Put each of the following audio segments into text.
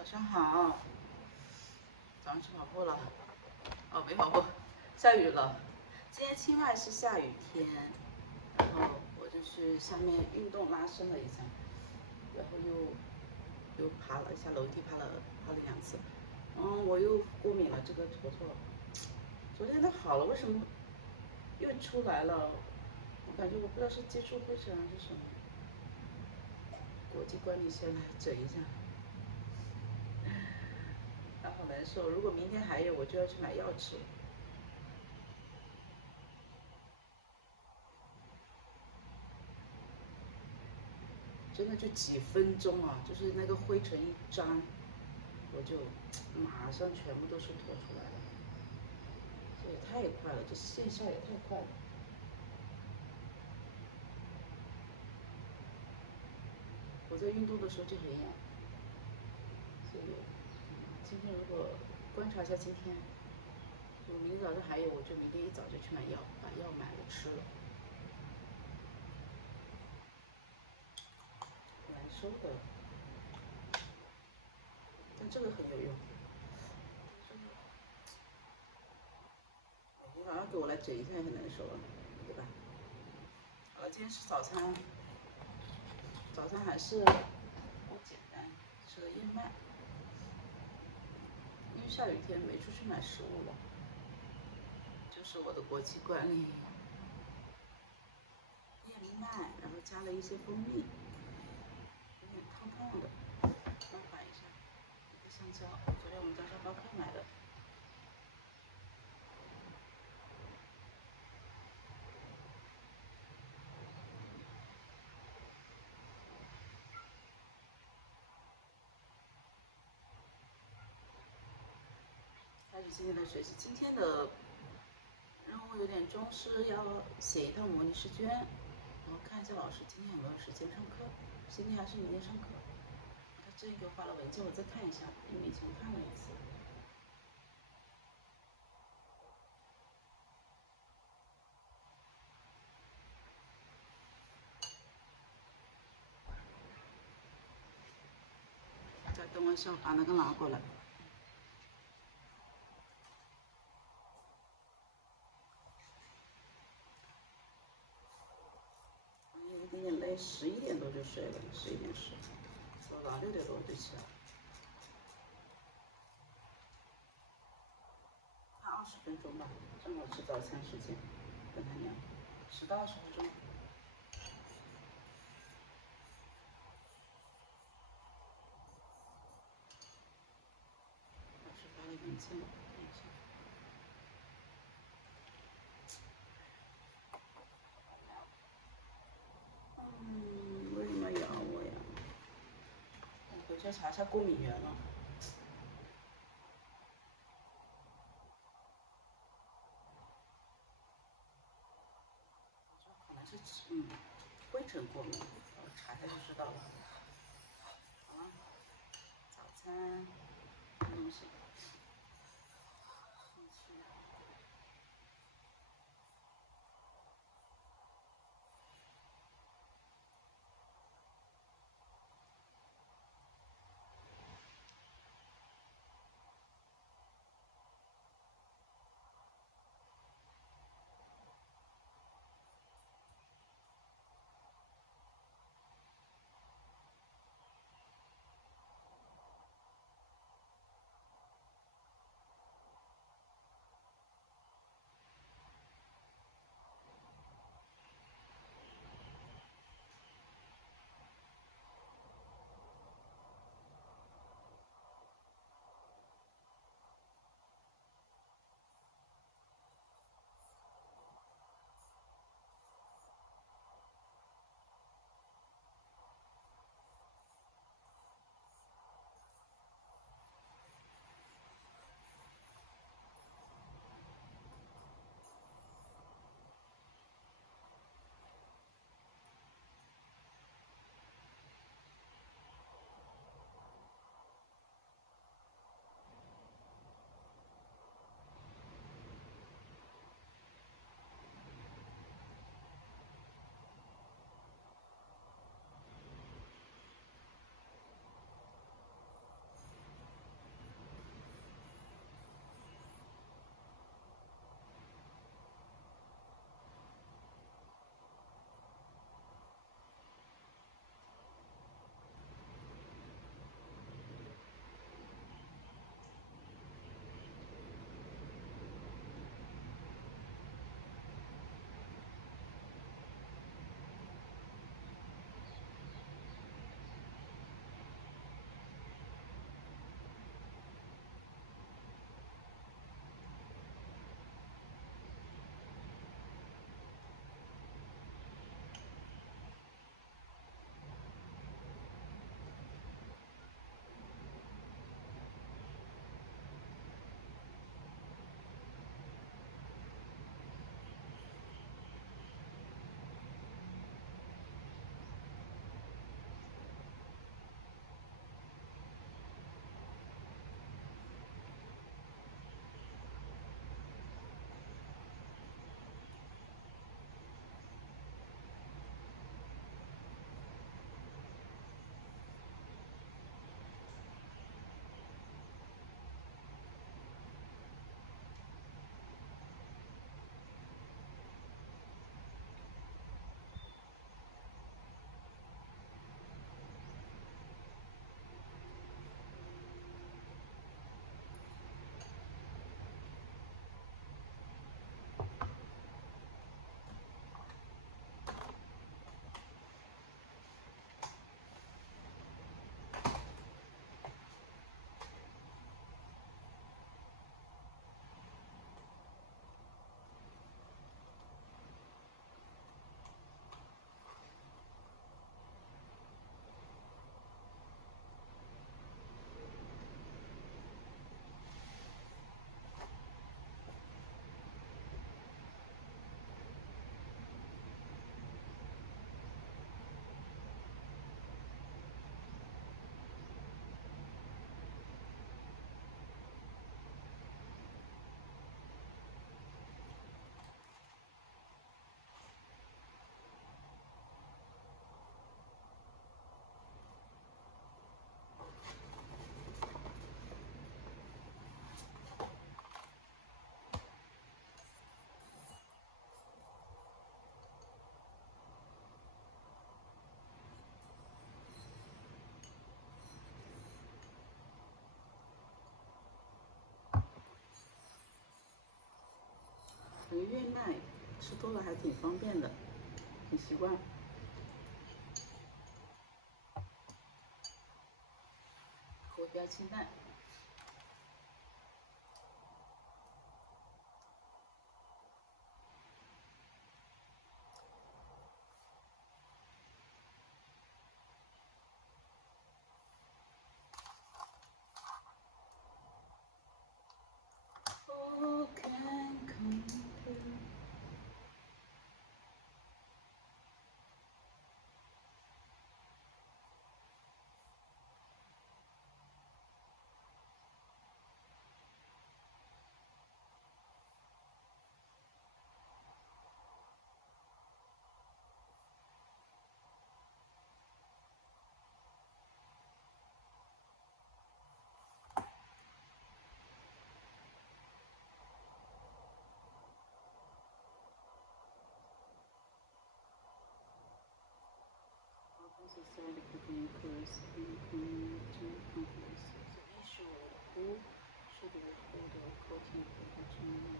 早上好。早上去跑步了？哦，没跑步，下雨了。今天清迈是下雨天，然后我就去下面运动拉伸了一下，然后又爬了一下楼梯，爬了2次。我又过敏了这个坨坨。昨天都好了，为什么又出来了？我感觉我不知道是接触灰尘还是什么。国际惯例先来整一下。好难受，如果明天还有，我就要去买药吃。真的就几分钟啊，就是那个灰尘一沾，我就马上全部都是脱出来了。这也太快了，这见效也太快了。我在运动的时候就很痒，所以今天如果观察一下今天，我明天早上还有，我就明天一早就去买药，把药买了吃了。难受的，但这个很有用。你晚上给我来整一下也很难受了，对吧？好了，今天吃早餐，早餐还是不简单，吃了燕麦。因为下雨天没出去买食物了，就是我的国际惯例，燕麦，然后加了一些蜂蜜，有点烫烫的，慢缓一下。一个香蕉，昨天我们在沙发客买的。开始今天的学习，今天的任务有点重，是要写一套模拟试卷，然后看一下老师今天有没有时间上课，今天还是明天上课。他之前给我发了文件，我再看一下，因为以前看了一次。再等我一下，把那个拿过来。有一点点累，11点多就睡了，11点10，我早上6点多就起来。看20分钟吧，正好吃早餐时间，跟他聊，10到20分钟。老师发了文件，看一下。为什么咬我呀？我回去查一下过敏源了。可能是灰尘过敏，我查一下就知道了。好了，早餐吃东西。越耐，吃多了还挺方便的，很习惯。口味比较清淡。Society could increase conference. The issue who should hold a coaching professional.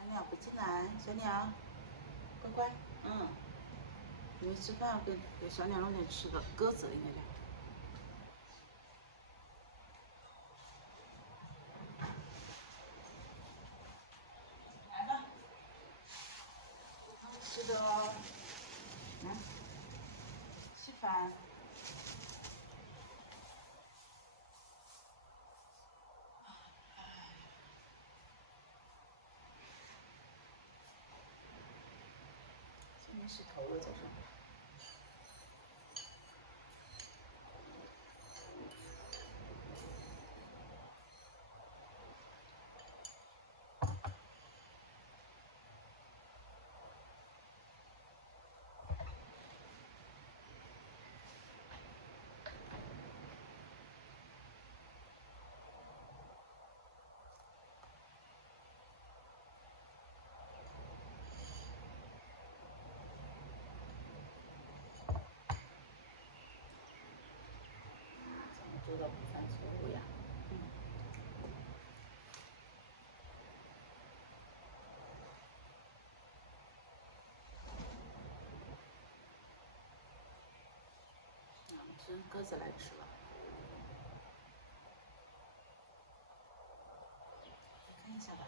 小鸟不进来，小鸟，乖乖，你没吃饭，给小鸟弄点吃的，鸽子应该叫。来吧，吃的哦，吃饭。洗头了，早上。做到不犯错误呀。吃鸽子来吃了。看一下吧。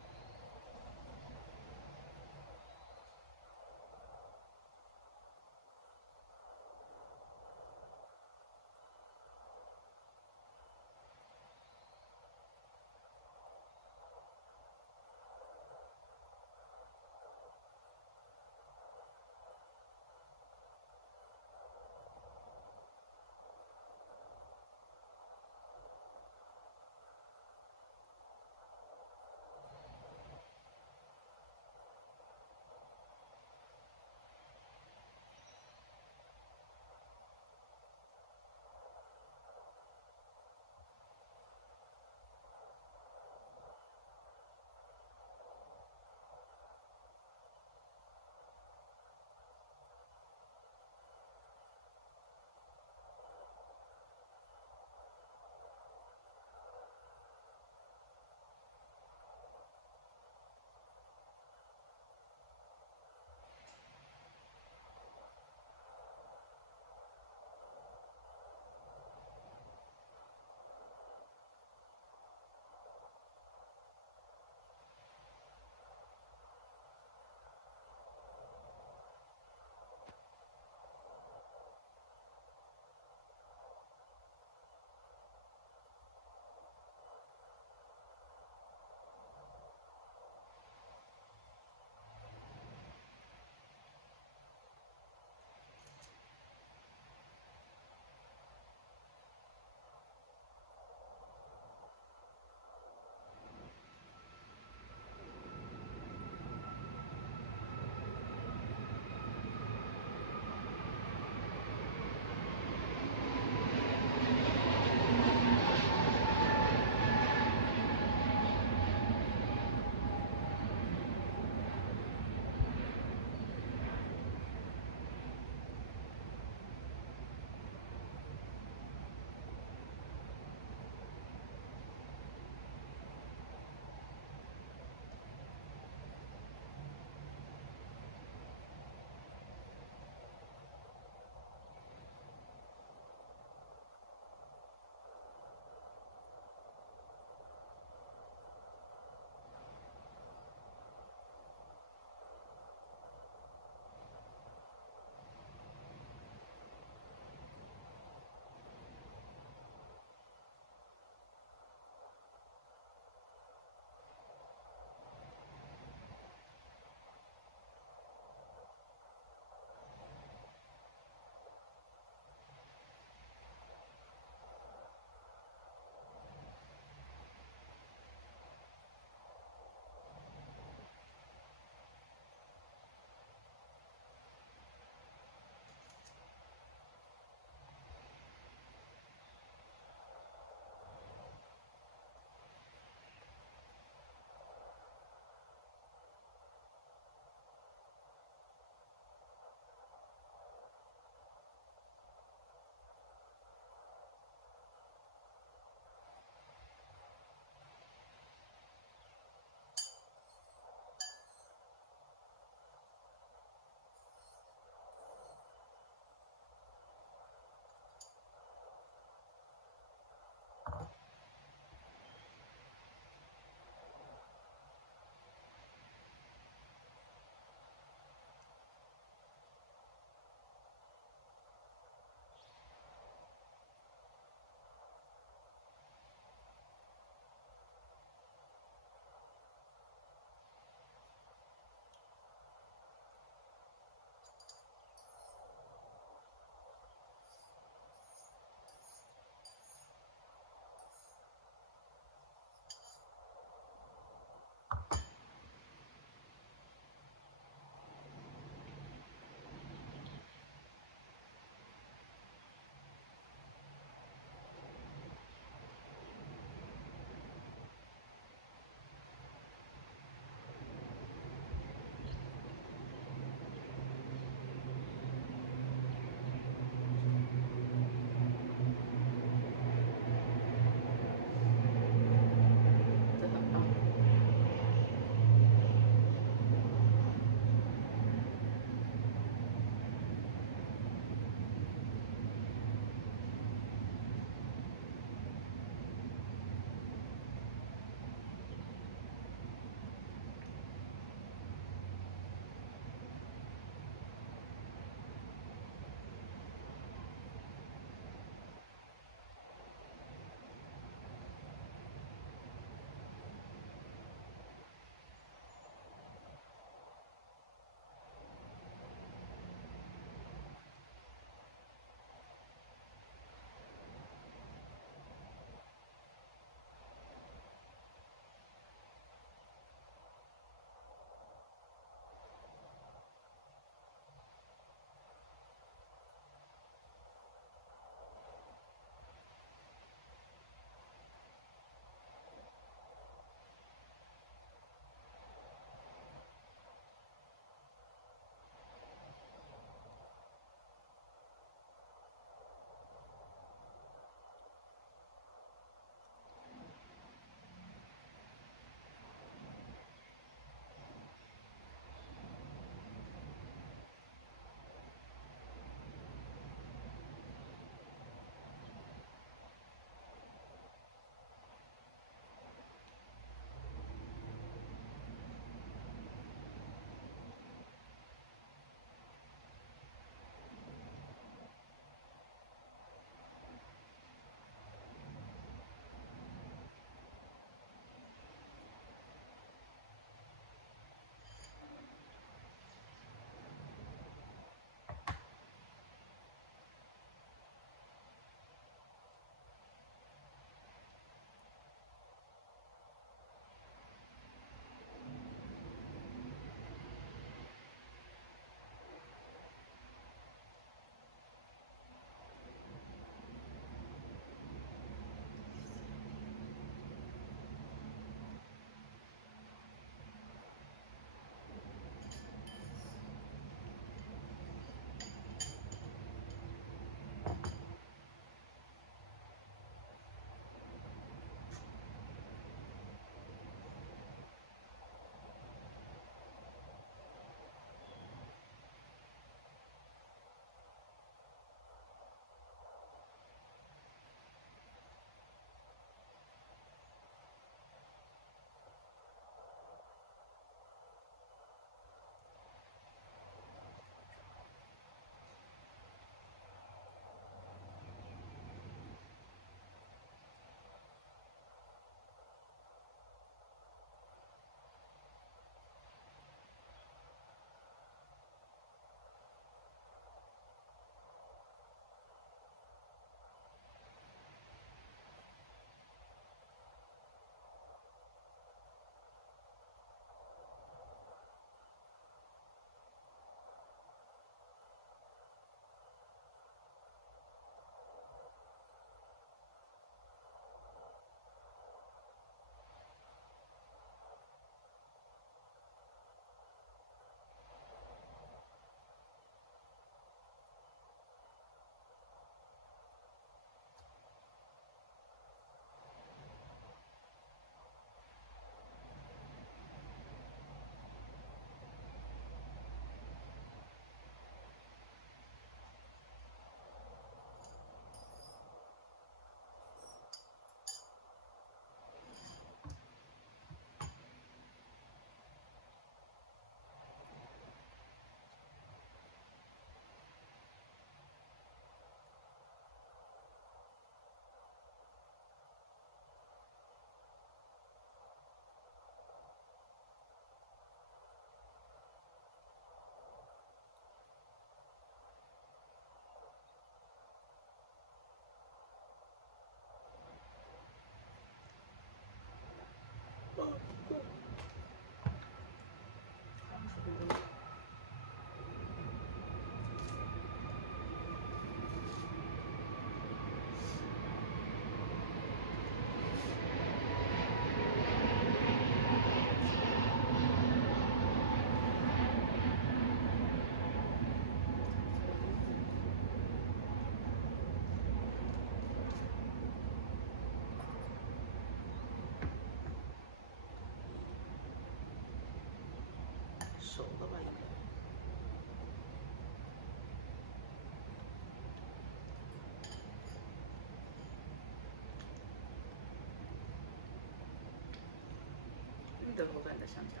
的口感的香蕉，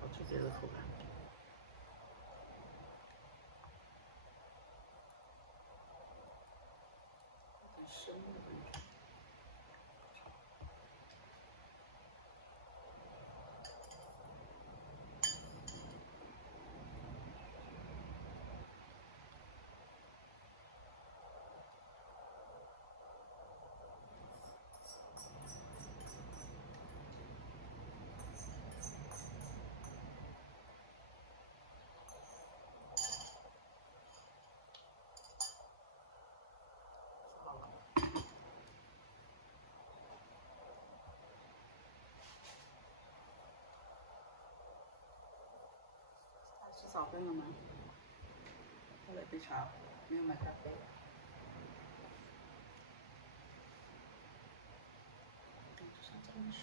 好特别的口感。有点生的感觉。吃早饭了吗？喝了一杯茶，没有买咖啡。就像这么熟。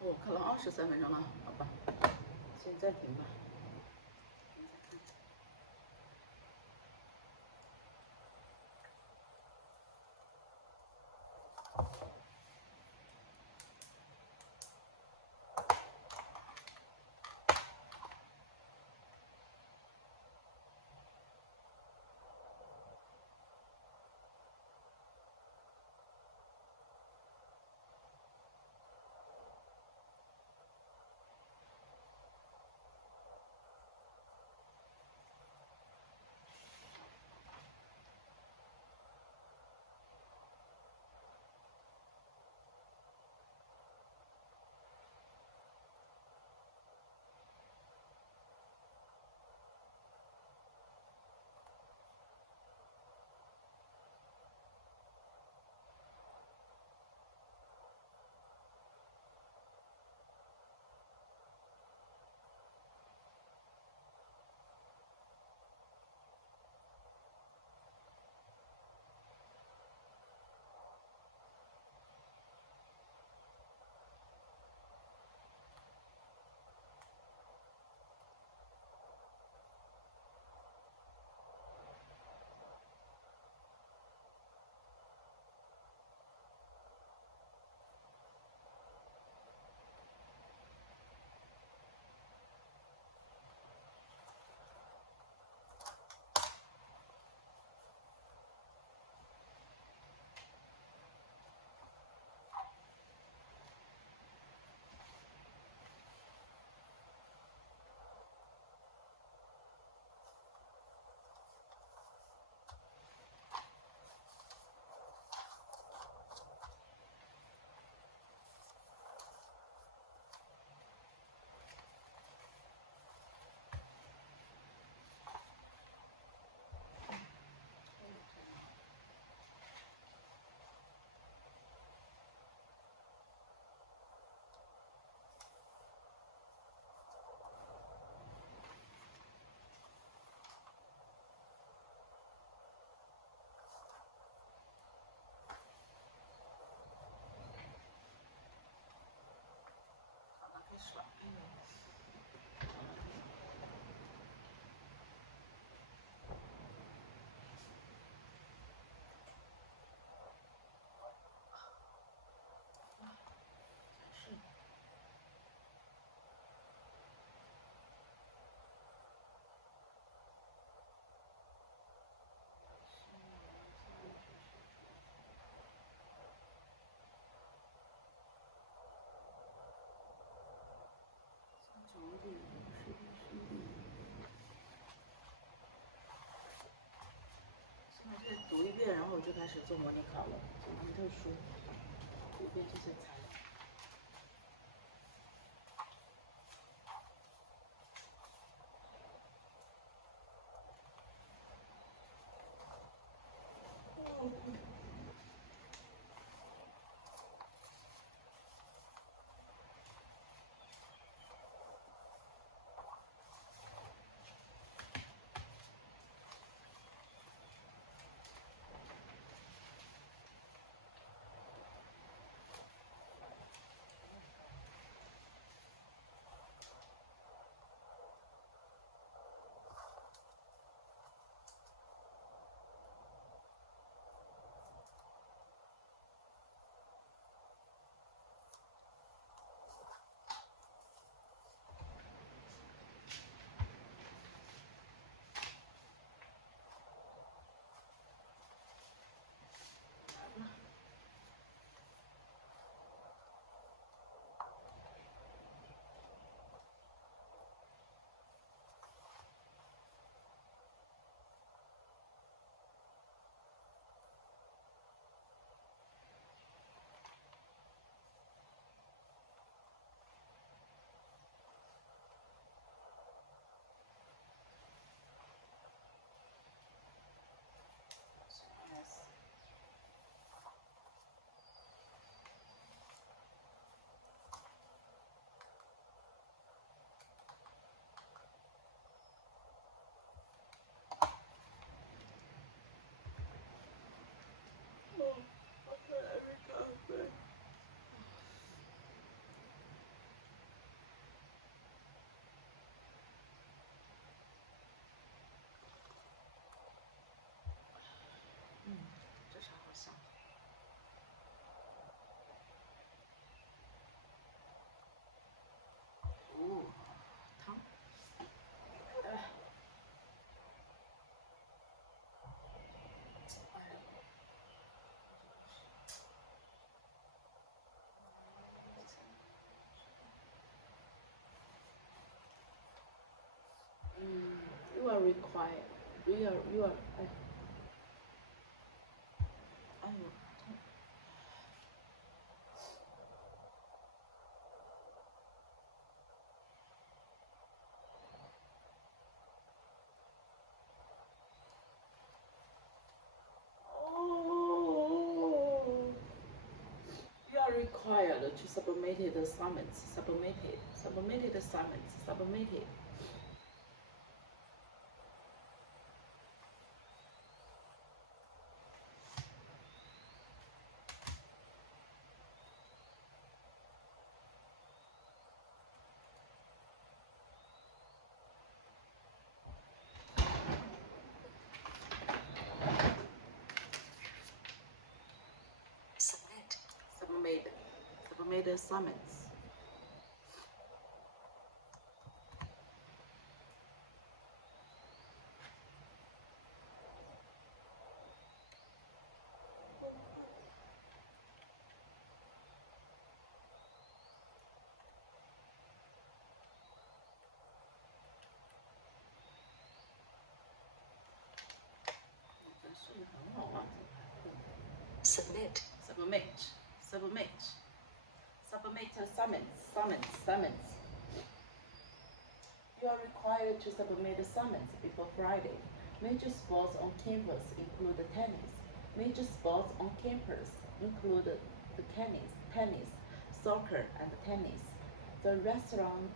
我看了23分钟了，好吧，先暂停吧。现在读一遍，然后我就开始做模拟考了，很特殊，读一遍这些材料。required. You are. Required to submit the assignments, submitted assignments, submitted. Submit assignments. Submit. Submit assignments. You are required to submit assignments before Friday. Major sports on campus include tennis. Major sports on campus include the tennis, soccer, and tennis. The restaurant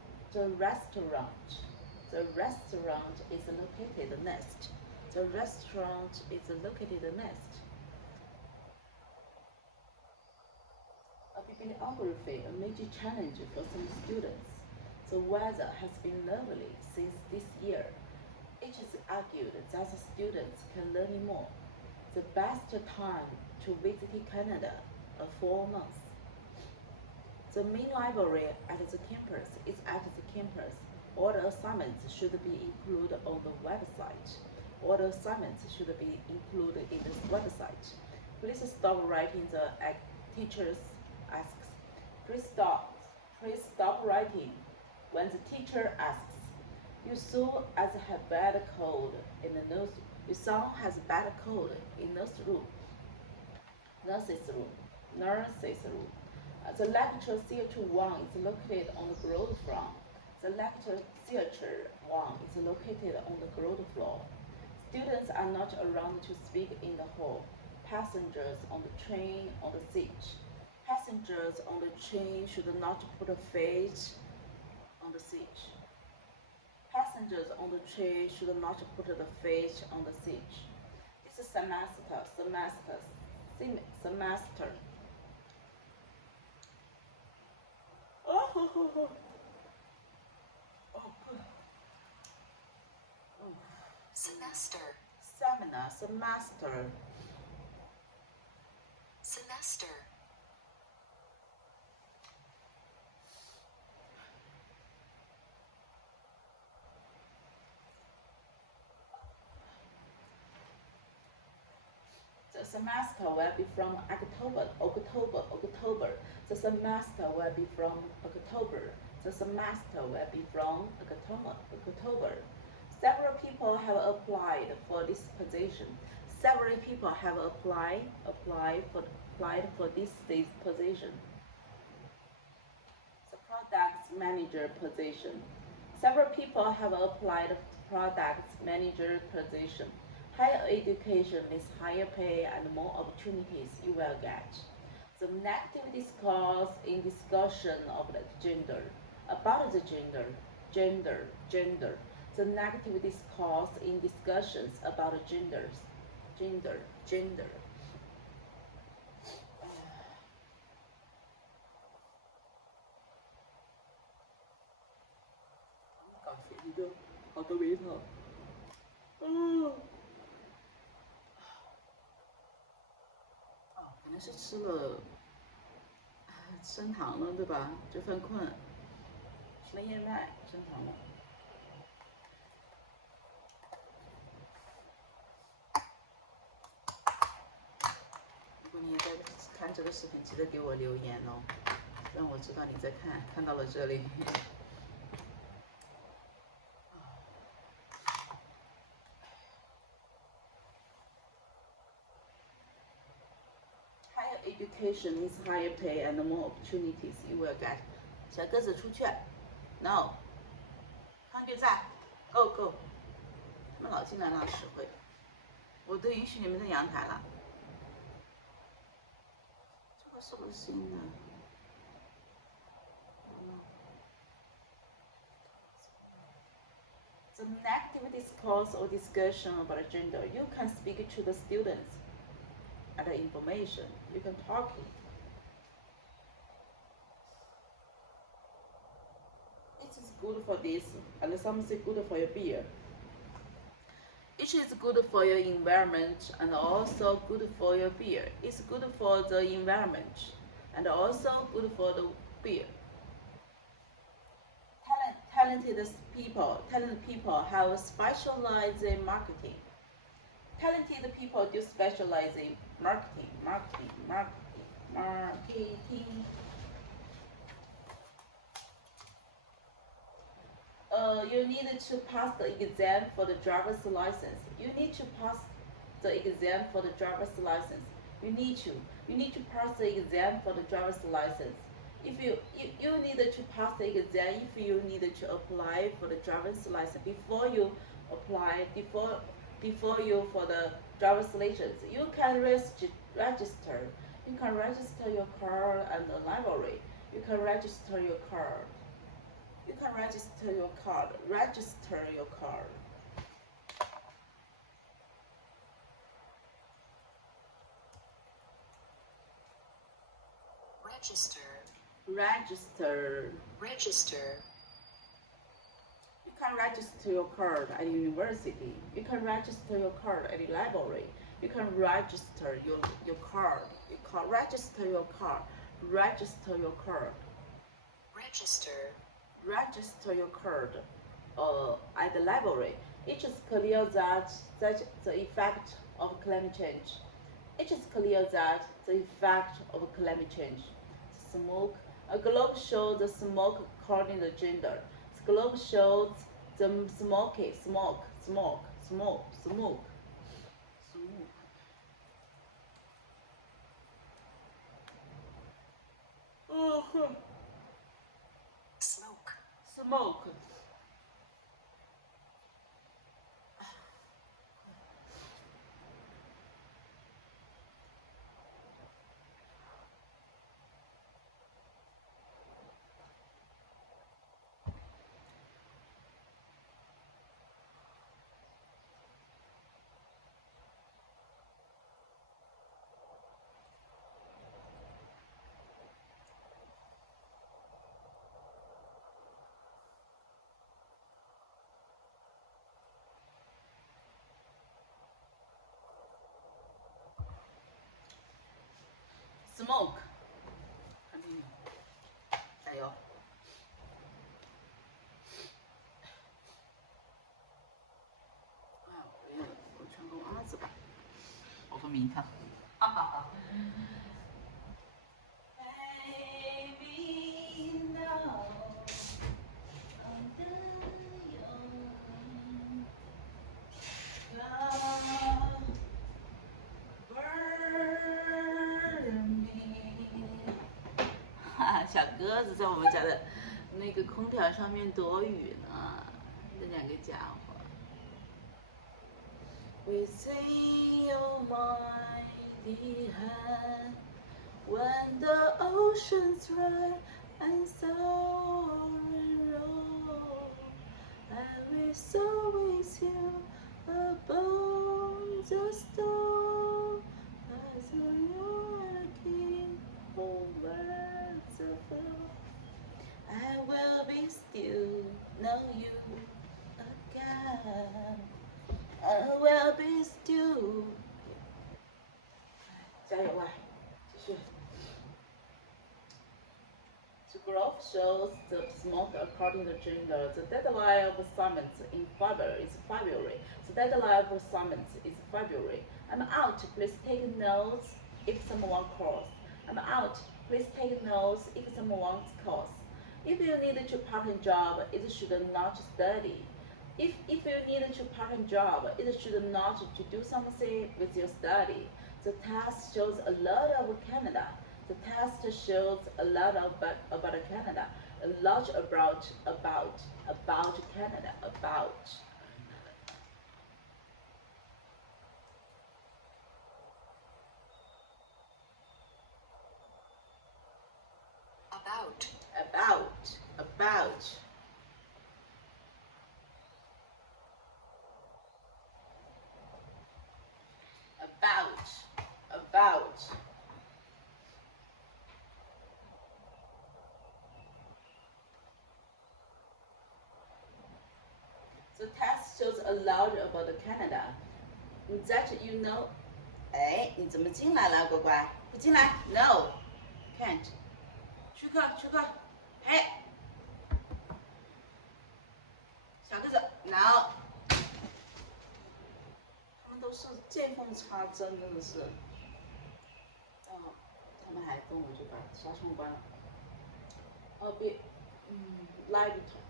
is located next. The restaurant is located next. Bibliography, a major challenge for some students. The weather has been lovely since this year. It is argued that students can learn more. The best time to visit Canada are 4 months. The main library at the campus is at the campus. All the assignments should be included on the website. All the assignments should be included in this website. Please stop writing the teachers asks. Please stop writing when the teacher asks. You saw as have bad cold in the nurse. Your son has bad cold in nurse's room. The lecture theater 1 is located on the ground floor. The lecture theater 1 is located on the ground floor. Students are not allowed to speak in the hall. Passengers on the train on the seat. Passengers on the train should not put a face on the seat. Passengers on the train should not put the face on the seat. This semester. Semester. The semester will be from October. The semester will be from October. The semester will be from October. Several people have applied for this position. Several people have applied for this position. The product manager position. Several people have applied for product manager position. Higher education means higher pay and more opportunities you will get. The negative discourse in discussion of the gender. About the gender. The negative discourse in discussions about genders. Gender.搞学一个好多维头。可能是吃了升糖了，对吧？就犯困，吃了燕麦升糖了。如果你也在看这个视频，记得给我留言哦，让我知道你在看到了这里。education means higher pay and more opportunities you will get. 小鸽子出去 ，No， 他就在 ，Go Go， 他们老进来拉屎会，我都允许你们在阳台了。这个是不是新的？ The negative discourse or discussion about gender, you can speak to the students and the information. You can talk it. It is good for this and something good for your beer. It is good for your environment and also good for your beer. It's good for the environment and also good for the beer. Talented people have specialized in marketing. Talented people do specialize in marketing. You need to pass the exam for the driver's license. You need to pass the exam for the driver's license. You need to pass the exam for the driver's license. If you need to pass the exam, if you need to apply for the driver's license before you apply before you for the driver's license, you can register. You can register your car at the library. You can register your car. You can register your car. Register your car. Register. Register. Register. You can register your card at the university. You can register your card at the library. You can register your card. You can register your card. Register your card. Register. Register your card at the library. It is clear that the effect of climate change. It is clear that the effect of climate change. Smoke. A globe shows the smoke according to gender. The globe shows the smoke. Oh, Smoke. smoke. Smoke. Continue. 加油。我穿个袜子吧，我分明看。哈哈哈。Baby, no, under your 小鸽子在我们家的那个空调上面躲雨呢，这两个家伙。Within your mighty hand, when the oceans rise and soaring roll, I will soar with you above the storm, as you are king over the floor. I will be still, know you again. I will be still. 加油啊！继续。The graph shows the smoke according to gender. The deadline of assignments in February is February. The deadline of assignments is February. I'm out. Please take notes if someone calls. I'm out. Please take notes if someone calls. If you need a part-time job, it should not study. If you need a part-time job, it should not to do something with your study. The test shows a lot of Canada. The test shows a lot about Canada. A lot about Canada, about. About. The test shows a lot about Canada. That you know. 哎，你怎么进来了，乖乖？不进来 ？No, can't. 去课。嘿，小个子 ，No。他们都是见缝插针，真的是。哦，他们还跟我就把纱窗关了。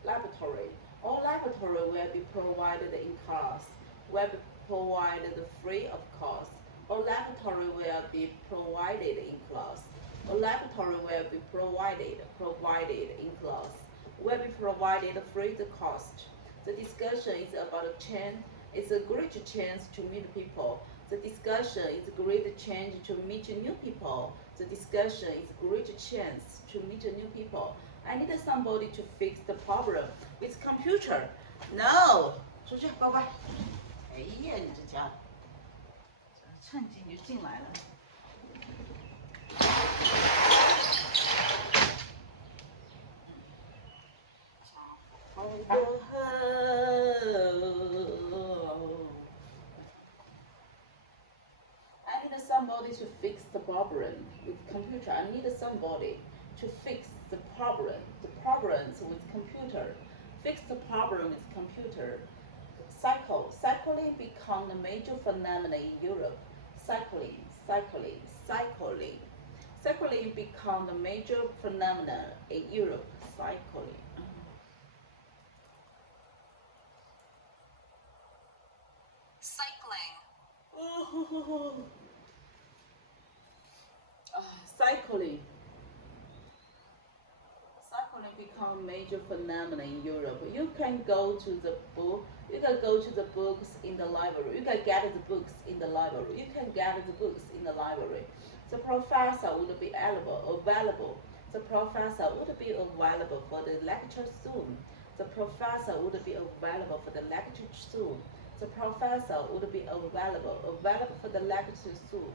Laboratory. All laboratory will be provided in class. Will be provided free of cost. All laboratory will be provided in class. All laboratory will be provided in class. Will be provided free of cost. The discussion is about a chance. It's a great chance to meet people. The discussion is a great chance to meet new people. The discussion is a great chance to meet new people. I need somebody to fix the problem with computer. No， 出去，乖乖。哎呀，你这家伙，趁机就进来了。I need somebody to fix the problem with computer. I need somebody to fix the problems with computer. Fix the problem with computer. Cycling become a major phenomenon in Europe. Cycling become a major phenomenon in Europe. Cycling. Cycling become major phenomenon in Europe. You can go to the book. You can go to the books in the library. You can get the books in the library. The professor would be available. The professor would be available for the lecture soon. The professor would be available for the lecture soon. The professor would be available for the lecture soon.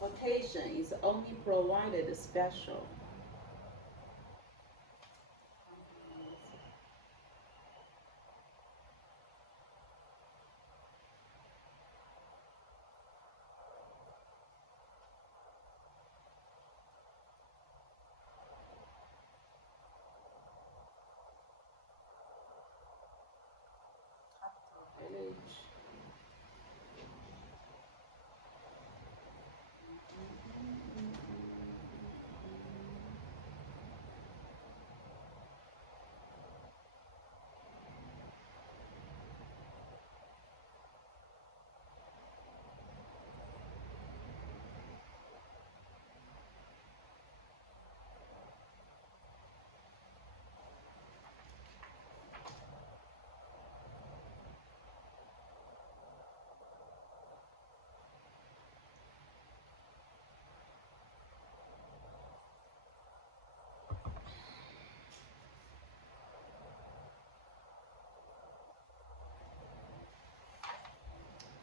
Transportation is only provided special. Village.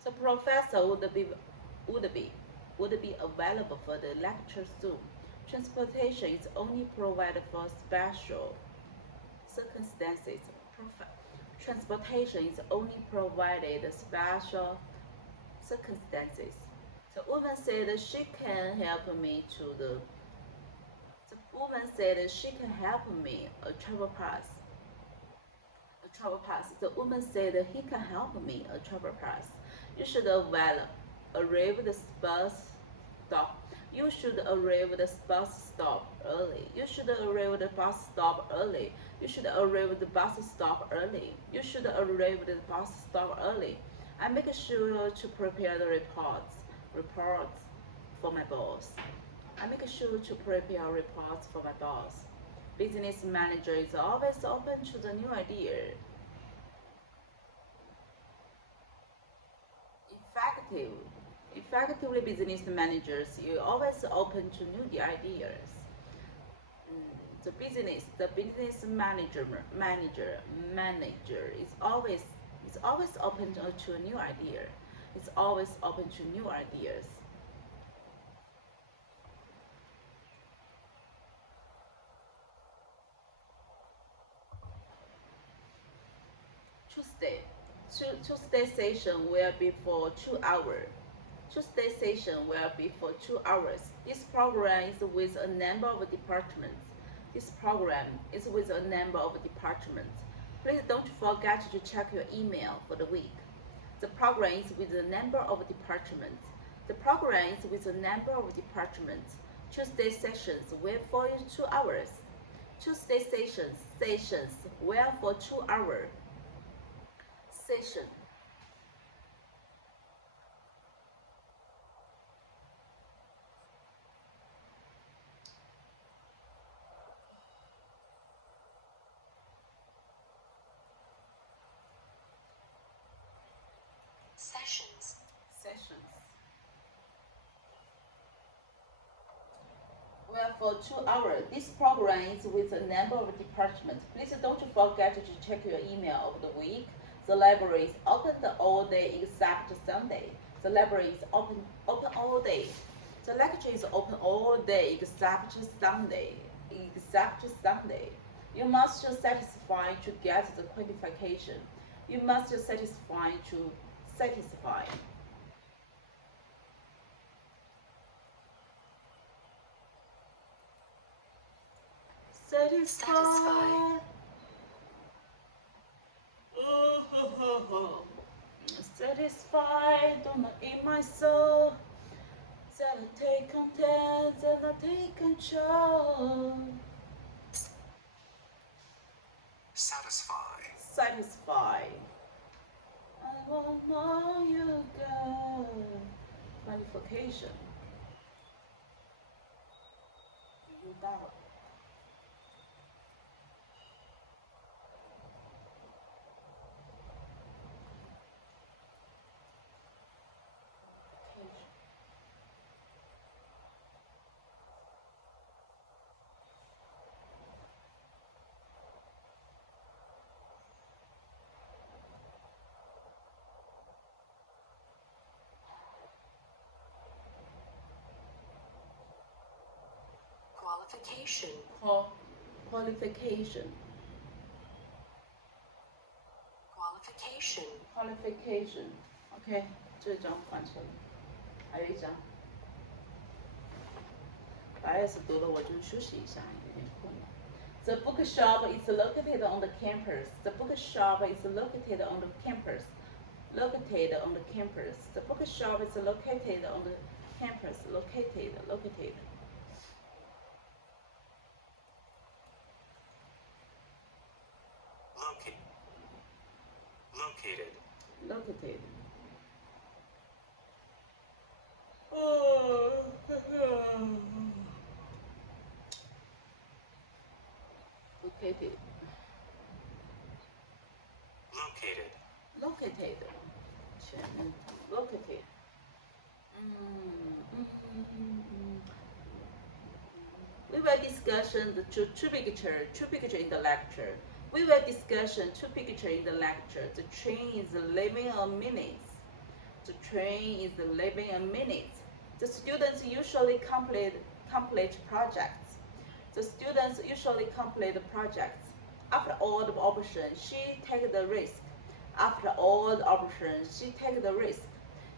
The professor would be available for the lecture soon. Transportation is only provided for special circumstances. Transportation is only provided special circumstances. The woman said she can help me to the woman said she can help me a travel pass. A travel pass. The woman said he can help me a travel pass. You should arrive the bus stop. You should arrive the bus stop early. You should arrive the bus stop early. You should arrive the bus stop early. You should arrive the bus stop early. I make sure to prepare the reports for my boss. I make sure to prepare reports for my boss. Business manager is always open to the new idea. Effectively business managers, you're always open to new ideas. The business manager is always open to a new idea. It's always open to new ideas. Tuesday session will be for 2 hours. Tuesday session will be for 2 hours. This program is with a number of departments. This program is with a number of departments. Please don't forget to check your email for the week. The program is with a number of departments. The program is with a number of departments. Tuesday sessions will for 2 hours. Tuesday sessions will for 2 hours. Session. Sessions. Well, for 2 hours. This program is with a number of departments. Please don't forget to check your email of the week. The library is open all day except Sunday. The library is open all day. The lecture is open all day except Sunday. You must satisfy to get the qualification. You must satisfy to satisfy. Satisfy. Satisfied, do not eat my soul. Then I take content, then I take control. Satisfy. I won't know you go. Qualification. You doubt. Qualification. OK， 这张完成了，还有一张。把 S 读了，我就休息一下，有点困了。The bookshop is located on the campus. The bookshop is located on the campus. The bookshop is located on the campus. Located. Located. We will discussion the two picture in the lecture. We will discussion two picture in the lecture. The train is leaving a minute. The students usually complete projects. After all the options, she take the risk.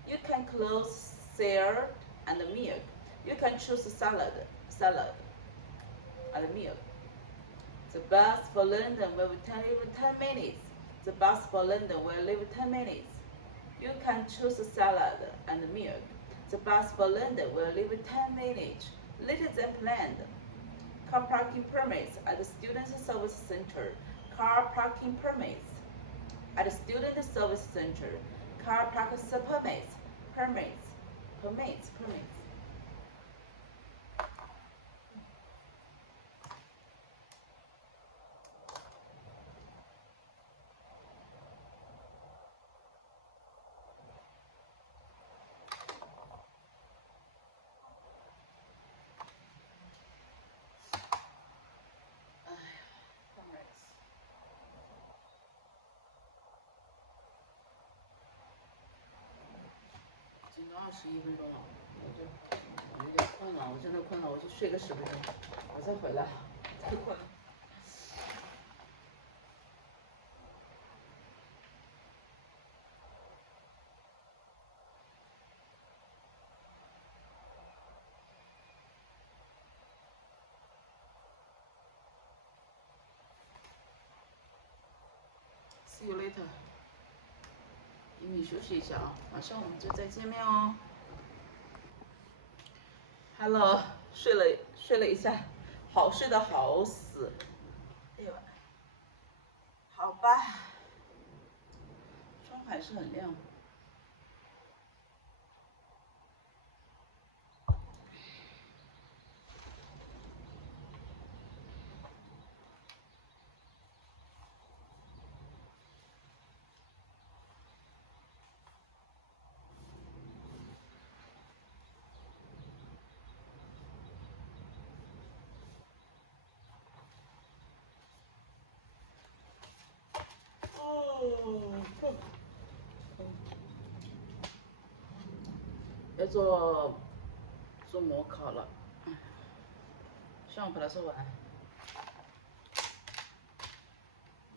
You can close cereal and milk. You can choose salad. and milk. The bus for London will leave 10 minutes. The bus for London will leave 10 minutes. You can choose salad and milk. The bus for London will leave 10 minutes later than planned. Car parking permits at the Student Service Center. Car parking permits at the Student Service Center. Car parking permits.已经21分钟了，我有点困了，我真的困了，我去睡个10分钟，我再回来，太困了。See you later。英语休息一下啊，马上我们就再见面哦。Hello， 睡了一下，睡得好死。哎呦，好吧，窗还是很亮。要做模考了，希望把它做完。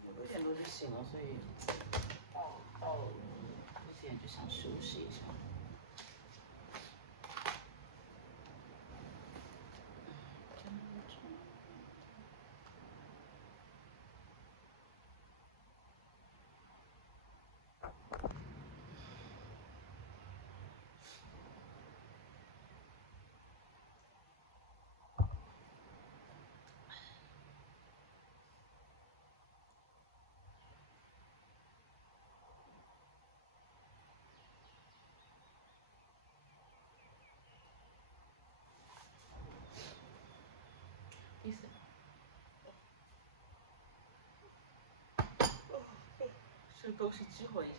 我6点多就醒了，所以到5点就想休息一下。意思。这东西激活一下。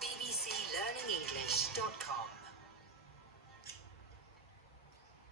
BBCLearningEnglish.com.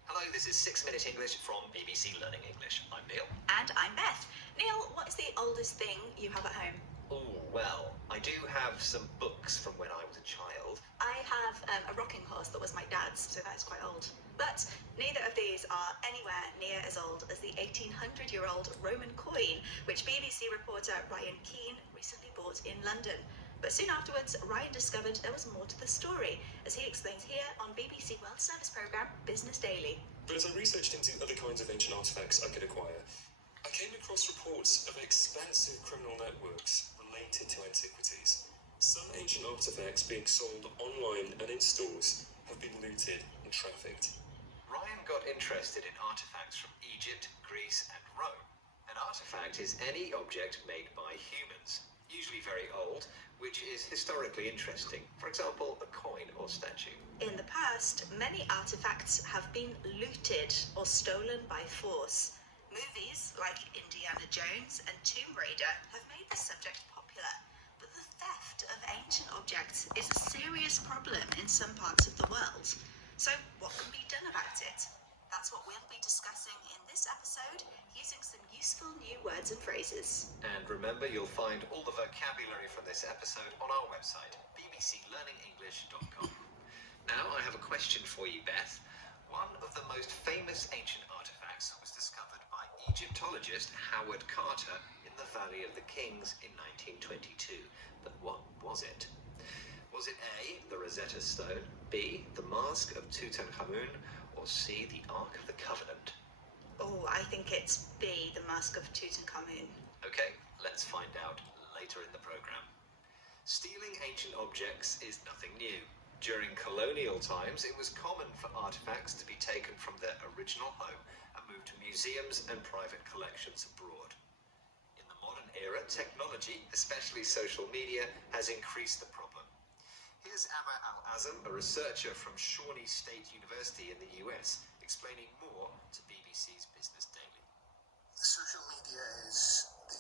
Hello, this is 6 Minute English from BBC Learning English. I'm Neil. And I'm Beth. Neil, what is the oldest thing you have at home? Oh, well, I do have some books from when I was a child. I have a rocking horse that was my dad's, so that is quite old. But neither of these are anywhere near as old as the 1800-year-old Roman coin, which BBC reporter Ryan Keane recently bought in London. But soon afterwards, Ryan discovered there was more to the story, as he explains here on BBC World Service programme Business Daily. But as I researched into other kinds of ancient artifacts I could acquire, I came across reports of expansive criminal networks related to antiquities. Some ancient artifacts being sold online and in stores have been looted and trafficked. Ryan got interested in artifacts from Egypt, Greece, and Rome. An artifact is any object made by humans, usually very old, which is historically interesting. For example, a coin or statue. In the past, many artifacts have been looted or stolen by force. Movies like Indiana Jones and Tomb Raider have made the subject popular, but the theft of ancient objects is a serious problem in some parts of the world. So what can be done about it? That's what we'll be discussing in this episode, using some useful new words and phrases. And remember, you'll find all the vocabulary from this episode on our website, bbclearningenglish.com. Now I have a question for you, Beth. One of the most famous ancient artifacts was discovered by Egyptologist Howard Carter in the Valley of the Kings in 1922. But what was it? Was it A, the Rosetta Stone, B, the Mask of Tutankhamun, or C, the Ark of the Covenant? Oh, I think it's B, the Mask of Tutankhamun. Okay, let's find out later in the program. Stealing ancient objects is nothing new. During colonial times, it was common for artifacts to be taken from their original home and moved to museums and private collections abroad. In the modern era, technology, especially social media, has increased the problem. Here's Amma Al-Azam, a researcher from Shawnee State University in the US, explaining more to BBC's Business Daily. Social media is the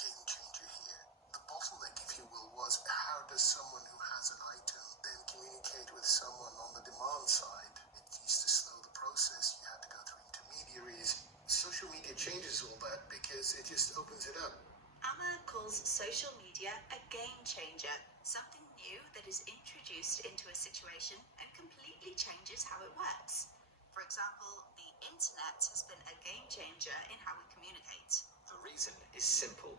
game changer here. The bottleneck, if you will, was how does someone who has an item then communicate with someone on the demand side? It used to slow the process. You had to go through intermediaries. Social media changes all that because it just opens it up. Amma calls social media a game changer, something new that is introduced into a situation and completely changes how it works. For example, the internet has been a game changer in how we communicate. The reason is simple.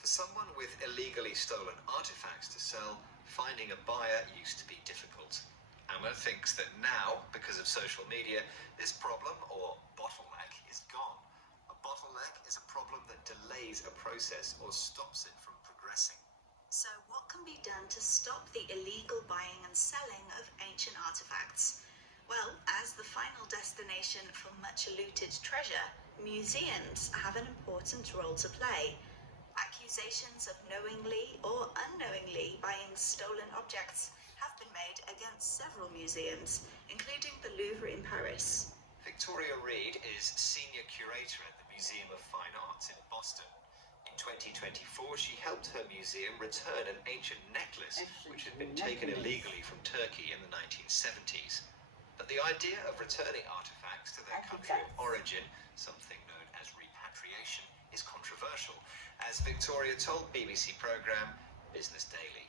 For someone with illegally stolen artifacts to sell, finding a buyer used to be difficult. Amma thinks that now, because of social media, this problem, or bottleneck, is gone. A bottleneck is a problem that delays a process or stops it from progressing. So what can be done to stop the illegal buying and selling of ancient artifacts? Well, as the final destination for much looted treasure, museums have an important role to play. Accusations of knowingly or unknowingly buying stolen objects have been made against several museums, including the Louvre in Paris. Victoria Reed is Senior Curator at the Museum of Fine Arts in Boston. In 2024, she helped her museum return an ancient necklace which had been taken illegally from Turkey in the 1970s. But the idea of returning artifacts to their country of origin, something known as repatriation, is controversial, as Victoria told BBC programme Business Daily.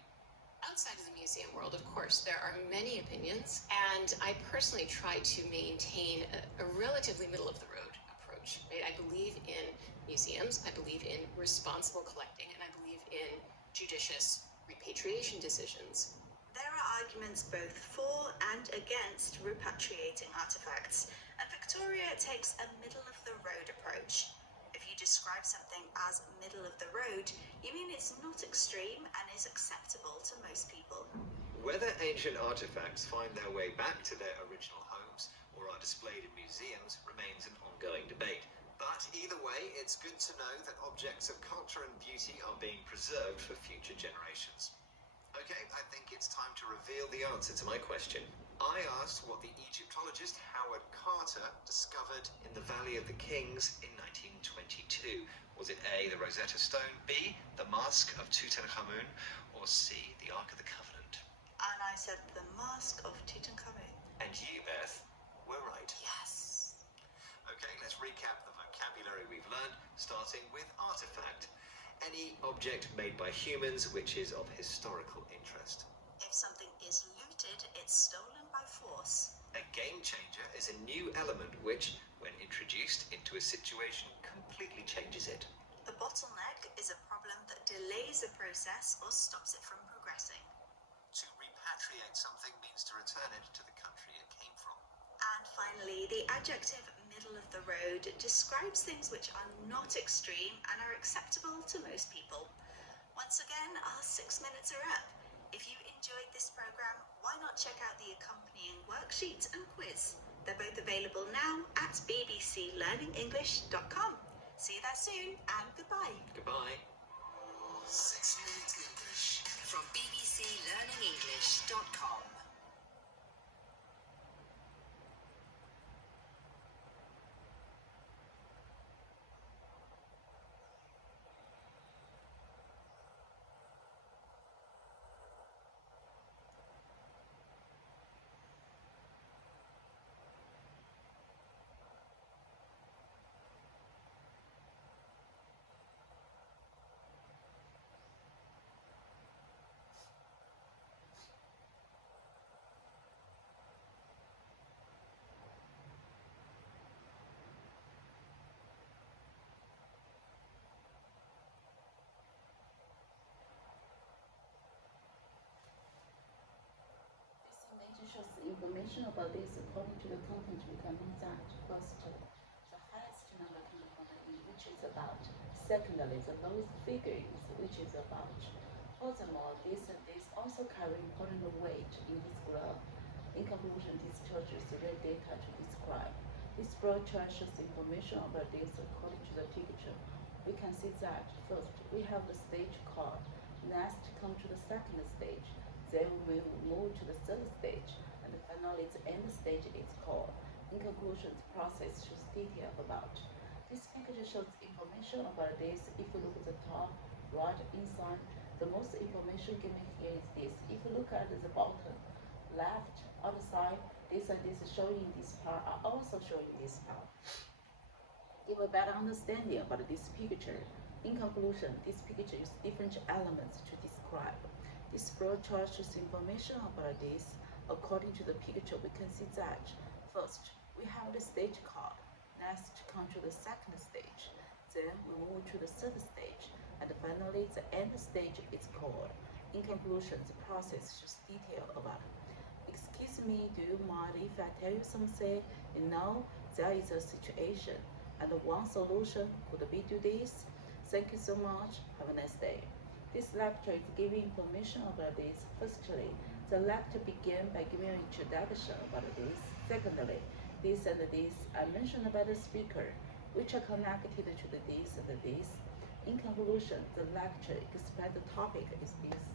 Outside of the museum world, of course, there are many opinions, and I personally try to maintain a relatively middle-of-the-road approach. Right? I believe in museums, I believe in responsible collecting, and I believe in judicious repatriation decisions. There are arguments both for and against repatriating artifacts, and Victoria takes a middle-of-the-road approach. If you describe something as middle of the road, you mean it's not extreme and is acceptable to most people. Whether ancient artifacts find their way back to their original homes or are displayed in museums remains an ongoing debate. But either way, it's good to know that objects of culture and beauty are being preserved for future generations. Okay, I think it's time to reveal the answer to my question. I asked what the Egyptologist Howard Carter discovered in the Valley of the Kings in 1922. Was it A, the Rosetta Stone, B, the Mask of Tutankhamun, or C, the Ark of the Covenant? And I said the Mask of Tutankhamun. And you, Beth, were right. Yes. Okay, let's recap the vocabulary we've learned, starting with artifact. Any object made by humans which is of historical interest. If something is looted, it's stolen by force. A game changer is a new element which, when introduced into a situation, completely changes it. A bottleneck is a problem that delays a process or stops it from progressing. To repatriate something means to return it to the country it came from. And Finally, the adjective middle of the road describes things which are not extreme and are acceptable to most people. Once again, our 6 minutes are up. If you enjoyed this program, why not check out the accompanying worksheet and quiz? They're both available now at bbclearningenglish.com. See you there soon, and goodbye. Goodbye. 6 Minute English from bbclearningenglish.com. Shows the information about this according to the content we can know that. First, the highest number can be found in which is about. Secondly, the lowest figure is which is about. Furthermore, this and this also carry important weight in this graph. In conclusion, this chart is real data to describe. This broad chart shows information about this according to the picture. We can see that first we have the stage card. Next, come to the second stage. Then we will move to the third stage, and finally the end stage is called. In conclusion, the process shows detail about. This picture shows information about this. If you look at the top, right, inside, the most information given here is this. If you look at the bottom, left, outside, this and this showing this part are also showing this part. Give a better understanding about this picture. In conclusion, this picture uses different elements to describe. This flow chart shows information about this. According to the picture, we can see that first we have the stage card. Next, come to the second stage. Then we move to the third stage, and finally, the end stage is called. In conclusion, the process shows detail about it. Excuse me, do you mind if I tell you something? You know, there is a situation, and one solution could be do this. Thank you so much. Have a nice day. This lecture is giving information about this. Firstly, the lecture began by giving an introduction about this. Secondly, this and this are mentioned by the speaker, which are connected to the this and this. In conclusion, the lecture explains the topic is this.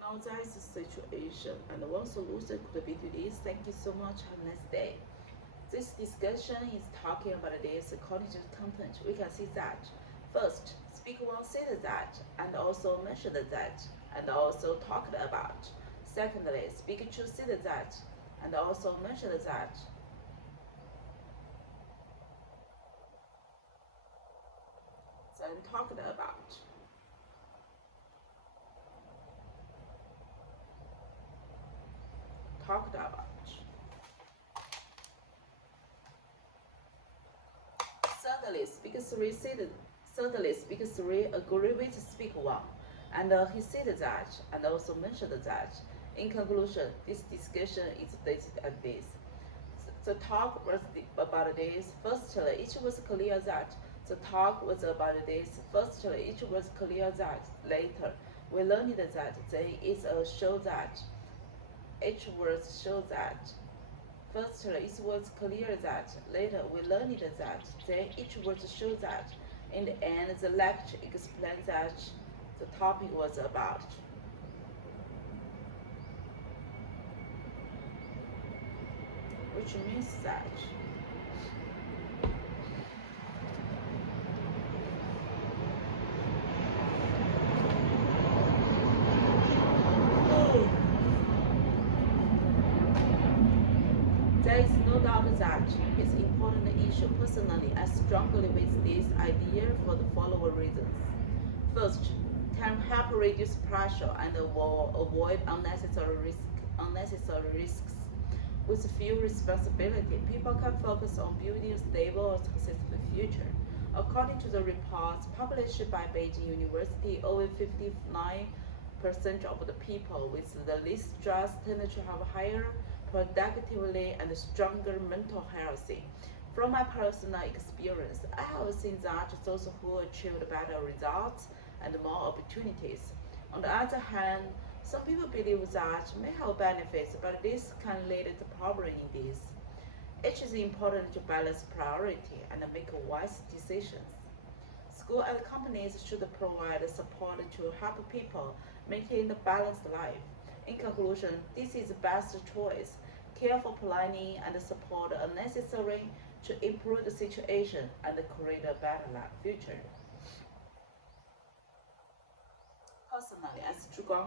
Now there is a situation, and one solution could be to this. Thank you so much. Have a nice day. This discussion is talking about this according to the content. We can see that first, speaker one said that, and also mentioned that, and also talked about. Secondly, speaker two said that, and also mentioned that. Then talked about. Talked about. Thirdly, speaker three said. Thirdly, speaker three agreed with speaker one, and he said that, and also mentioned that. In conclusion, this discussion is stated as this. The talk was about this. Firstly, it was clear that the talk was about this. Firstly, it was clear that. Later, we learned that there is a show that. Each word shows that. Firstly, it was clear that. Later, we learned that. Then each word shows that. In the end, the lecture explains that the topic was about. Which means that. There is no doubt that it's important issue. Personally, I strongly with this idea for the following reasons. First, can help reduce pressure and avoid unnecessary risks. With few responsibility, people can focus on building a stable and successful future. According to the reports published by Beijing University, over 59% of the people with the least stress tend to have higher productivity and stronger mental health. From my personal experience, I have seen that those who achieved better results and more opportunities. On the other hand, some people believe that may have benefits, but this can lead to problems in this. It is important to balance priority and make wise decisions. Schools and companies should provide support to help people maintain a balanced life. In conclusion, this is the best choice. Careful planning and support are necessary to improve the situation and create a better future. Personally, I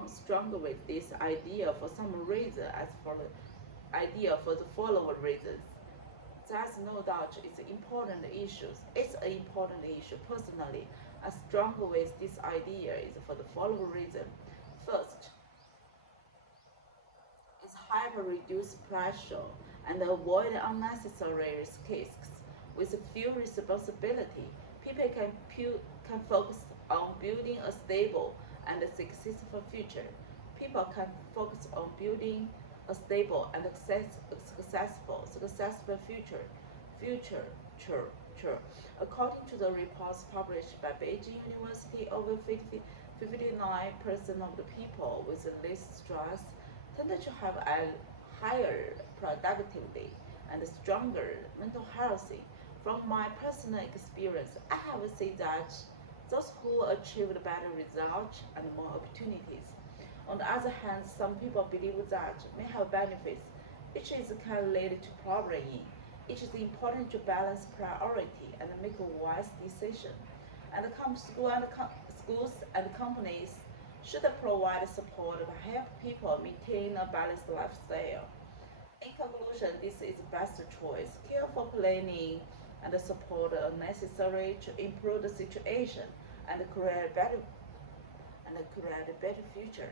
strong with this idea for some reason for the following reasons. There's no doubt it's an important issue. Personally, I strong with this idea is for the following reason. First, it's help reduce pressure and avoid unnecessary risks. With few responsibility, people can focus on building a stable and a successful future. People can focus on building a stable and successful future. According to the reports published by Beijing University, over 59% of the people with the least stress tend to have a higher productivity and stronger mental health. From my personal experience, I have seen that those who achieved better results and more opportunities. On the other hand, some people believe that may have benefits, which can lead to problems. It is important to balance priority and make a wise decision. And schools and companies should provide support to help people maintain a balanced lifestyle. In conclusion, this is the best choice. Careful planning and support are necessary to improve the situation and create a better future.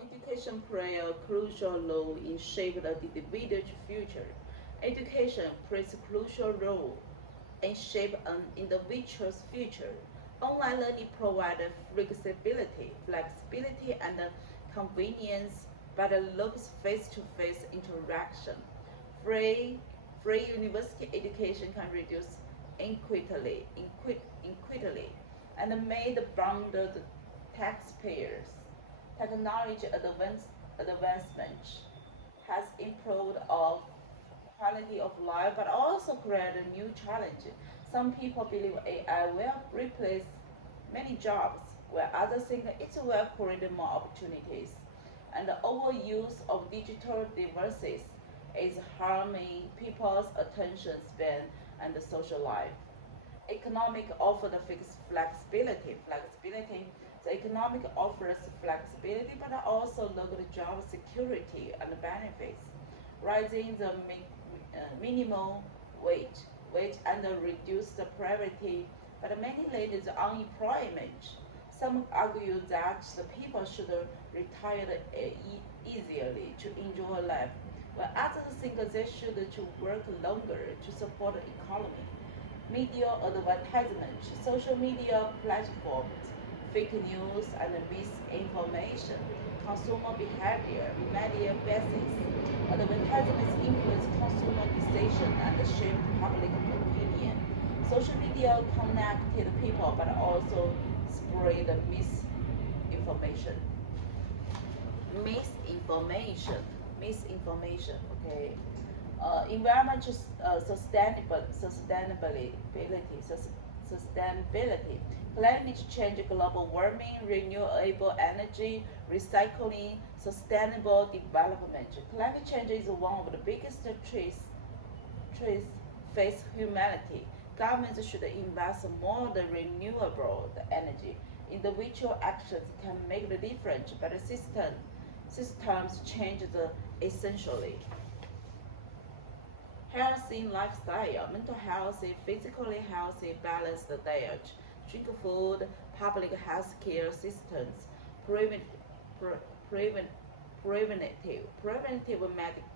Education plays a crucial role in shaping the individual's future. Education plays a crucial role in shaping an individual's future. Online learning provides flexibility and convenience, but lacks face-to-face interaction. Free university education can reduce inequality and may burden the taxpayers. Technology advancement has improved our quality of life, but also created new challenges. Some people believe AI will replace many jobs, while others think it will create more opportunities. And the overuse of digital devices is harming people's attention span and social life. Economic offers flexibility. The economic offers flexibility, but also local job security and benefits. Rising the minimum wage and reduce the poverty, but many lead to unemployment. Some argue that the people should retire easily to enjoy life, while others think they should to work longer to support the economy. Media advertisement, social media platforms, fake news and misinformation, consumer behavior, media biases. Advertisements influence consumer decision and shape public opinion. Social media connected people but also spread misinformation. Okay. Environmental sustainability. Climate change, global warming, renewable energy, recycling, sustainable development. Climate change is one of the biggest threats face humanity. governments should invest more in renewable energy. Individual actions can make the difference, but systems change essentially. Healthy lifestyle, mental healthy, physically healthy, balanced diet, drink food, public health care systems, preventive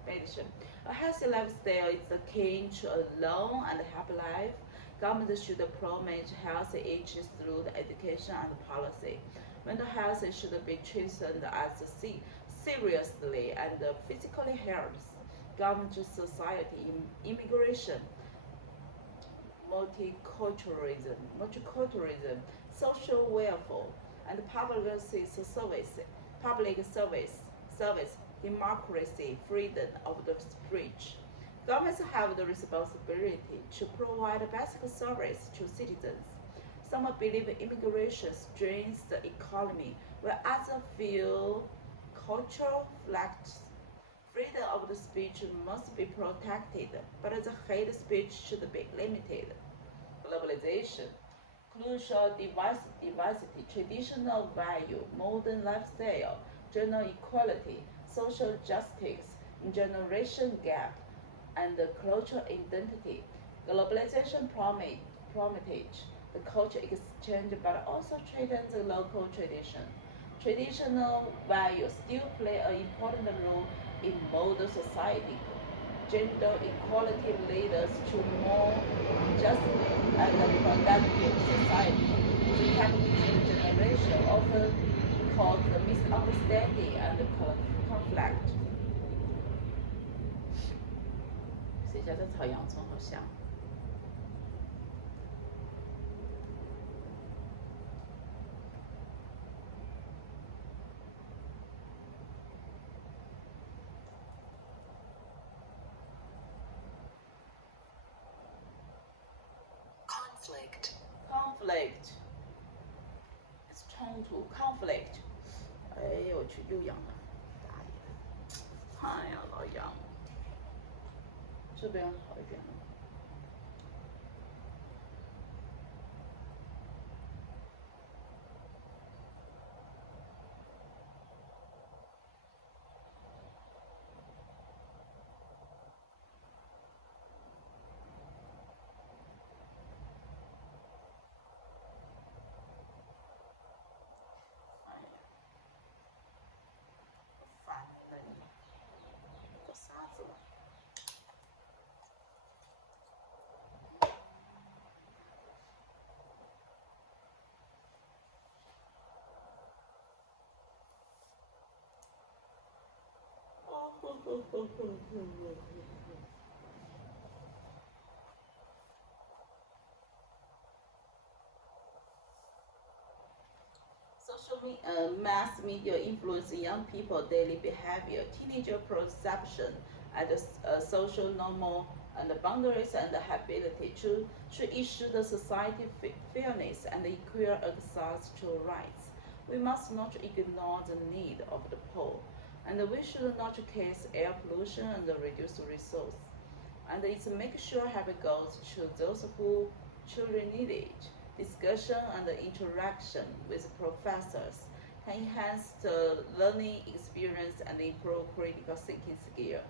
medicine. A healthy lifestyle is the key to a long and happy life. Government should promote healthy aging through the education and policy. Mental health should be treated as seriously and physically health. Government, society, immigration, multiculturalism, social welfare, and public service, democracy, freedom of the speech. Governments have the responsibility to provide basic service to citizens. Some believe immigration strains the economy, while others feel cultural flex. Freedom of the speech must be protected, but the hate speech should be limited. Globalization, crucial diversity, traditional value, modern lifestyle, gender equality, social justice, generation gap, and cultural identity. Globalization promotes the cultural exchange but also threatens the local tradition. Traditional values still play an important role in modern society. Gender equality leads to more just and productive society. The capitalist generation often causes misunderstanding and conflict. 谁家在炒洋葱？好香。Conflict， 是冲突 conflict。哎呦我去，又痒了，大爷！哎呀，老痒。这边好一点了。Mass media influence young people daily behavior, teenager perception, and social normal and boundaries and ability to issue the society fairness and equal access to rights. We must not ignore the need of the poor, and we should not cause air pollution and reduce resources. And it's make sure have goals to those who truly need it. Discussion and interaction with professors can enhance the learning experience and improve critical thinking skill.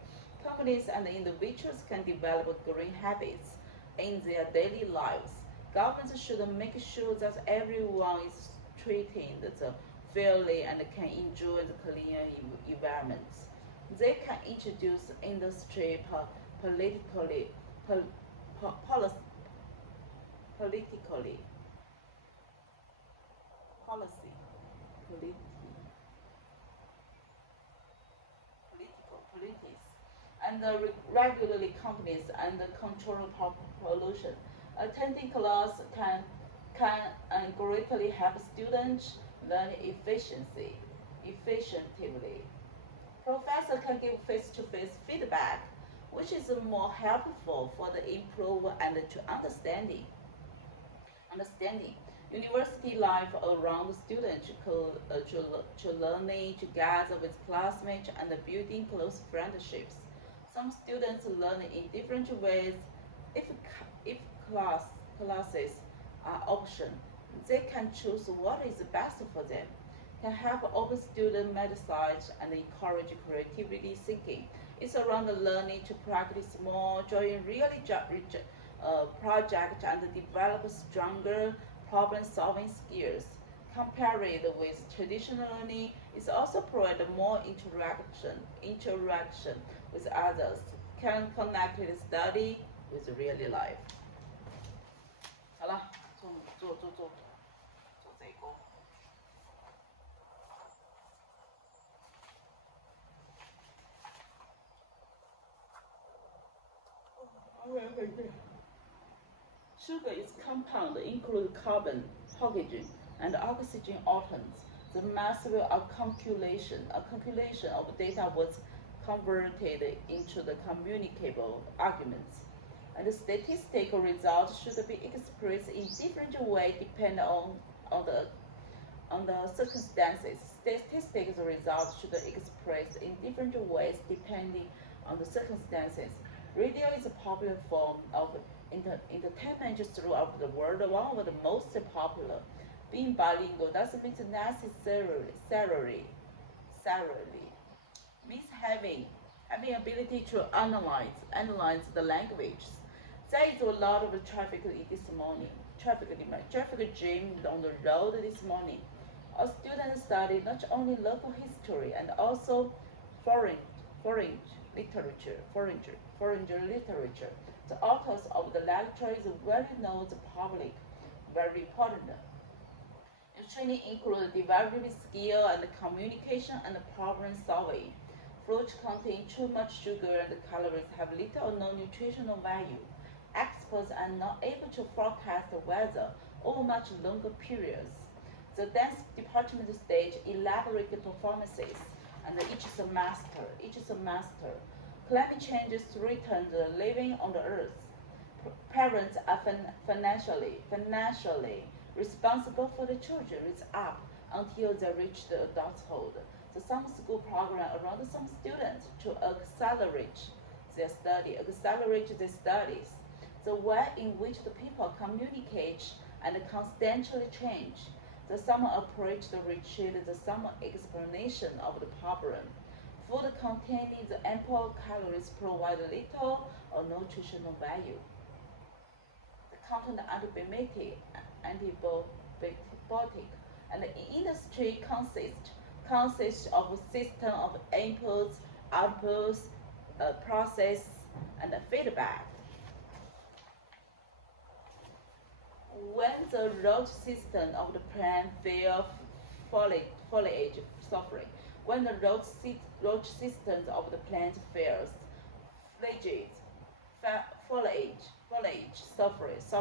Companies and individuals can develop green habits in their daily lives. Governments should make sure that everyone is treated fairly and can enjoy the clean environments. They can introduce industry politically and regularly companies and control pollution. Attending class can greatly help students learn efficiently. Professor can give face-to-face feedback, which is more helpful for the improve and to understanding. University life around students to learning together with classmates and building close friendships. Some students learn in different ways. If class classes are option. They can choose what is best for them, can help open student mindset and encourage creativity thinking. It's around learning to practice more, join really project and develop stronger problem-solving skills. Compared with traditional learning, it also provides more interaction with others, can connect the study with real life. 好了，做这一功。Sugar is compound include carbon, hydrogen, and oxygen atoms. The massive calculation of data was converted into the communicable arguments. And the statistical results should be expressed in different ways depending on the circumstances. Statistical results should be expressed in different ways depending on the circumstances. Radio is a popular form of entertainment throughout the world, one of the most popular. Being bilingual doesn't mean necessarily means having ability to analyze the language. There is a lot of traffic this morning. Traffic jam on the road this morning. Our students study not only local history and also foreign literature. The authors of the lecture is very known to the public, very important. The training includes developing skill and communication and problem solving. Fruits contain too much sugar and calories have little or no nutritional value. Experts are not able to forecast the weather over much longer periods. The dance department stage elaborate performances, and each semester, climate change threatens living on the earth. Parents are financially responsible for the children's up until they reach the adulthood. The summer school program around some students to accelerate their studies. The way in which the people communicate and constantly change. The summer approach retreat, the summer explanation of the problem. Food containing the ample calories provide little or no nutritional value. The content antibiotic, and the industry consists of a system of inputs, outputs, process, and feedback. When the root system of the plant fails, foliage suffering. When the root system of the plant fails, foliage suffers.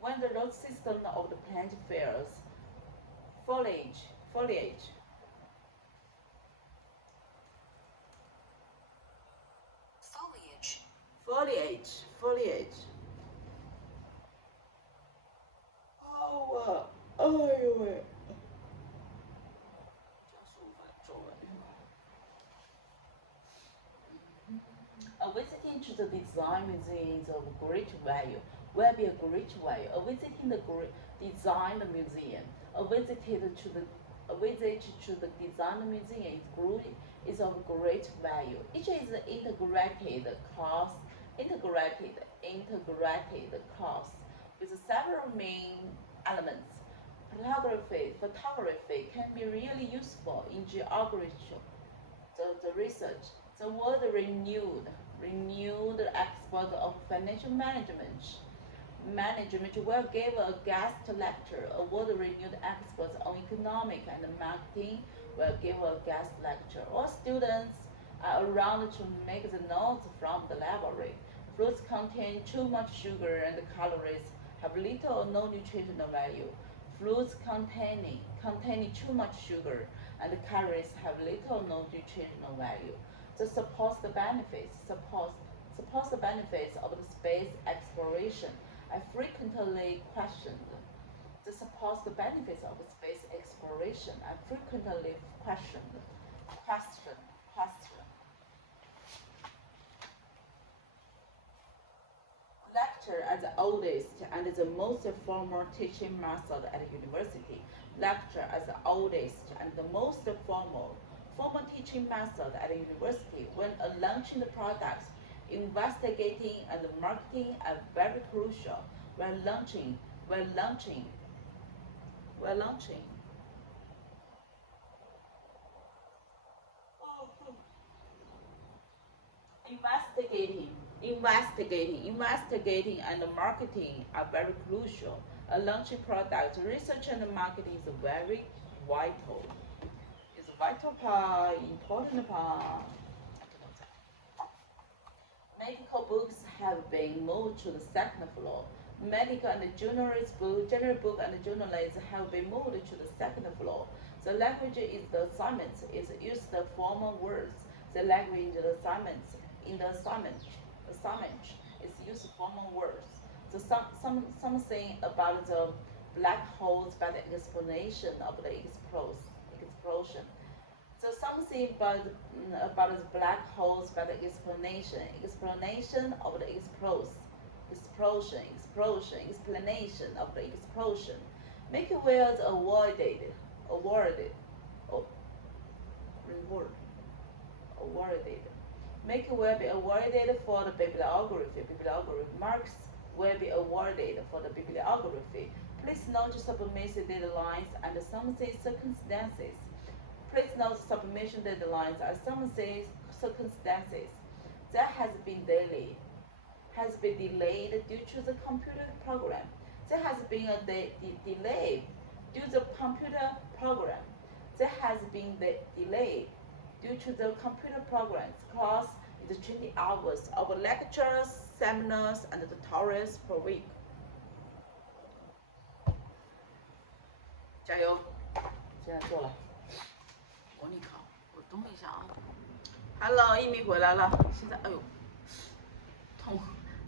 When the root system of the plant fails, foliage. A visiting to the design museum is of great value. Will be a great value. A visiting the design museum. A visit to the design museum is of great value. Each is integrated class with several main elements. Photography can be really useful in geography, the research. The world renewed expert of financial management will give a guest lecture. A world-renewed expert on economic and marketing will give a guest lecture. All students are around to make the notes from the library. Fruits contain too much sugar and calories have little or no nutritional value. Fruits containing too much sugar and calories have little or no nutritional value. To support the benefits of the space exploration, I frequently questioned. To support the benefits of space exploration, I frequently questioned. Lecture at the oldest and the most formal teaching method at university. Lecture as the oldest and the most formal teaching method at university. When launching the products, investigating and marketing are very crucial. When launching. Investigating and marketing are very crucial. A launching product, research and marketing is very vital. It's a vital part, important part. Medical books have been moved to the second floor. Medical and general book and journals have been moved to the second floor. The language is the assignments is use the formal words. The language the assignments in the assignment is use formal words. The something about the black holes by the explanation of the explosion. So something about the black holes by the explanation of the explosion, explanation of the explosion. Make well awarded. Make will be awarded for the bibliography. Marks will be awarded for the bibliography. Please note submission deadlines and some circumstances. Please note submission deadlines and some circumstances. That has been delayed due to the computer program. There has been a delay due to the computer program. There has been the delay due to the computer programs. Class is 20 hours of lectures, seminars, and tutorials per week. 加油！现在做了模拟考，我动一下啊。Hello， 一鸣回来了。现在哎呦痛，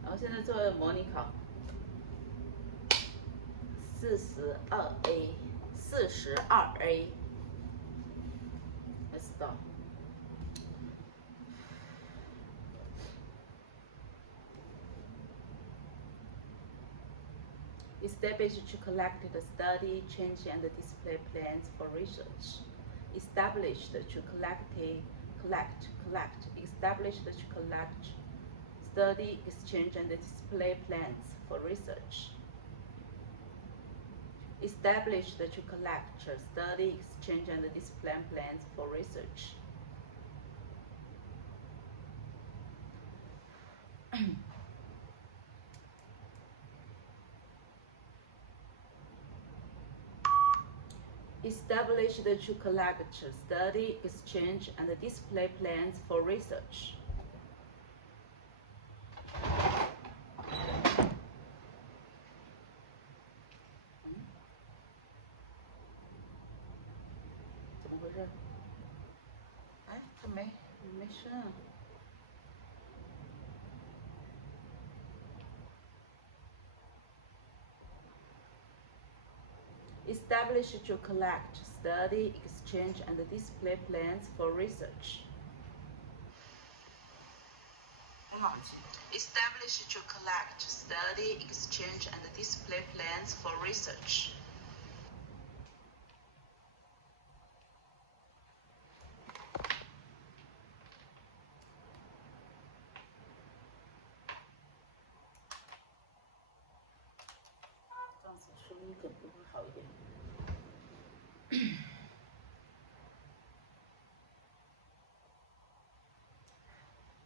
然后现在做模拟考。42A。Let's start. Establish to collect the study, change and display plans for research. Established to collect. Established to collect, study, exchange and display plans for research. Established to collect, study, exchange and display plans for research. Established to collect, study, exchange, and display plans for research. Establish to collect, study, exchange, and display plans for research. Establish to collect, study, exchange, and display plans for research.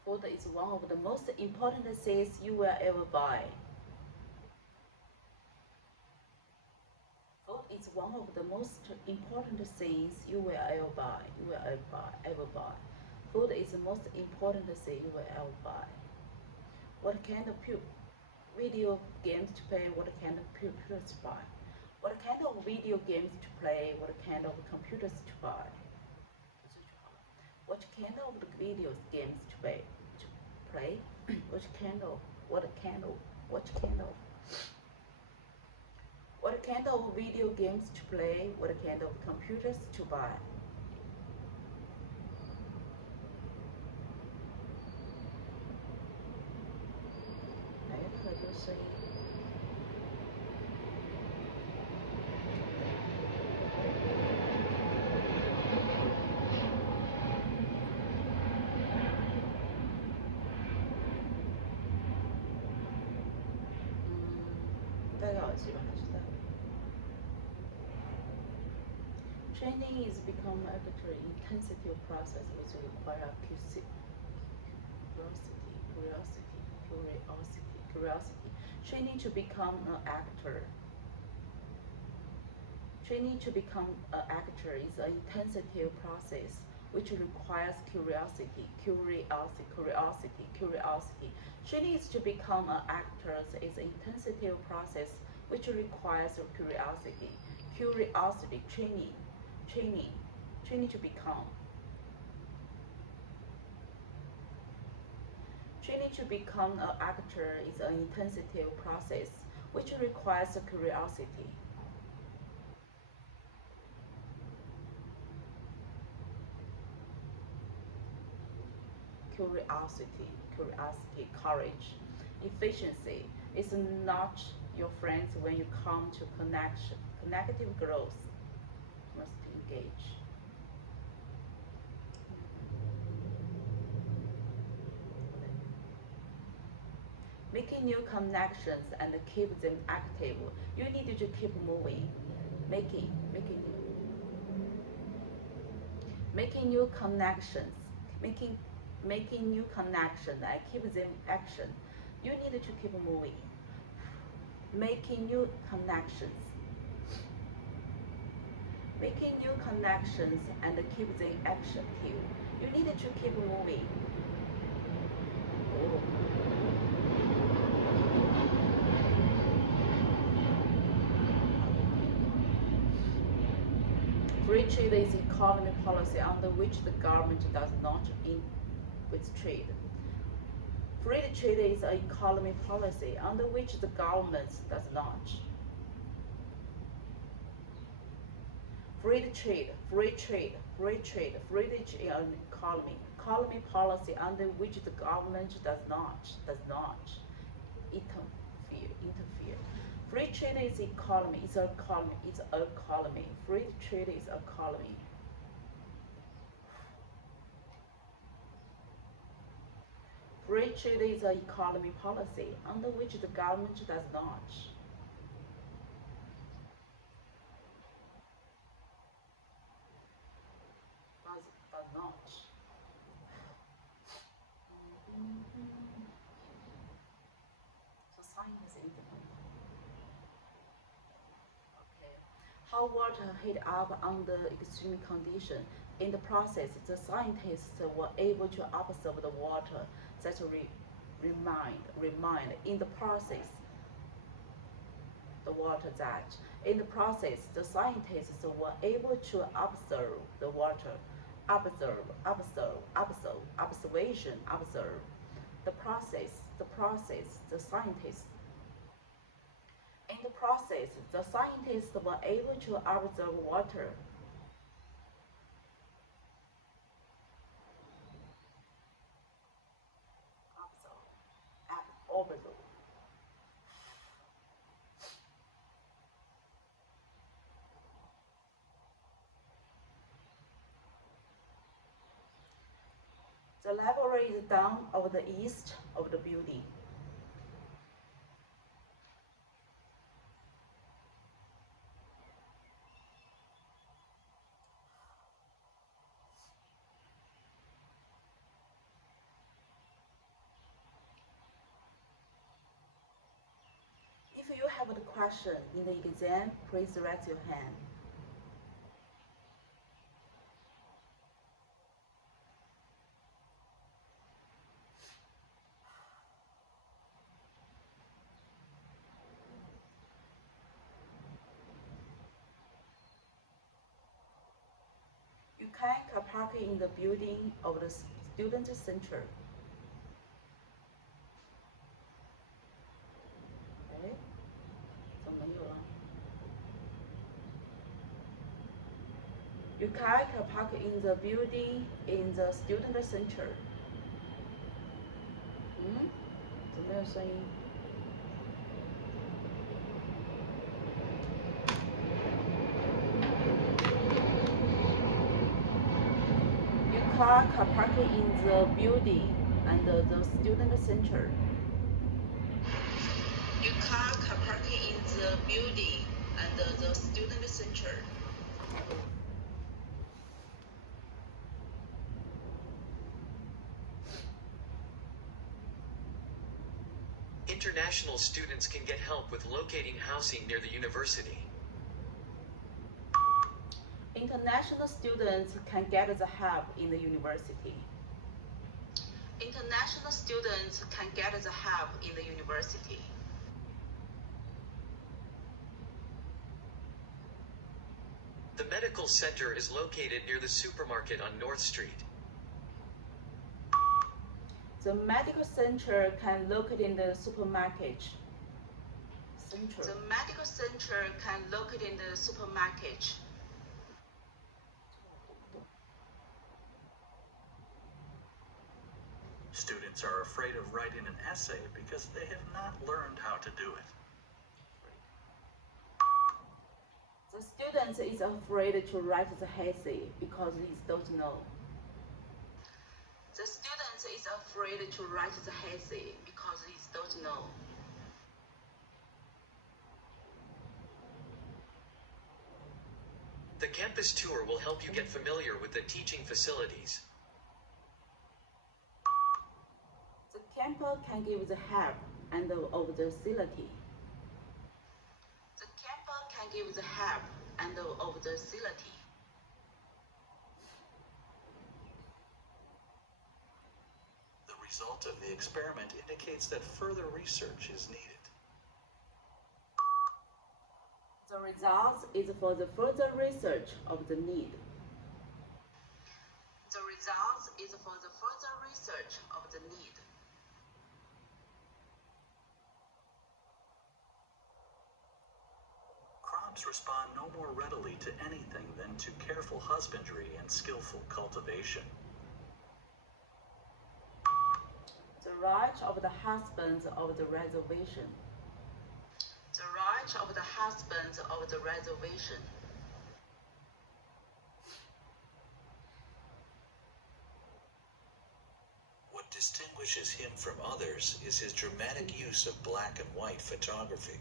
Food is one of the most important things you will ever buy. Food is one of the most important things you will ever buy. Food is the most important thing you will ever buy. What kind of video games to play? What kind of computers to buy? What kind of video games to play? What kind of computers to buy? What kind of video games to play? What kind of video games to play? What kind of computers to buy? 系吧，还是在 Training is become an intensity process which require curiosity. Training to become an actor. Training to become an actor is an intensive process which requires curiosity. Training is to become an actor is an intensive process which requires curiosity. Training to become. Training to become an actor is an intensive process which requires curiosity. Courage, efficiency is not your friends when you come to connective growth. Must engage. Making new connections and keep them active. You need to keep moving. Making new connections. Making new connections and keep them action. You need to keep moving. Making new connections. Making new connections and keep them active. You need to keep moving. Oh. Free trade is economic policy under which the government does not with trade. Free trade is an economic policy under which the government does not. Free trade in an economy policy under which the government does not interfere. Free trade is economy, it's economy. Free trade is economy. Free trade is an economy policy under which the government does not. Does not. So science is independent. Okay. How water heat up under extreme condition. In the process, the scientists were able to observe the water that remained in the process. In the process, the scientists were able to observe the water. Observe. The process, the scientists. In the process, the scientists were able to observe water. Observe. The library is down over the east of the building. If you have a question in the exam, please raise your hand. You can park in the building of the student center. Okay, 怎么没有了？ You can park in the building in the student center. 怎么没有声音？ Car parking in the building and the student center. Your car parking in the building and the student center. International students can get help with locating housing near the university. International students can get the help in the university. International students can get the help in the university. The medical center is located near the supermarket on North Street. The medical center can locate in the supermarket. The medical center can locate in the supermarket. Students are afraid of writing an essay because they have not learned how to do it. The student is afraid to write the essay because he don't know. The student is afraid to write the essay because he don't know. The campus tour will help you get familiar with the teaching facilities. The campus can give the help and of the facility. The campus can give the help and of the facility. The result of the experiment indicates that further research is needed. The result is for the further research of the need. The result is for the further research of the need. Crops respond no more readily to anything than to careful husbandry and skillful cultivation. The right of the husbands of the reservation. The right of the husbands of the reservation. What distinguishes him from others is his dramatic use of black and white photography.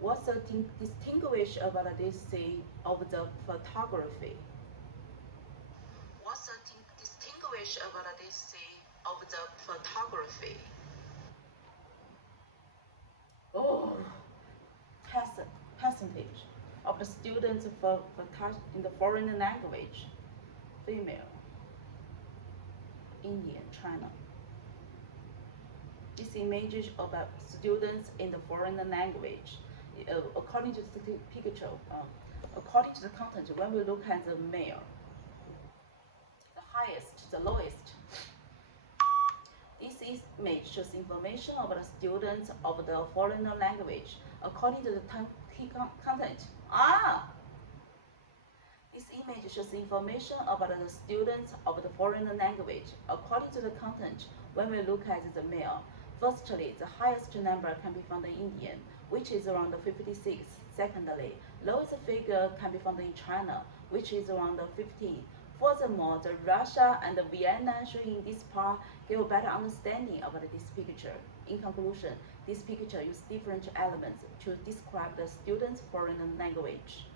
What's the distinguish about this thing of the photography? What's the distinguish about this thing of the photography? Oh, percentage of the students for in the foreign language, female, Indian, China. This image is about students in the foreign language. According to the picture, according to the content, when we look at the male, the highest, the lowest. This image shows information about the students of the foreign language according to the key content. This image shows information about the students of the foreign language according to the content when we look at the male. Firstly, the highest number can be found in Indian, which is around 56. Secondly, lowest figure can be found in China, which is around 15. Furthermore, the Russia and the Vietnam showing this part give a better understanding about this picture. In conclusion, this picture uses different elements to describe the student's foreign language.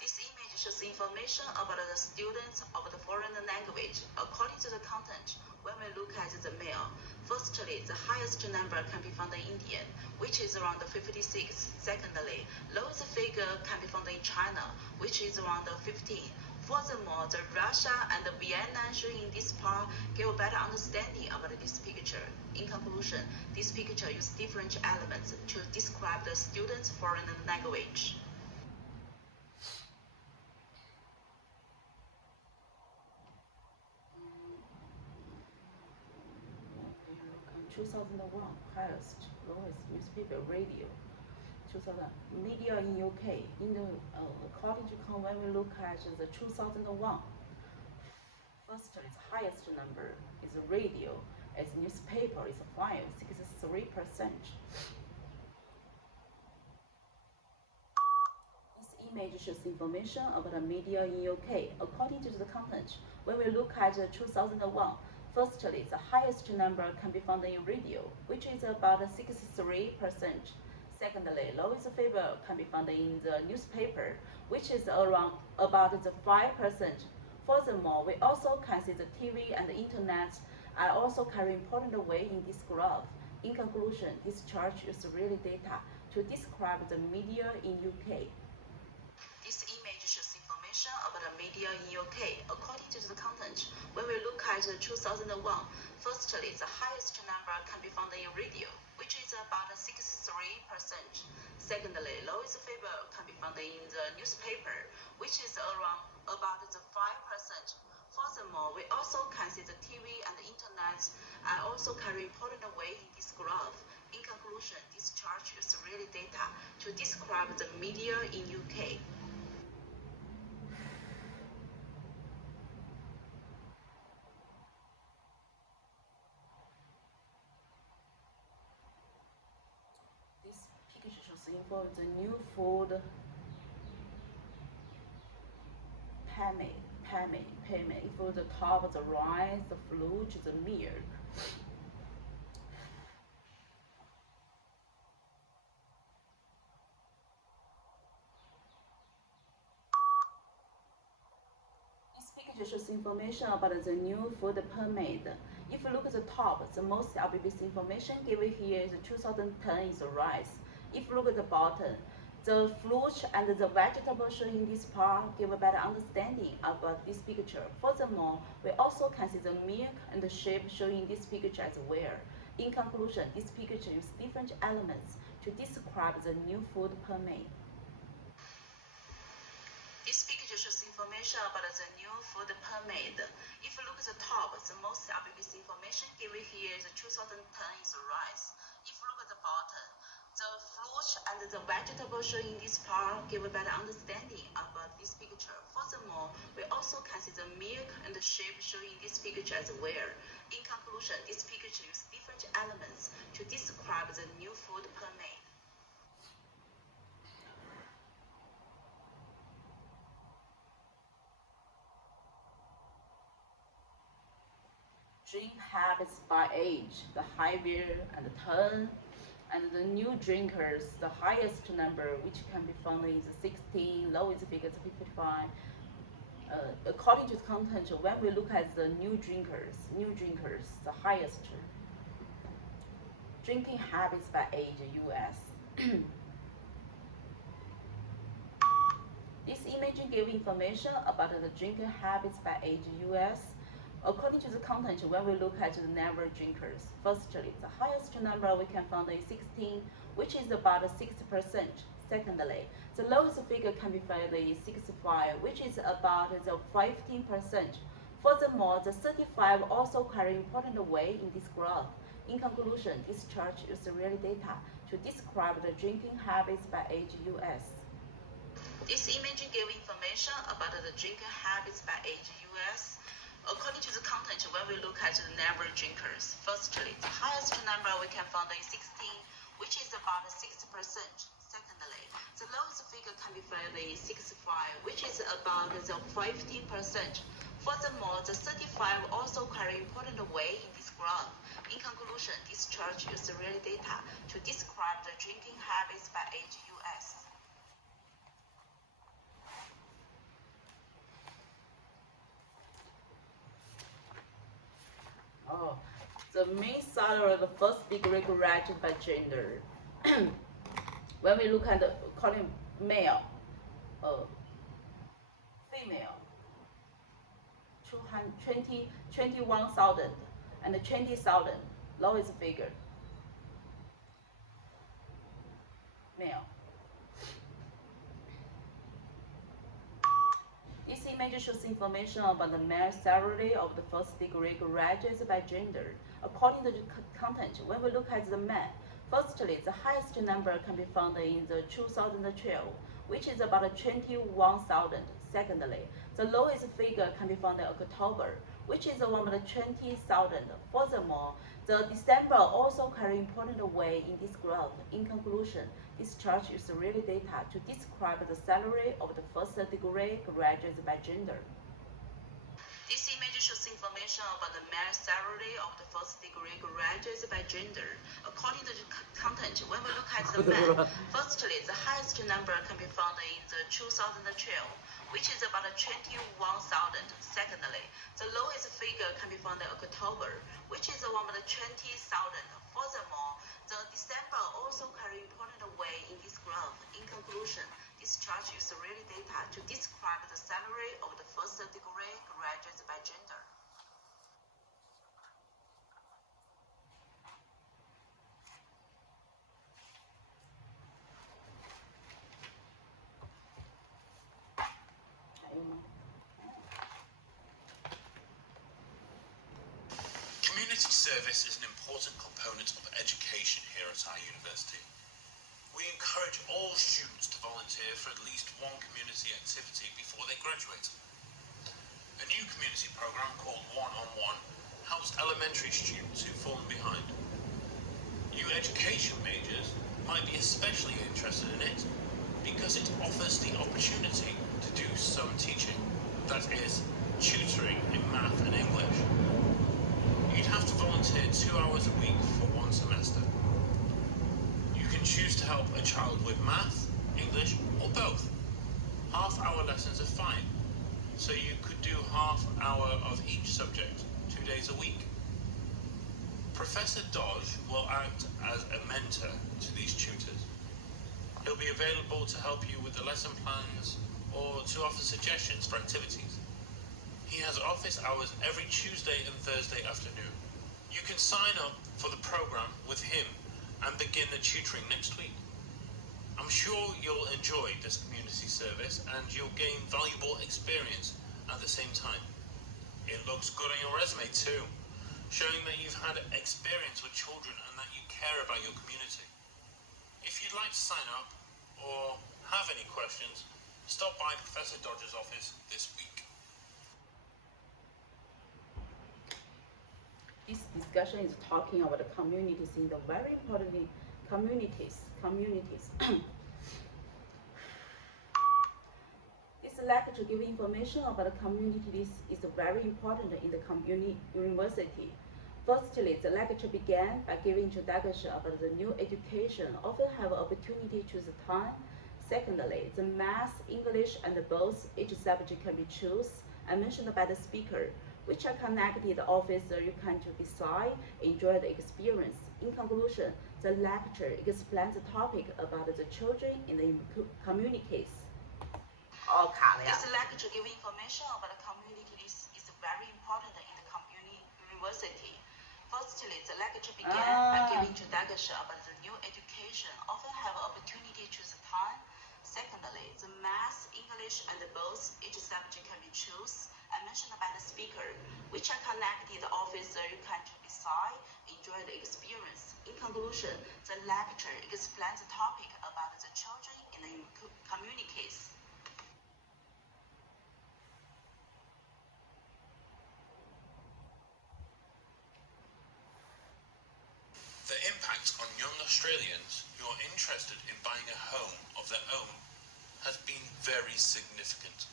This image shows information about the students of the foreign language according to the content when we look at the male. Firstly, the highest number can be found in Indian, which is around 56. Secondly, lowest figure can be found in China, which is around 15. Furthermore, the Russia and the Vietnam showing this part give a better understanding about this picture. In conclusion, this picture uses different elements to describe the student's foreign language. Okay, 2001, highest, lowest newspaper, radio. 2000 media in UK. In the according to when we look at the 2001, first its highest number is radio. As newspaper is 63%. This image shows information about the media in UK according to the content. When we look at the 2001, Firstly, the highest number can be found in radio, which is about 63%. Secondly, lowest figure can be found in the newspaper, which is around about the 5%. Furthermore, we also can see the TV and the internet are also carry important weight in this graph. In conclusion, this chart is really data to describe the media in UK. This image shows information about the media in UK according to the content. When we look at 2001, firstly, the highest number can be found in radio, which is about 63%. Secondly, lowest figure can be found in the newspaper, which is around about the 5%. Furthermore, we also can see the TV and the internet are also carry important weight in this graph. In conclusion, this chart is really data to describe the media in UK. This picture shows info of the new food payment. For the top, the rice, the fruit, the milk. This picture shows information about the new food permit. If you look at the top, the most obvious information given here is 2010 is the rice. If you look at the bottom, the fruit and the vegetables shown in this part give a better understanding about this picture. Furthermore, we also can see the milk and the shape shown in this picture as well. In conclusion, this picture uses different elements to describe the new food permit. This picture shows information about the new food permit. If you look at the top, the most obvious information given here is 2010 is rice. If you look at the bottom, the fruit and the vegetables shown in this part give a better understanding about this picture. Furthermore, we also can see the milk and the shape shown in this picture as well. In conclusion, this picture uses different elements to describe the new food permit. Drink habits by age, the heavier and the turn. And the new drinkers, the highest number, which can be found is 16, lowest figure is 55. According to the content, when we look at the new drinkers, the highest drinking habits by age, US. This image gives information about the drinking habits by age, US. According to the content, when we look at the never drinkers, firstly, the highest number we can find is 16, which is about 60%. Secondly, the lowest figure can be found is 65, which is about the 15%. Furthermore, the 35 also carry important weight in this graph. In conclusion, this chart is real data to describe the drinking habits by age US. This image gives information about the drinking habits by age US. According to the content, when we look at the never drinkers, firstly, the highest number we can find is 16, which is about 60%. Secondly, the lowest figure can be found is 65, which is about the 15%. Furthermore, the 35 also carry important weight in this graph. In conclusion, this chart uses real data to describe the drinking habits by age US. The main salary of the first degree graduate by gender. When we look at the column male, female, 21,000 and 20,000, lowest figure, male. This image shows information about the male salary of the first degree graduates by gender. According to the content, when we look at the men, firstly, the highest number can be found in the 2012, which is about 21,000. Secondly, the lowest figure can be found in October, which is about 20,000. Furthermore, the December also carry important weight in this graph. In conclusion, this chart is real data to describe the salary of the first degree graduates by gender. This image shows information about the merit salary of the first degree graduates by gender. According to the content, when we look at the map, firstly, the highest number can be found in the 2012, which is about 21,000. Secondly, the lowest figure can be found in October, which is about 20,000. Furthermore, the December also carry important weight in this graph. In conclusion, this chart uses real data to describe the salary of the first degree graduates by gender. Community service is an important component of education here at our university. We encourage all students to volunteer for at least one community activity before they graduate. A new community program called One-on-One helps elementary students who've fallen behind. You education majors might be especially interested in it because it offers the opportunity to do some teaching, that is, tutoring in math and English. You'd have to volunteer 2 hours a week for one semester. You can choose to help a child with math, English, or both. Half-hour lessons are fine, so you could do half-hour of each subject, 2 days a week. Professor Dodge will act as a mentor to these tutors. He'll be available to help you with the lesson plans or to offer suggestions for activities. He has office hours every Tuesday and Thursday afternoon. You can sign up for the program with him and begin the tutoring next week. I'm sure you'll enjoy this community service and you'll gain valuable experience at the same time. It looks good on your resume too, showing that you've had experience with children and that you care about your community. If you'd like to sign up or have any questions, stop by Professor Dodge's office this week. This discussion is talking about the communities in the very importantly communities. This lecture gives information about the communities is very important in the university. Firstly, the lecture began by giving introduction about the new education often have opportunity to choose the time. Secondly, the math, English, and both each subject can be chosen and mentioned by the speaker, which are connected officer you can to decide, enjoy the experience. In conclusion, the lecture explains the topic about the children in the communities. This lecture gives information about the communities is very important in the university. Firstly, the lecture began by giving introduction about the new education often have opportunity to choose the time. Secondly, the math, English, and both each subject can be chosen and mentioned by the speaker, which are connected officer you can to decide, enjoy the experience. In conclusion, the lecture explains the topic about the children in the communities. The impact on young Australians who are interested in buying a home of their own has been very significant.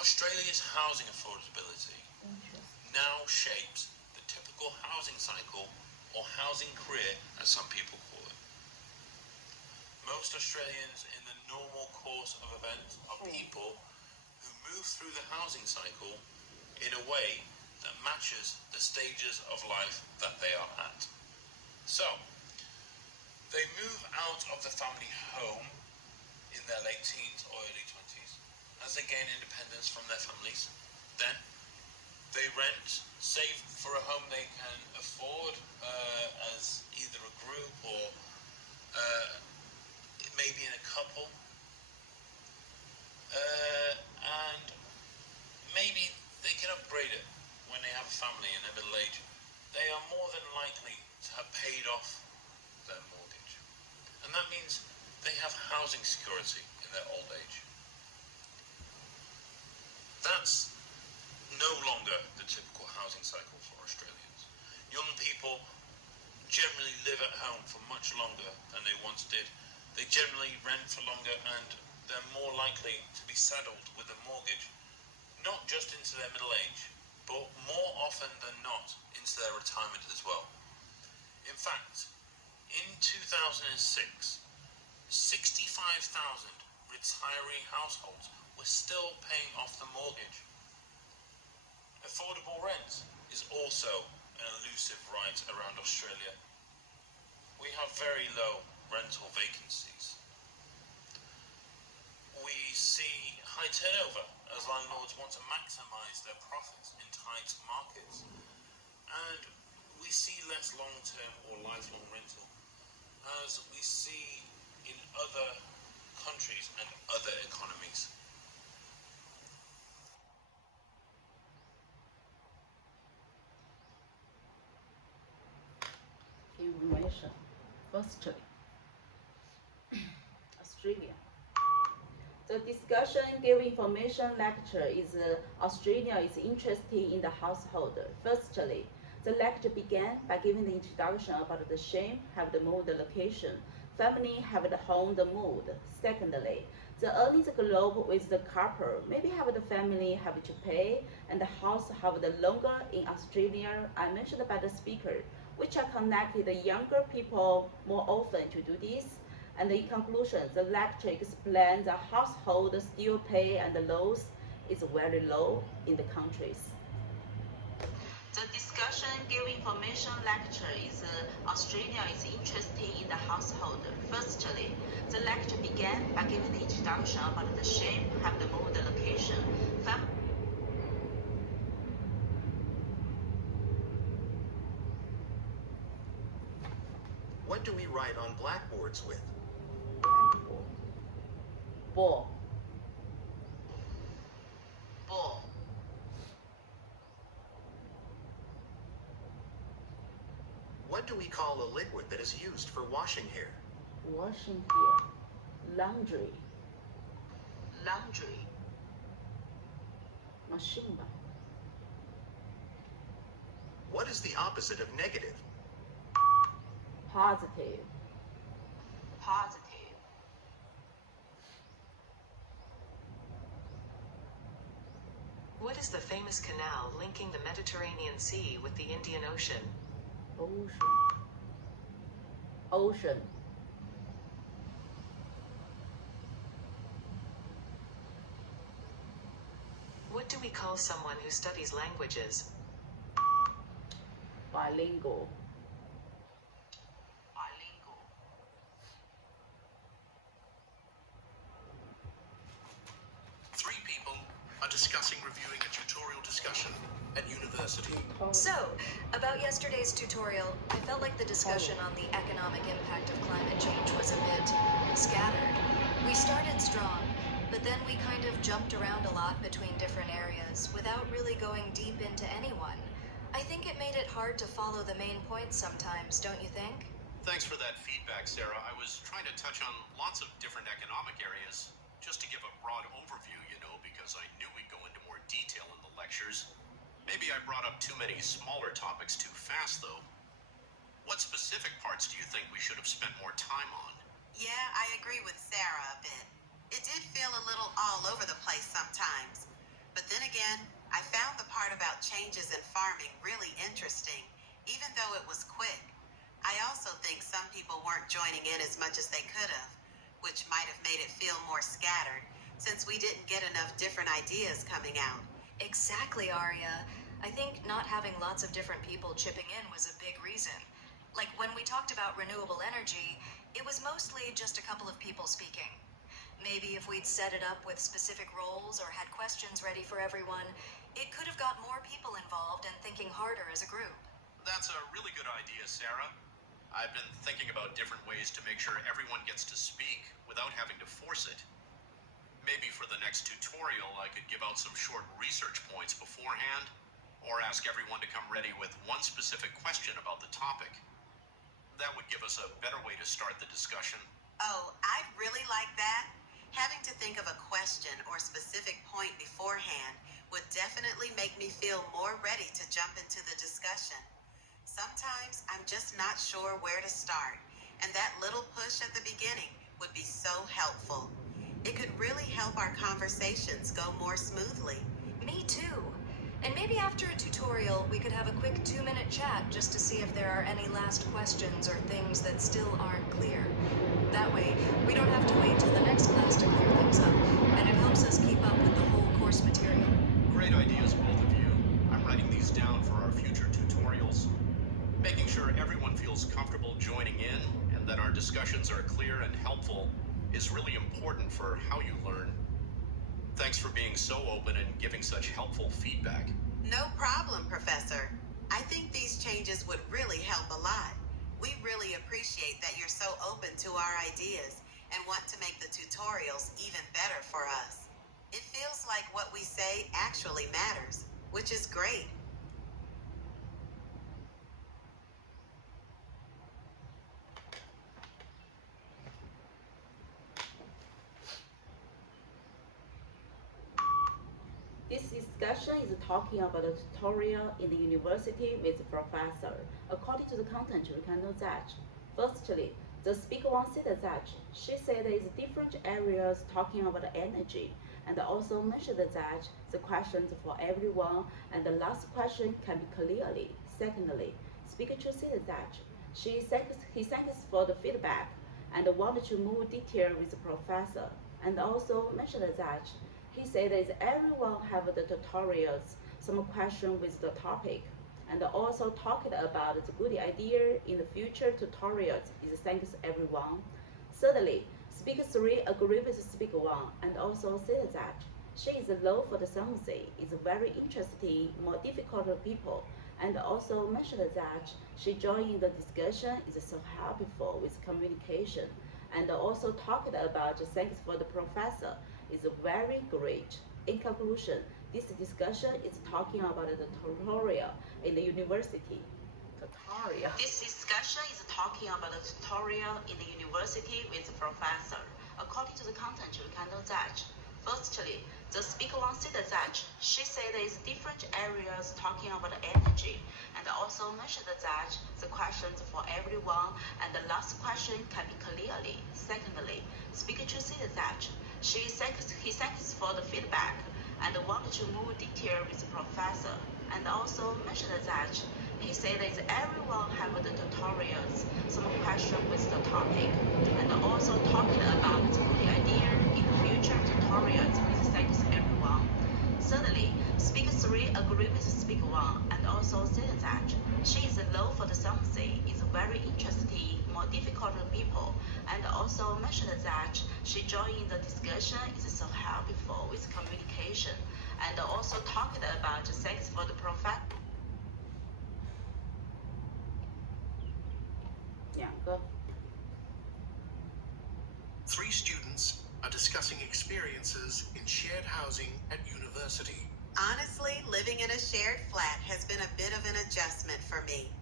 Australia's housing affordability now shapes the typical housing cycle, or housing career as some people call it. Most Australians in the normal course of events are people who move through the housing cycle in a way that matches the stages of life that they are at. So, they move out of the family home in their late teens or early 20s as they gain independence from their families. Then, they rent, save for a home they can afford as either a group or maybe in a couple. And maybe they can upgrade it when they have a family in their middle age. They are more than likely to have paid off their mortgage. And that means they have housing security in their old age. That's no longer the typical housing cycle for Australians. Young people generally live at home for much longer than they once did. They generally rent for longer and they're more likely to be saddled with a mortgage, not just into their middle age, but more often than not into their retirement as well. In fact, in 2006, 65,000 retiree households were still paying off the mortgage. Affordable rent is also an elusive right around Australia. We have very low rental vacancies. We see high turnover as landlords want to maximise their profits in tight markets. And we see less long-term or lifelong rental, as we see in other countries and other economies. Information. Firstly, Australia. The discussion give information lecture is Australia is interested in the household. Firstly, the lecture began by giving the introduction about the shame, have the mood, the location, family, have the home, the mood. Secondly, the earnings globe with the couple, maybe have the family have to pay, and the house have the longer in Australia, I mentioned by the speaker, which are connected the younger people more often to do this. And in conclusion, the lecture explains the household still pay and the loss is very low in the countries. The discussion give information lecture is Australia is interested in the household. Firstly, the lecture began by giving the introduction about the shape, have the mood, the location. What do we write on blackboards with? Ball. Ball. What do we call a liquid that is used for washing hair? Washing hair. Laundry. Laundry. Machine. What is the opposite of negative? Positive. Positive. What is the famous canal linking the Mediterranean Sea with the Indian Ocean? Ocean. Ocean. What do we call someone who studies languages? Bilingual. Three people are discussing reviewing a tutorial discussion at university. So, about yesterday's tutorial, I felt like the discussion on the economic impact of climate change was a bit scattered. We started strong, but then we kind of jumped around a lot between different areas without really going deep into any one. I think it made it hard to follow the main points sometimes, don't you think? Thanks for that feedback, Sarah. I was trying to touch on lots of different economic areas, just to give a broad overview, because I knew we'd go into more detail in the lectures. Maybe I brought up too many smaller topics too fast, though. What specific parts do you think we should have spent more time on? Yeah, I agree with Sarah a bit. It did feel a little all over the place sometimes. But then again, I found the part about changes in farming really interesting, even though it was quick. I also think some people weren't joining in as much as they could have, which might have made it feel more scattered, since we didn't get enough different ideas coming out. Exactly, Aria. I think not having lots of different people chipping in was a big reason. Like when we talked about renewable energy, it was mostly just a couple of people speaking. Maybe if we'd set it up with specific roles or had questions ready for everyone, it could have got more people involved and thinking harder as a group. That's a really good idea, Sarah. I've been thinking about different ways to make sure everyone gets to speak without having to force it. Maybe for the next tutorial, I could give out some short research points beforehand, or ask everyone to come ready with one specific question about the topic. That would give us a better way to start the discussion. Oh, I'd really like that. Having to think of a question or specific point beforehand would definitely make me feel more ready to jump into the discussion. Sometimes I'm just not sure where to start, and that little push at the beginning would be so helpful. It could really help our conversations go more smoothly. Me too. And maybe after a tutorial, we could have a quick 2-minute chat just to see if there are any last questions or things that still aren't clear. That way, we don't have to wait till the next class to clear things up, and it helps us keep up with the whole course material. Great ideas, both of you. I'm writing these down for our future tutorials. Making sure everyone feels comfortable joining in and that our discussions are clear and helpful is really important for how you learn. Thanks for being so open and giving such helpful feedback. No problem, Professor. I think these changes would really help a lot. We really appreciate that you're so open to our ideas and want to make the tutorials even better for us. It feels like what we say actually matters, which is great. This discussion is talking about a tutorial in the university with the professor. According to the content, we can know that. Firstly, the speaker one said that she said there is different areas talking about energy, and also mentioned that the questions for everyone and the last question can be clearly. Secondly, speaker two said that he thanks for the feedback and wanted to move detail with the professor, and also mentioned that he said that everyone have the tutorials, some question with the topic, and also talked about the good idea in the future tutorials is thanks everyone. Thirdly, speaker 3 agreed with speaker 1 and also said that she is low for the something, is very interesting, more difficult people, and also mentioned that she joined the discussion is so helpful with communication, and also talked about thanks for the professor is very great. In conclusion, this discussion is talking about the tutorial in the university. This discussion is talking about the tutorial in the university with the professor. According to the content, we can know that. Firstly, the speaker one said that she said there is different areas talking about energy, and also mentioned that the questions for everyone and the last question can be clearly. Secondly, speaker two said that he thanks for the feedback and wanted to move detail with the professor, and also mentioned that he said that everyone have the tutorials, some question with the topic, and also talking about the good idea in future tutorials with thanks everyone. Thirdly, speaker 3 agreed with speaker 1 and also said that she is low for the something, is very interesting, more difficult people, and also mentioned that she joined the discussion is so helpful with communication, and also talked about thanks for the professor. 3 students are discussing experiences in shared housing at university. Honestly, living in a shared flat has been a bit of an adjustment for me.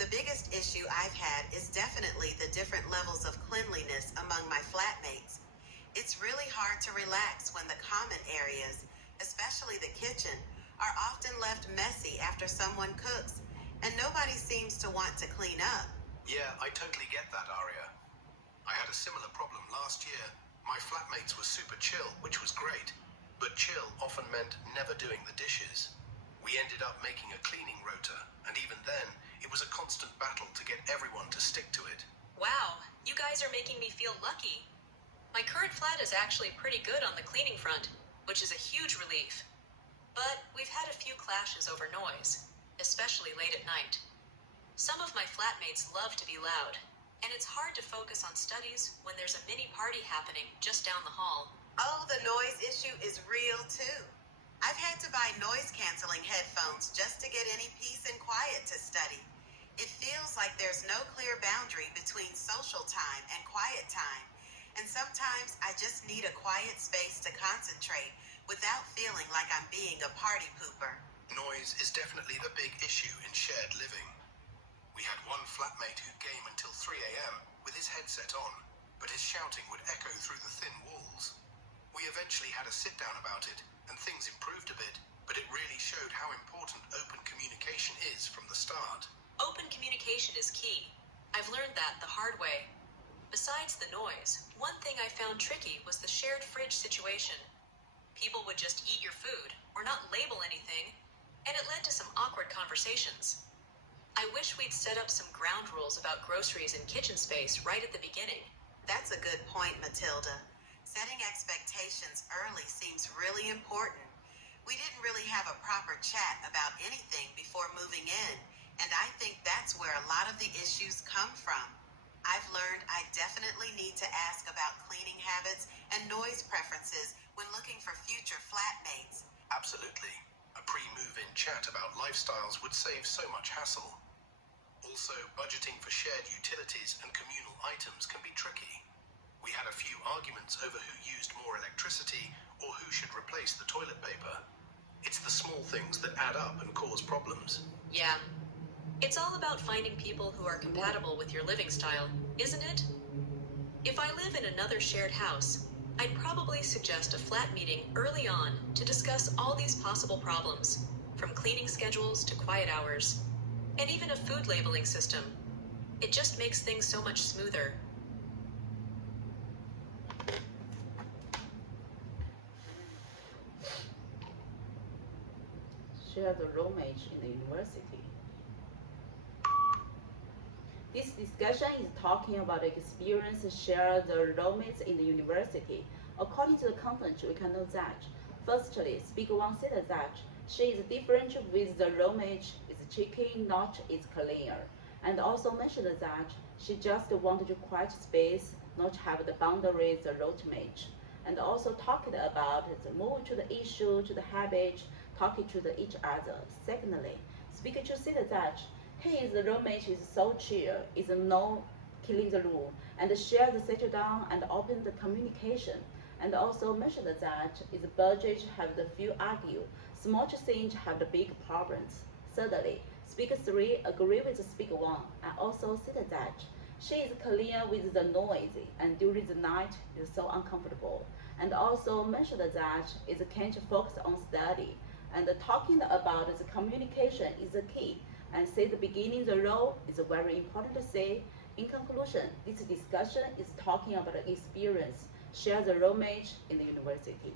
The biggest issue I've had is definitely the different levels of cleanliness among my flatmates. It's really hard to relax when the common areas, especially the kitchen, are often left messy after someone cooks, and nobody seems to want to clean up. Yeah, I totally get that, Aria. I had a similar problem last year. My flatmates were super chill, which was great. But chill often meant never doing the dishes. We ended up making a cleaning rota, and even then, it was a constant battle to get everyone to stick to it. Wow, you guys are making me feel lucky. My current flat is actually pretty good on the cleaning front, which is a huge relief. But we've had a few clashes over noise, especially late at night. Some of my flatmates love to be loud, and it's hard to focus on studies when there's a mini party happening just down the hall. Oh, the noise issue is real too. I've had to buy noise-canceling headphones just to get any peace and quiet to study. It feels like there's no clear boundary between social time and quiet time, and sometimes I just need a quiet space to concentrate without feeling like I'm being a party pooper. Noise is definitely the big issue in shared living. We had one flatmate who game until 3 a.m. with his headset on, but his shouting would echo through the thin walls. We eventually had a sit-down about it, and things improved a bit, but it really showed how important open communication is from the start. Open communication is key. I've learned that the hard way. Besides the noise, one thing I found tricky was the shared fridge situation. People would just eat your food, or not label anything, and it led to some awkward conversations. I wish we'd set up some ground rules about groceries and kitchen space right at the beginning. That's a good point, Matilda. Setting expectations early seems really important. We didn't really have a proper chat about anything before moving in, and I think that's where a lot of the issues come from. I've learned I definitely need to ask about cleaning habits and noise preferences when looking for future flatmates. Absolutely. A pre-move-in chat about lifestyles would save so much hassle. Also, budgeting for shared utilities and communal items can be tricky. We had a few arguments over who used more electricity or who should replace the toilet paper. It's the small things that add up and cause problems. Yeah. It's all about finding people who are compatible with your living style, isn't it? If I live in another shared house, I'd probably suggest a flat meeting early on to discuss all these possible problems, from cleaning schedules to quiet hours, and even a food labeling system. It just makes things so much smoother. Share the roommate in the university. This discussion is talking about the experience shared the roommates in the university. According to the content, we can know that. Firstly, speaker one said that she is different with the roommate, is cheeky, not is cleaner. And also mentioned that she just wanted quiet space, not have the boundaries, the roommate. And also talked about the move to the issue, to the habit, talking to each other. Secondly, speaker two said that his roommate is so chill, is no killing the room, and share the settle down and open the communication. And also mentioned that his budget have the few argue, small things have the big problems. Thirdly, speaker three agree with speaker one, and also said that she is clear with the noise, and during the night is so uncomfortable. And also mentioned that is can't focus on study, and talking about the communication is the key. And say the beginning, the role is very important to say. In conclusion, this discussion is talking about the experience, share the roommate in the university.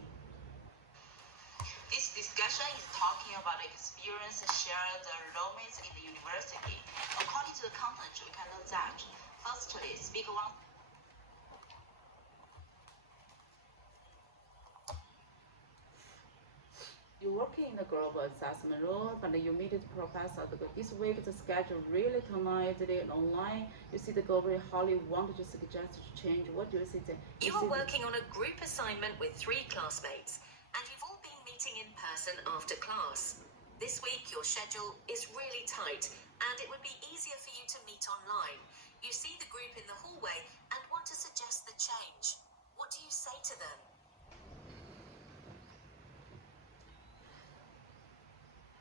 This discussion is talking about the experience, share the roommates in the university. According to the content, we can know that. Firstly, speaker one. You working in the global assessment role, but you meet the professor. This week the schedule really tonight and online. You see the global Holly wanted to suggest to change. What do you see? You are working on a group assignment with 3 classmates, and you've all been meeting in person after class. This week your schedule is really tight, and it would be easier for you to meet online. You see the group in the hallway and want to suggest the change. What do you say to them?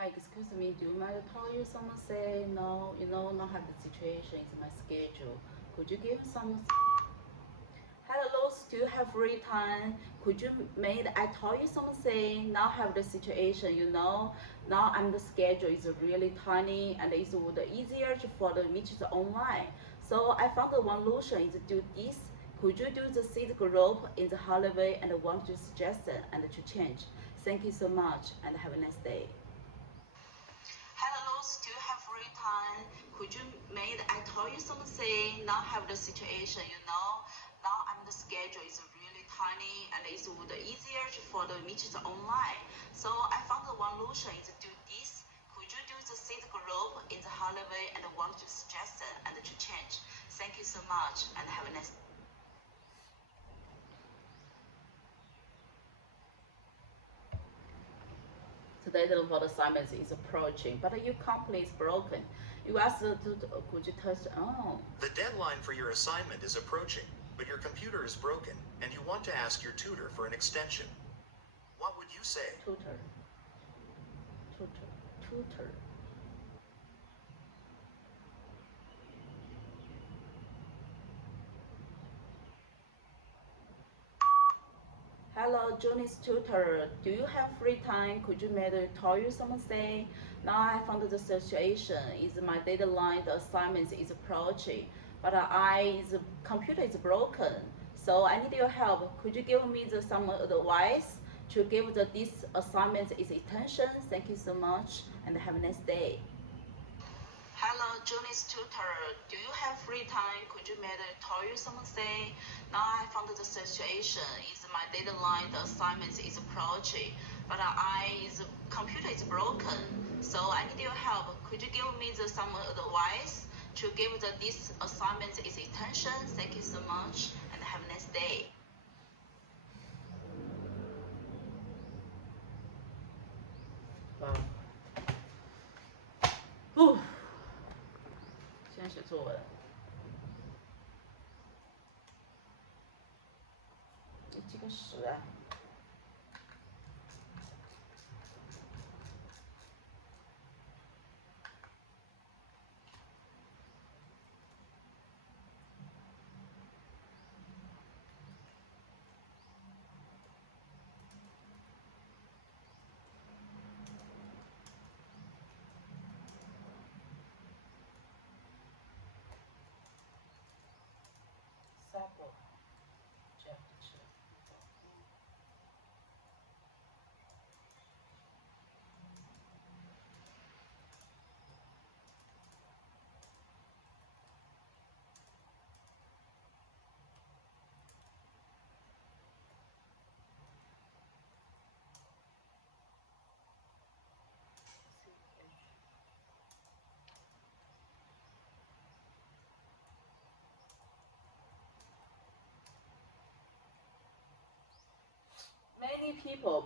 Excuse me, do you mind to tell you someone say no, not have the situation, it's my schedule. Could you give some? Hello, do you have free time? Could you make I tell you someone say now have the situation, now I'm the schedule is really tiny and it's easier for the meetings online. So I found the one solution is to do this. Could you do the seat group in the hallway and want to suggest it and to change? Thank you so much and have a nice day. Hello, do you have free time? Could you make I tell you something, now have the situation, now I'm the schedule is really tiny and it's easier for the meetings online. So I found the one solution is to do this. Could you do the seat group in the hallway and want to suggest it and to change? Thank you so much and have a nice day. The deadline for the assignment is approaching, but your complaint is broken. You asked could you touch, The deadline for your assignment is approaching, but your computer is broken, and you want to ask your tutor for an extension. What would you say? Tutor. Hello, Johnny's tutor. Do you have free time? Could you maybe tell you something? Now I found the situation is my deadline, the assignment is approaching, but the computer is broken. So I need your help. Could you give me some advice to give this assignment its attention. Thank you so much and have a nice day. Hello, Julie's tutor. Do you have free time? Could you maybe tell you something? Now I found the situation is my deadline, the assignment is approaching, but computer is broken. So I need your help. Could you give me some advice to give this assignment its attention? Thank you so much and have a nice day. Wow. 哦，现在写作文，有几个10啊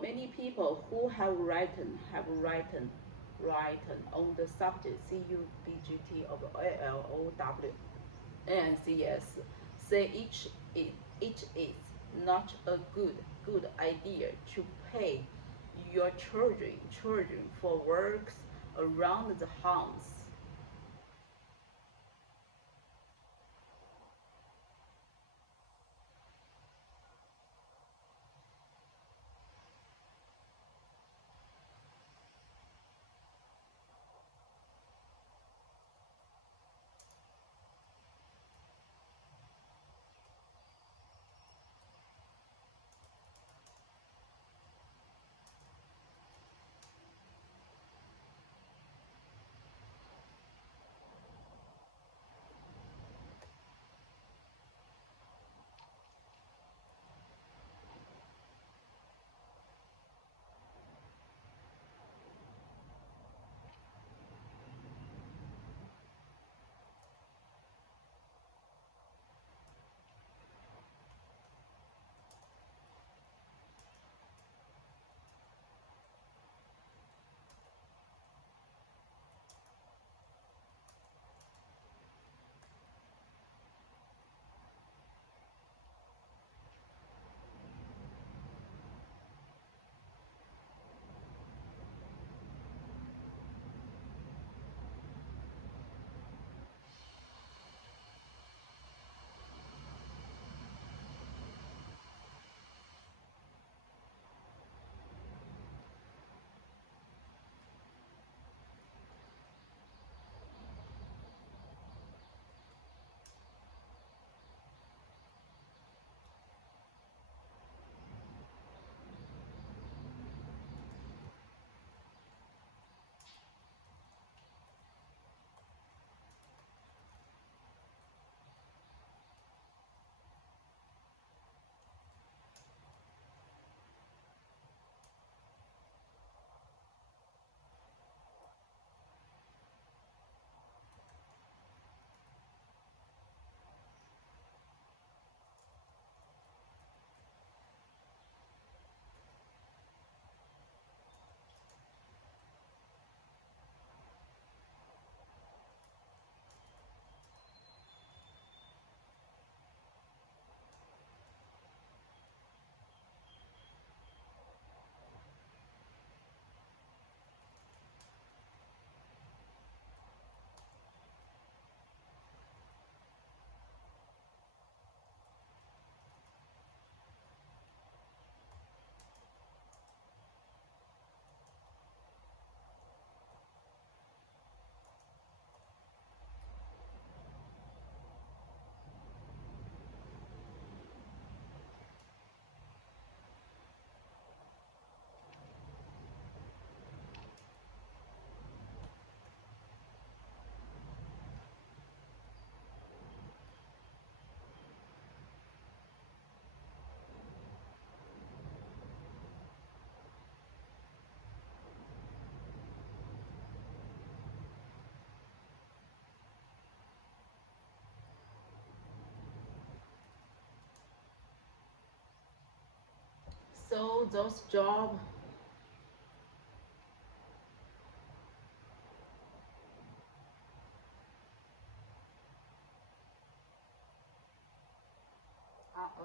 ？Many people who have written on the subject CUBGT of ALOW and CS say it is not a good idea to pay your children for works around the house. So those jobs are a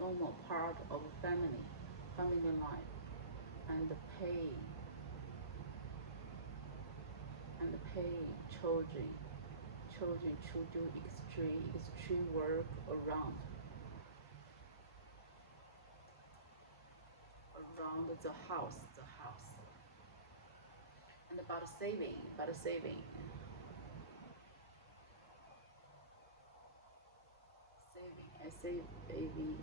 normal part of family life, and pay children to do extreme work around the house. And about saving, SAVING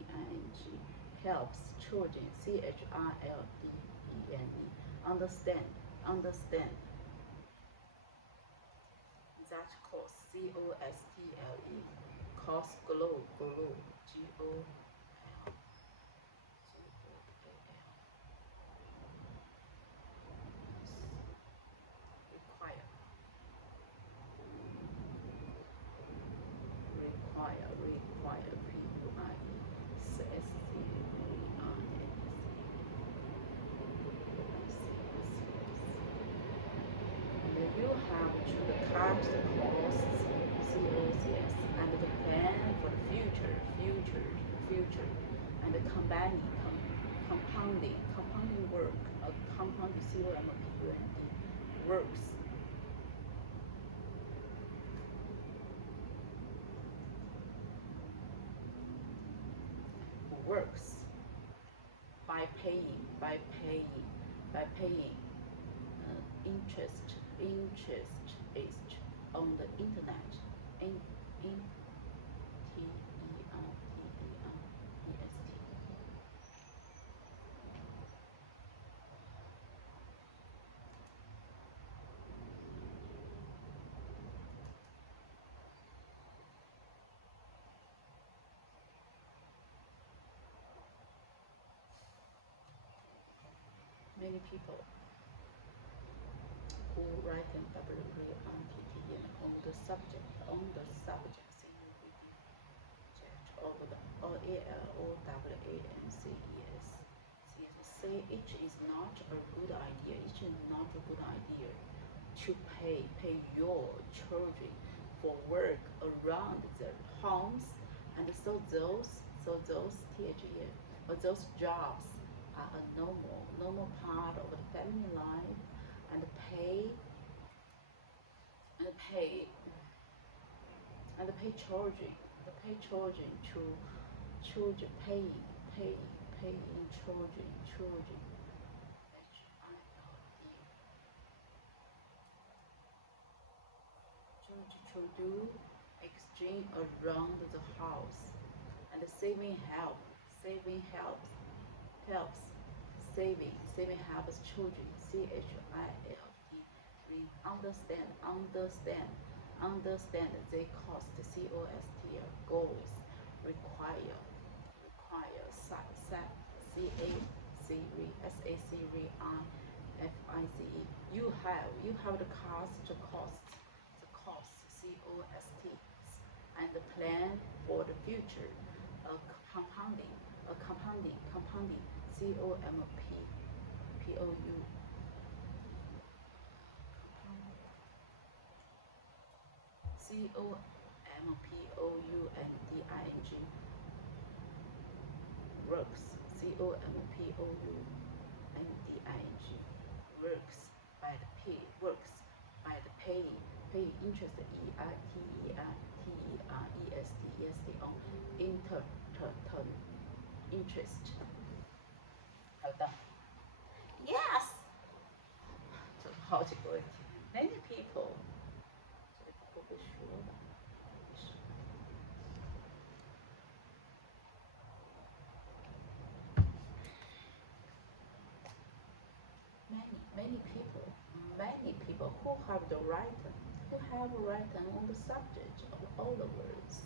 helps children, CHRLDENE, understand that course, COSTLE, course GLOW, GOL. Require you have to cut the costs, COCS, and the plan for the future, and the compounding work, compounding COMPUND works by paying interest on the internet, Many people who write an WE on PTE on the subject of the OAL or WANCES say it is not a good idea. To pay your children for work around their homes, and so those THE or those jobs are a normal part of the family life, and pay children to do exchange around the house, and saving helps children, CHILD, understand they cost, COST, goals, require SAC, FICE. You have the cost, COST, and the plan for the future, compounding, COMPOUNDING, works, works by the pay interest, EST on interest. 好的 Yes， 这好几个问题。Many people， 这不会说的。Many people who have written on the subject of all the words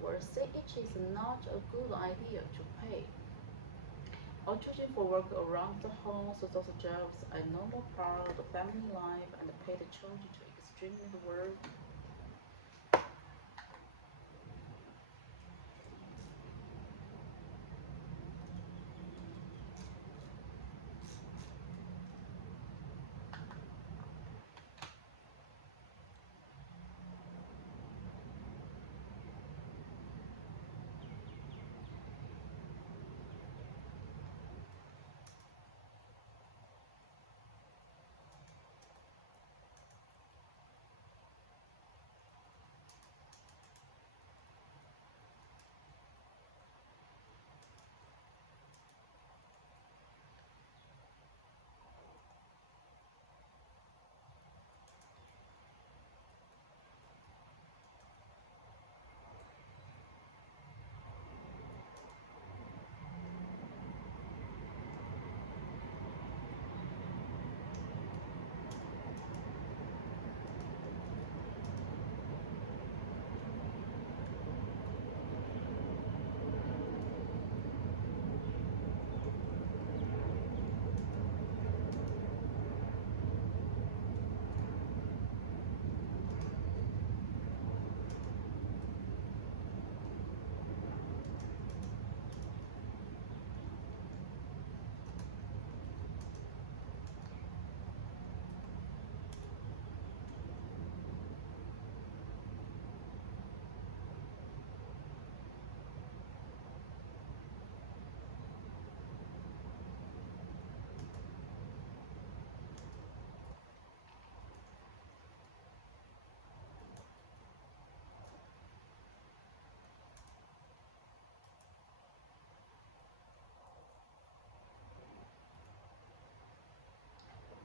will say it is not a good idea to pay or choosing for work around the home, so those jobs are a normal part of the family life, and pay the children to extremely work.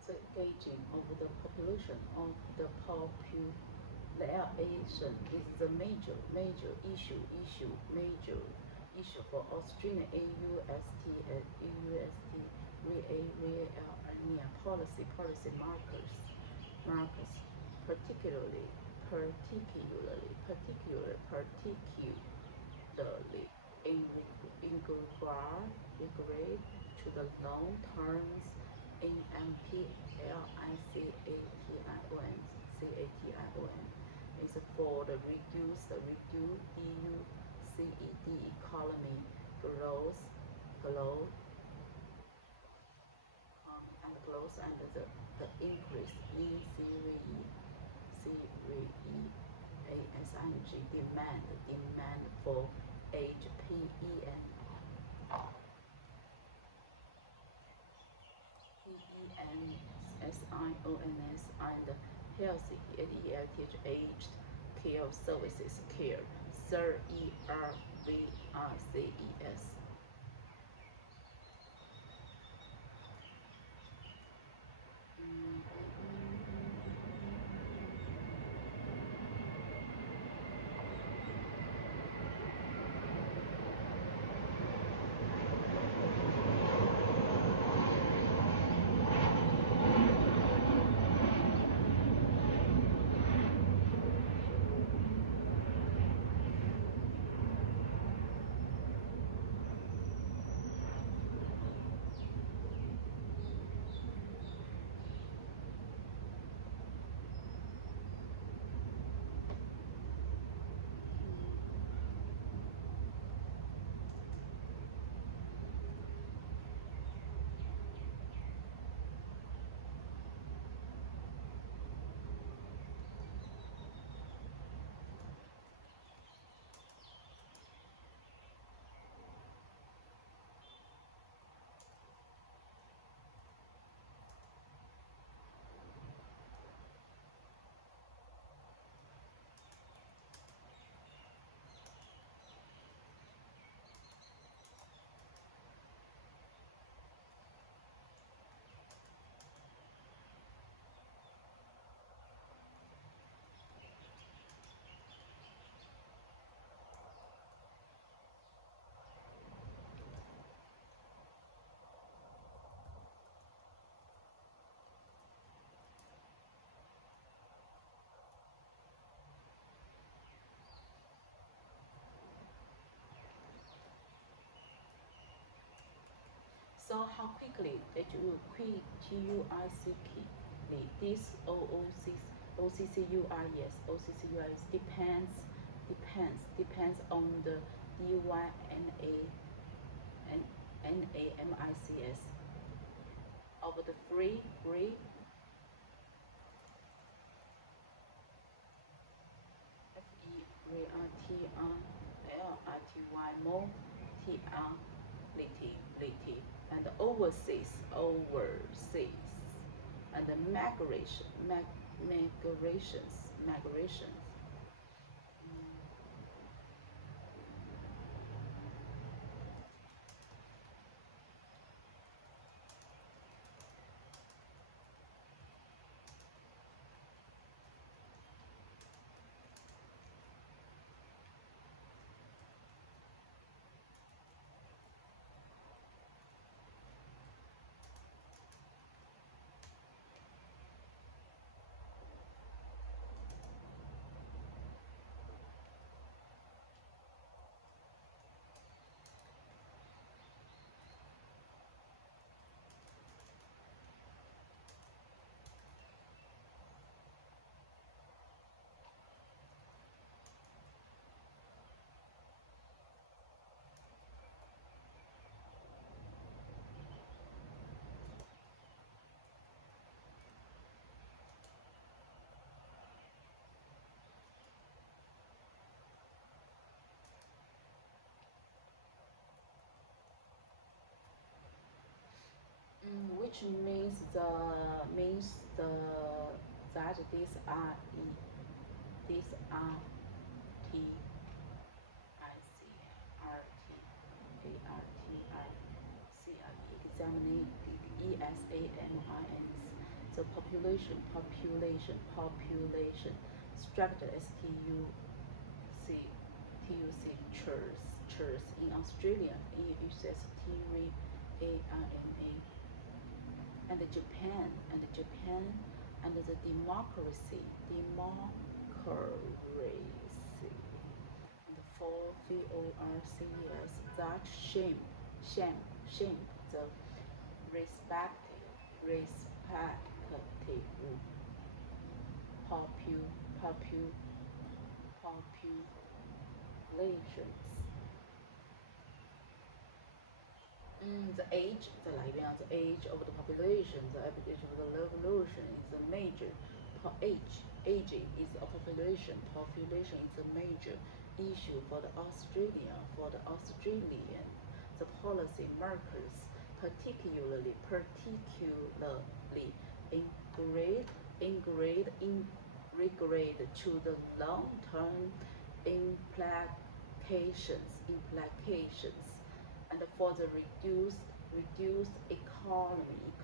the gauging of the population of the population is the major issue for Australian AUST and AUST real policy markers, particularly in regard to the long terms AMP LICATION is for the reduced EU CED economy growth and the increase in ASIG demand for HPE and SIONS and healthy aged care services RERVRCES. So how quickly this OCCUIS depends on the NAMICS of the free FERTILity and overseas and the migrations. Which means that these are examining exams the population, structure churs in Australia, EUSST and Japan, and the democracy, and for VORCES that shame the respective populations. The age of the population, the average of the revolution is a major aging is a population is a major issue for the Australian. The policy makers particularly in regard to the long-term implications and for the reduced economic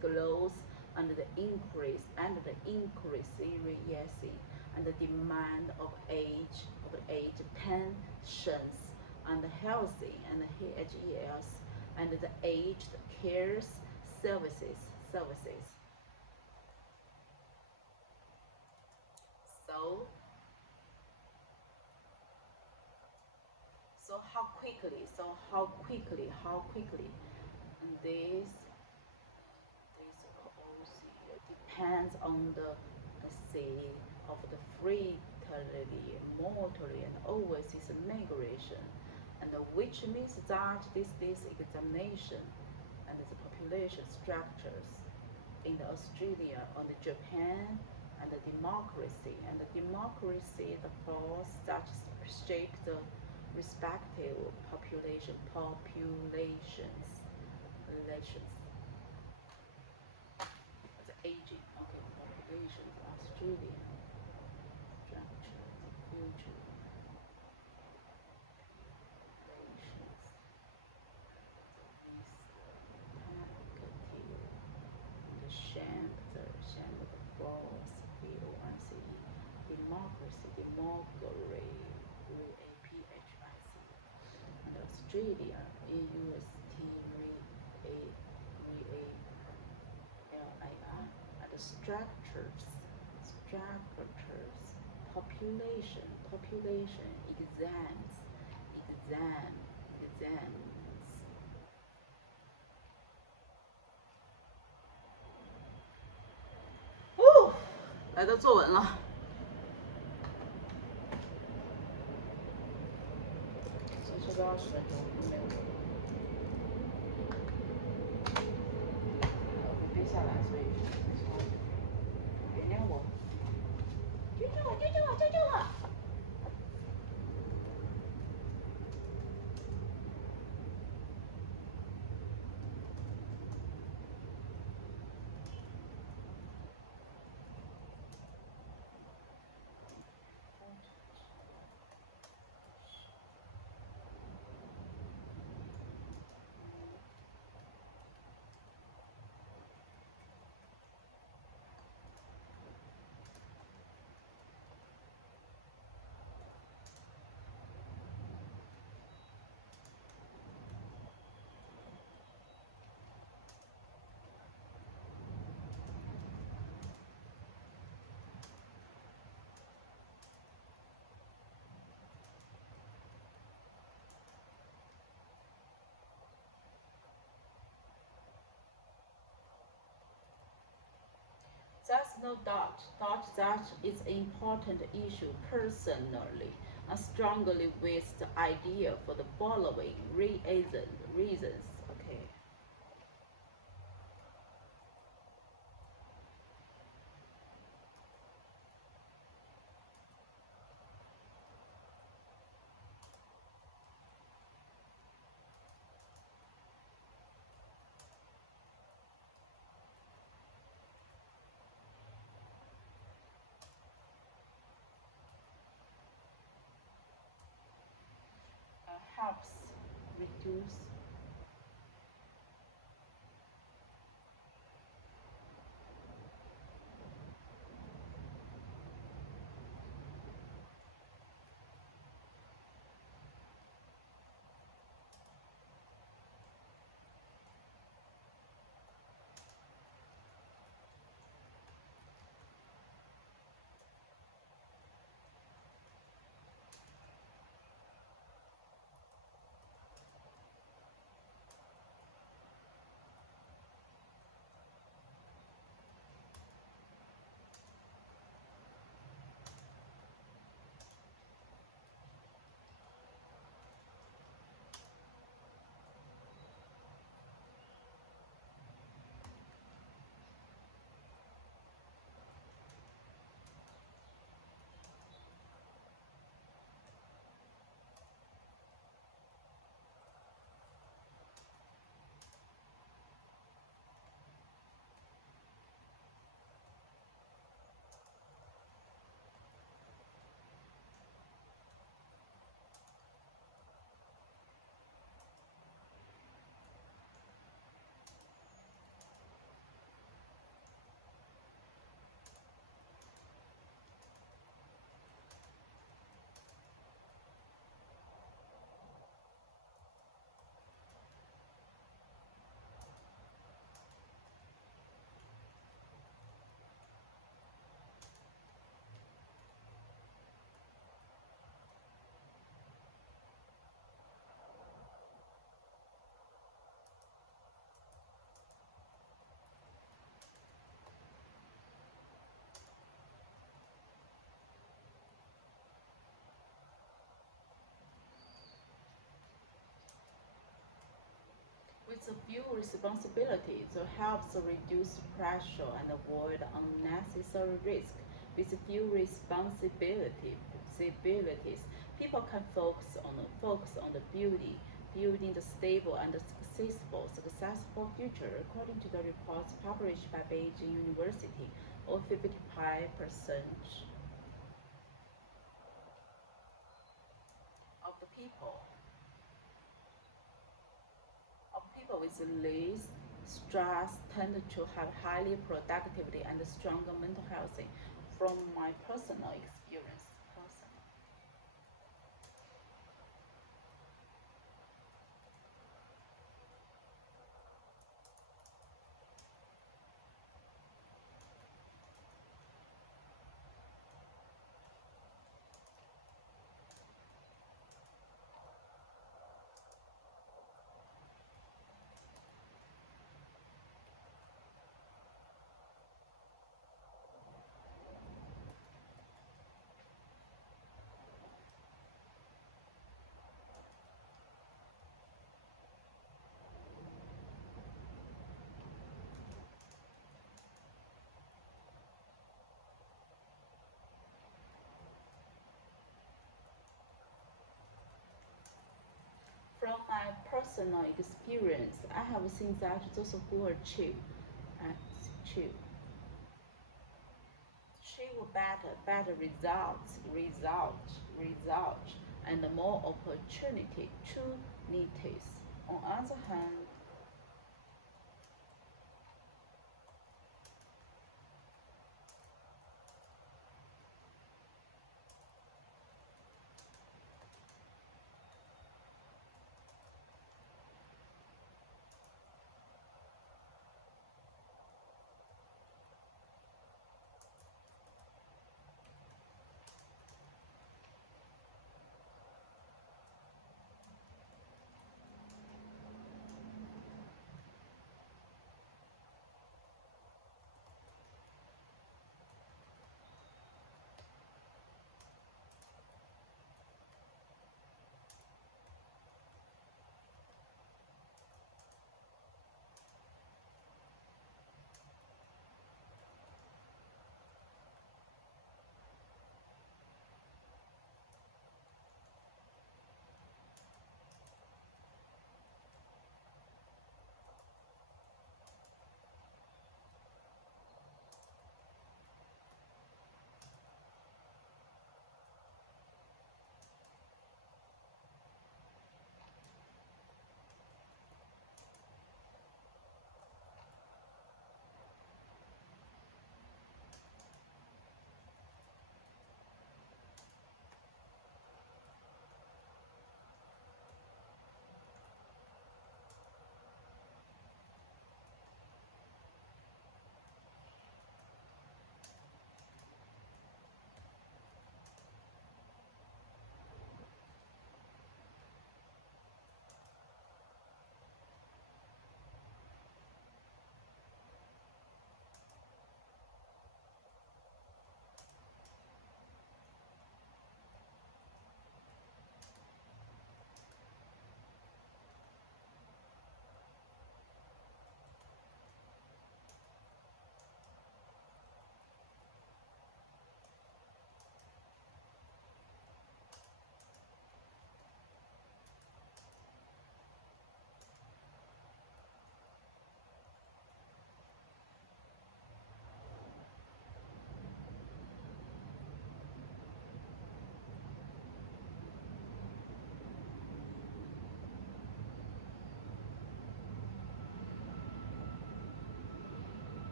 growth and the increasing and the demand of age pensions and healthy and HES and the aged care services. So how quickly this policy depends on the state of the free mortality and overseas migration, and which means that this examination and the population structures in the Australia and the Japan and the democracy the force that shape the respective populations. The aging, population of Australia structure the future populations. The shape of the force, VORCE, democracy, and Australia, EUSTREALIR, and the structures, population exams.来到作文了。其实都要10分钟，没有。我背下来，所以原谅我。救救我！There's no doubt that it's an important issue personally. I strongly with the idea for the following reasons. Okay. Helps reduce It's a few responsibilities to help reduce pressure and avoid unnecessary risk. With few responsibilities, people can focus on the building the stable and successful future, according to the reports published by Beijing University, or 55% of the people with least stress tend to have highly productivity and stronger mental health. From my personal experience. From my personal experience, I have seen that those who achieve better results, and more opportunities. On the other hand,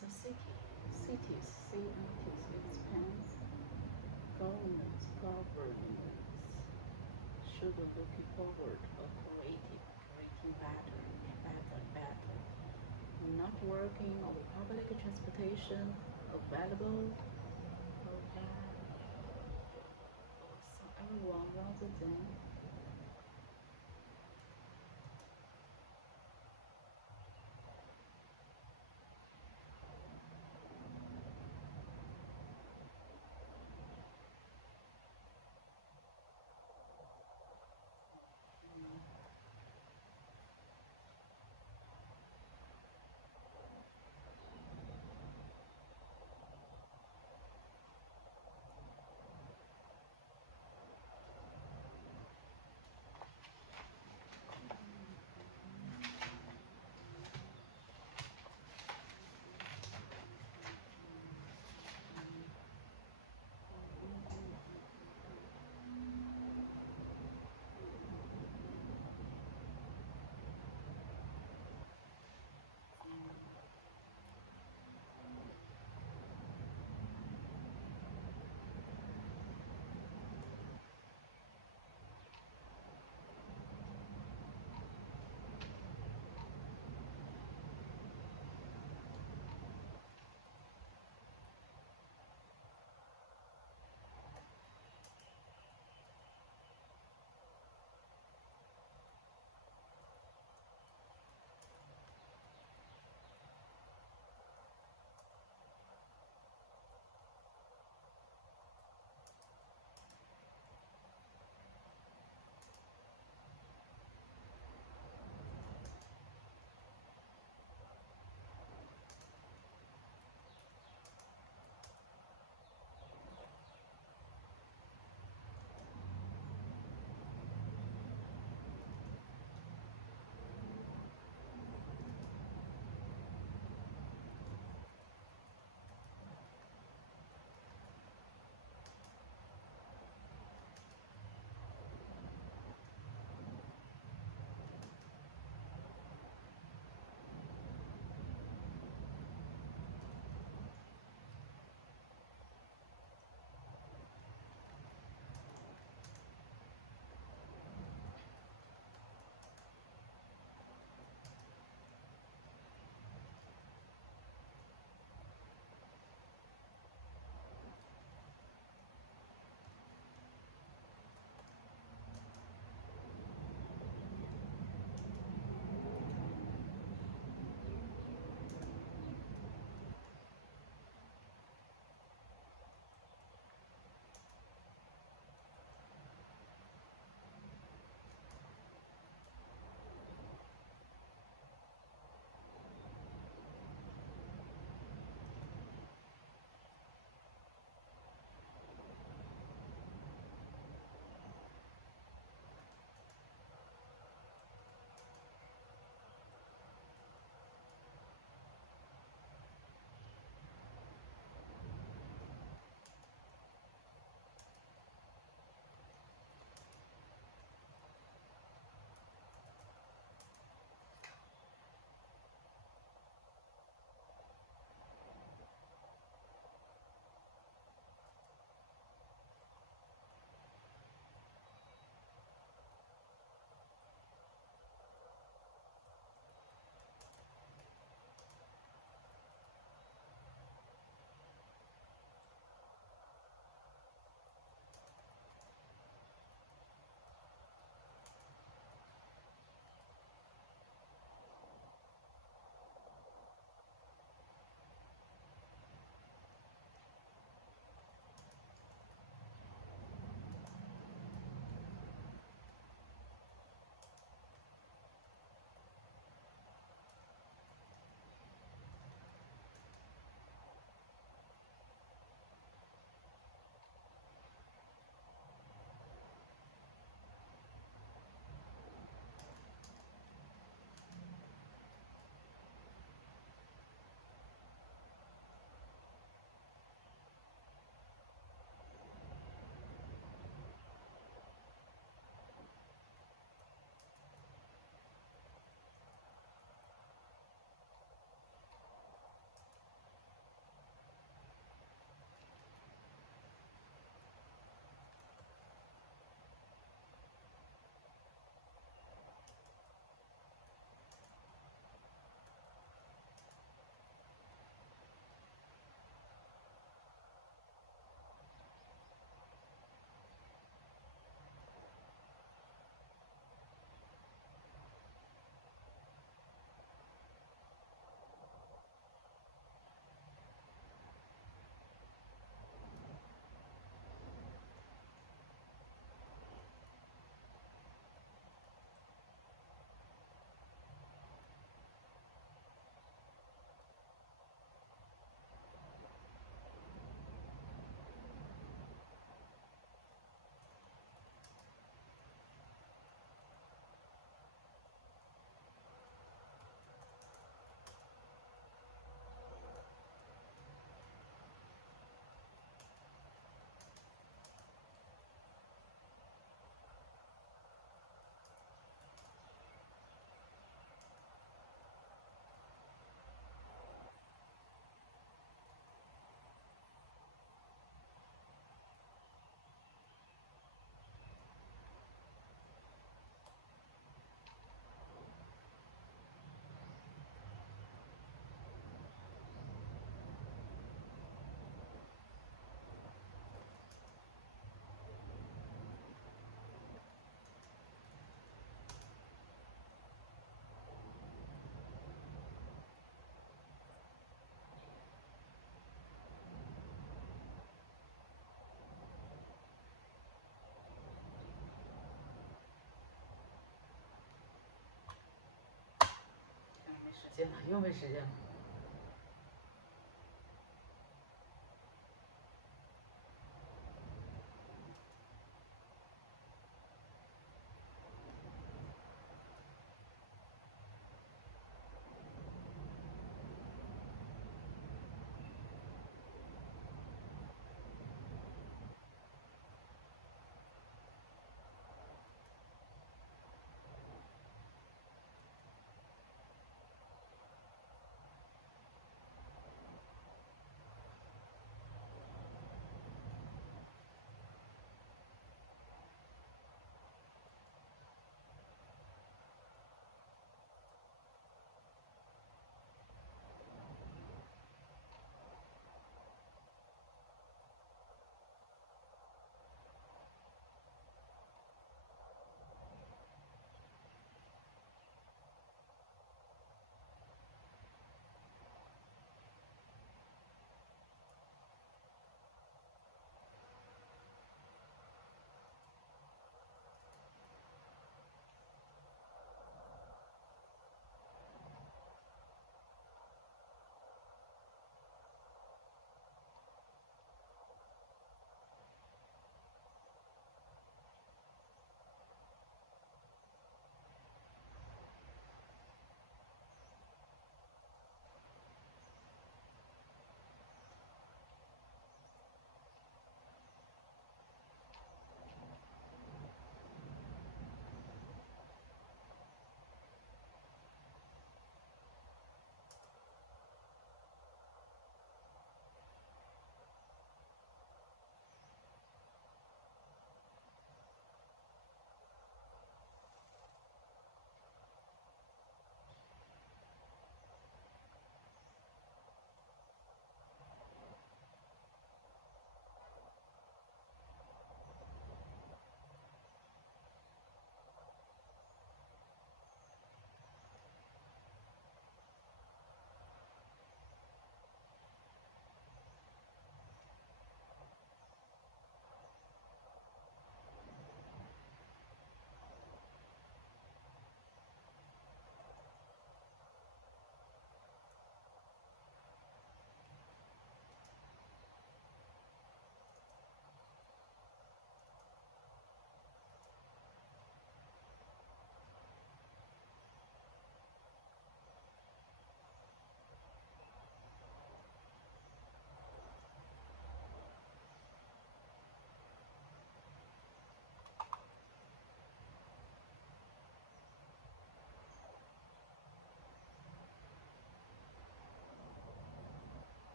That's a city. Cities, expands. Governments should looking forward a creating better. Not working on public transportation available for everyone rather than 间了，又没时间了。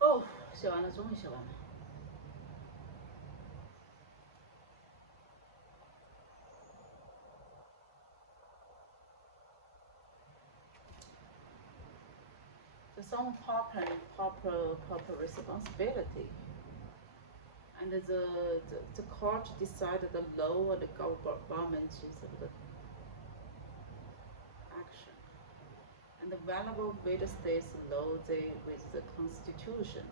哦，写完了，终于写完了。Some proper responsibility, and the court decided the law and the government is the action, and the valuable with the state's law with the constitution.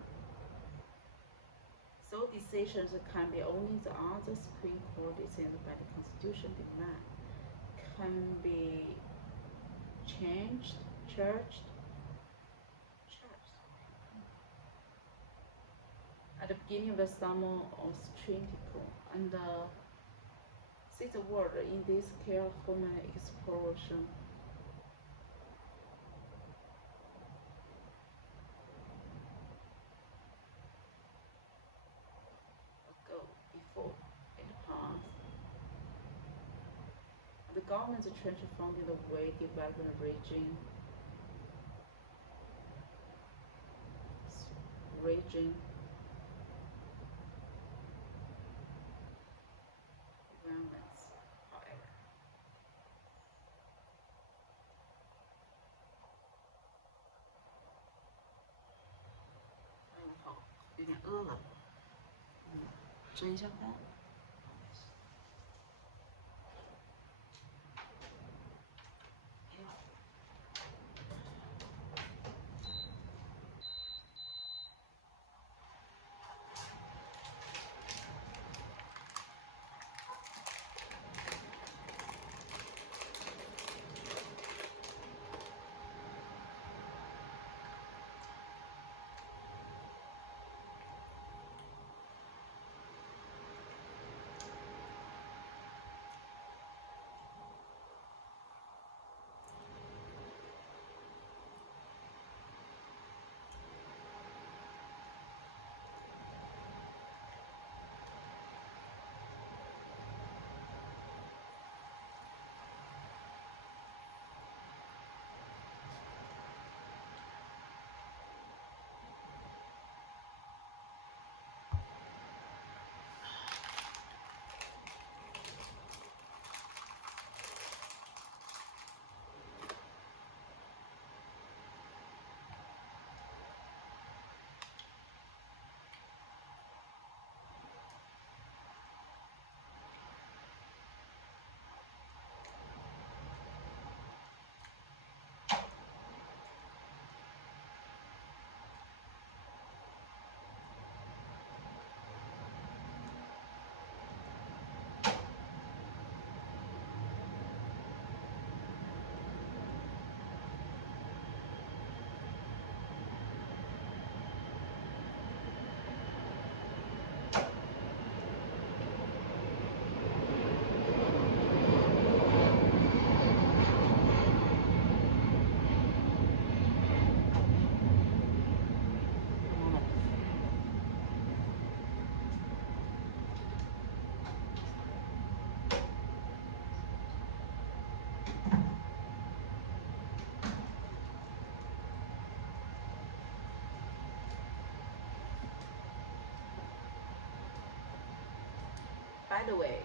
So decisions can be only the other Supreme Court decided by the constitution demand can be changed, churched. At the beginning of the summer Austrinical, and see the word in this careful exploration. Ago, before, in the past, the government's trying to find the way developing the region. Environments, however. 哎，我好，有点饿了，蒸一下饭。by the way.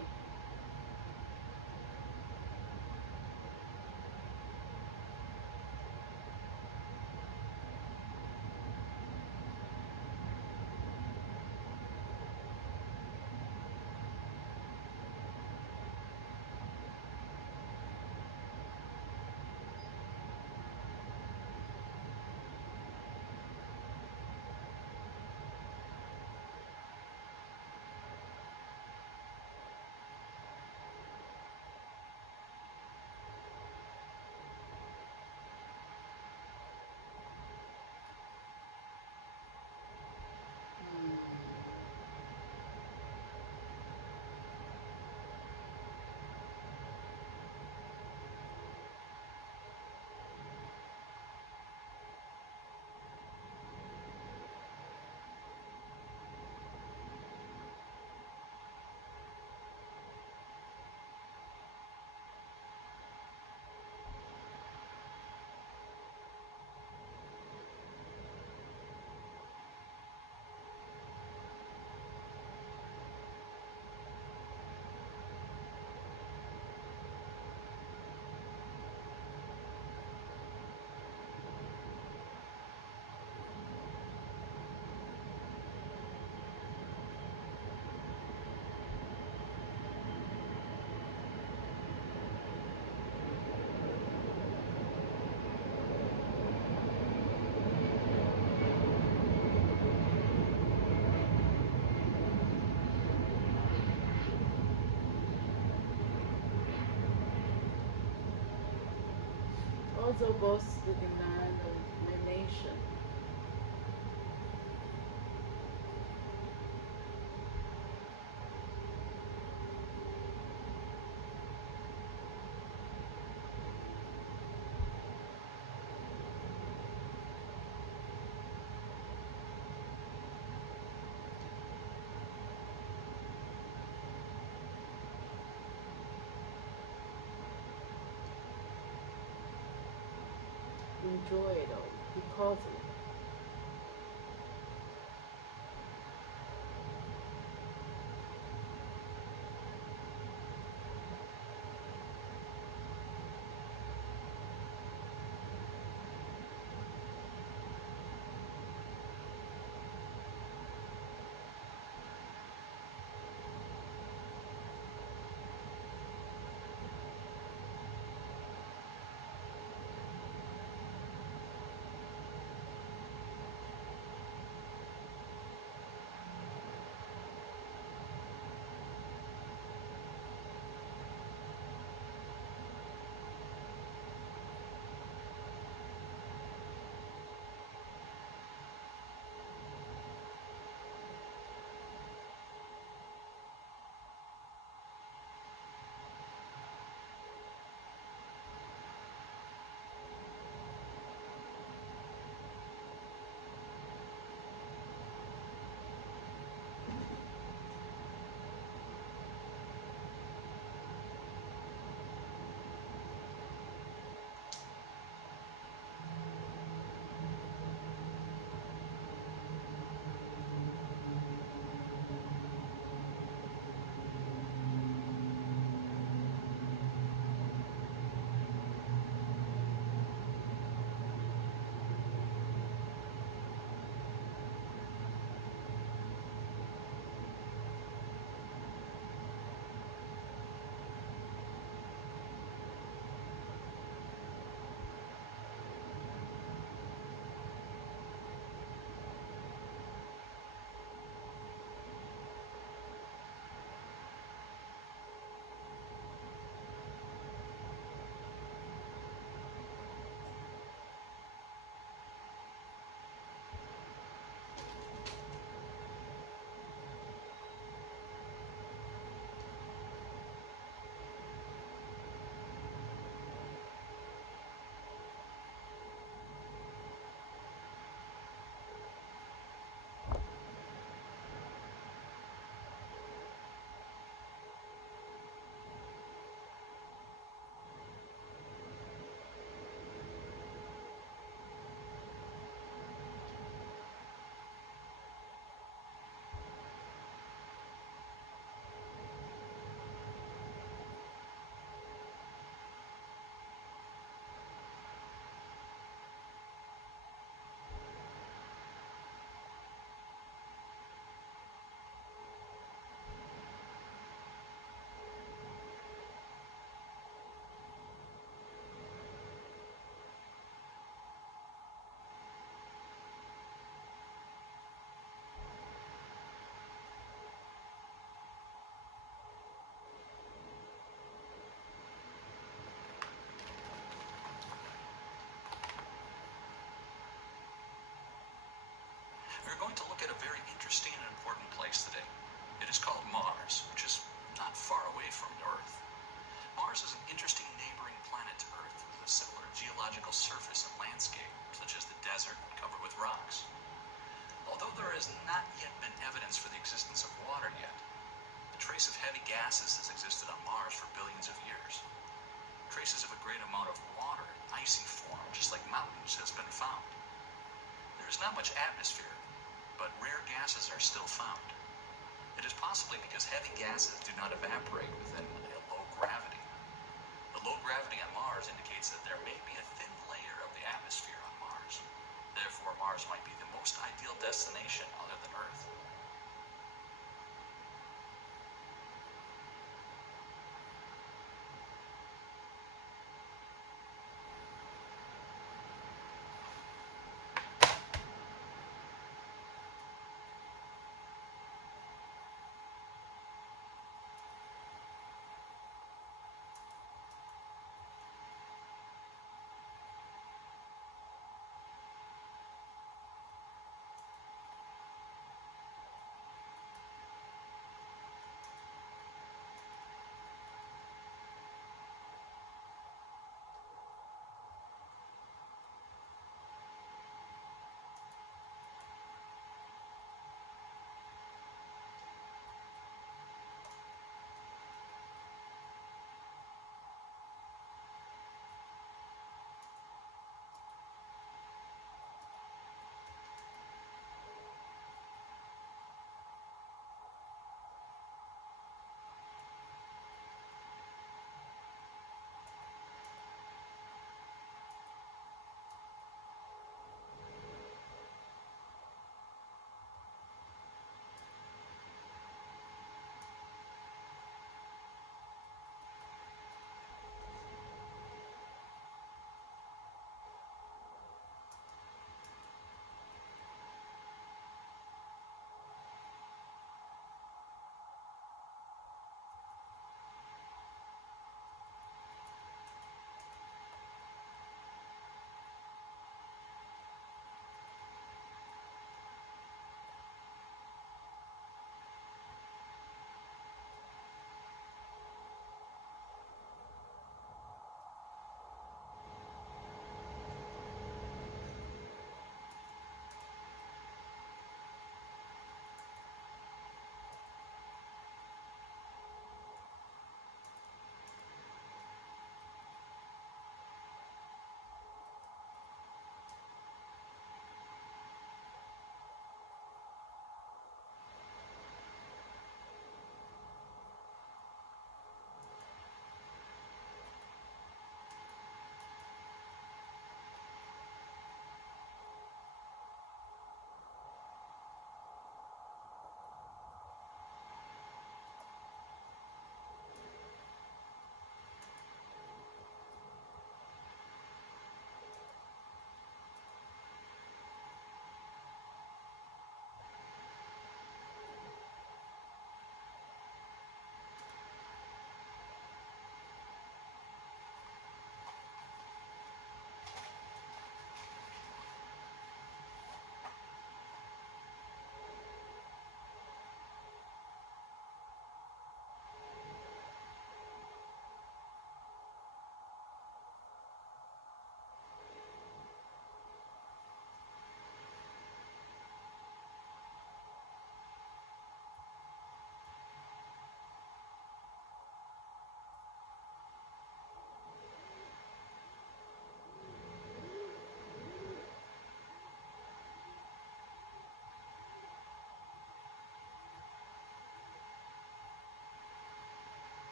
Also boasts the demand of the nation. Enjoy it all because of it. We're going to look at a very interesting and important place today. It is called Mars, which is not far away from Earth. Mars is an interesting neighboring planet to Earth with a similar geological surface and landscape, such as the desert covered with rocks. Although there has not yet been evidence for the existence of water yet, a trace of heavy gases has existed on Mars for billions of years. Traces of a great amount of water in icy form, just like mountains, has been found. There is not much atmosphere, but rare gases are still found. It is possibly because heavy gases do not evaporate within a low gravity. The low gravity on Mars indicates that there may be a thin layer of the atmosphere on Mars. Therefore, Mars might be the most ideal destination other than Earth.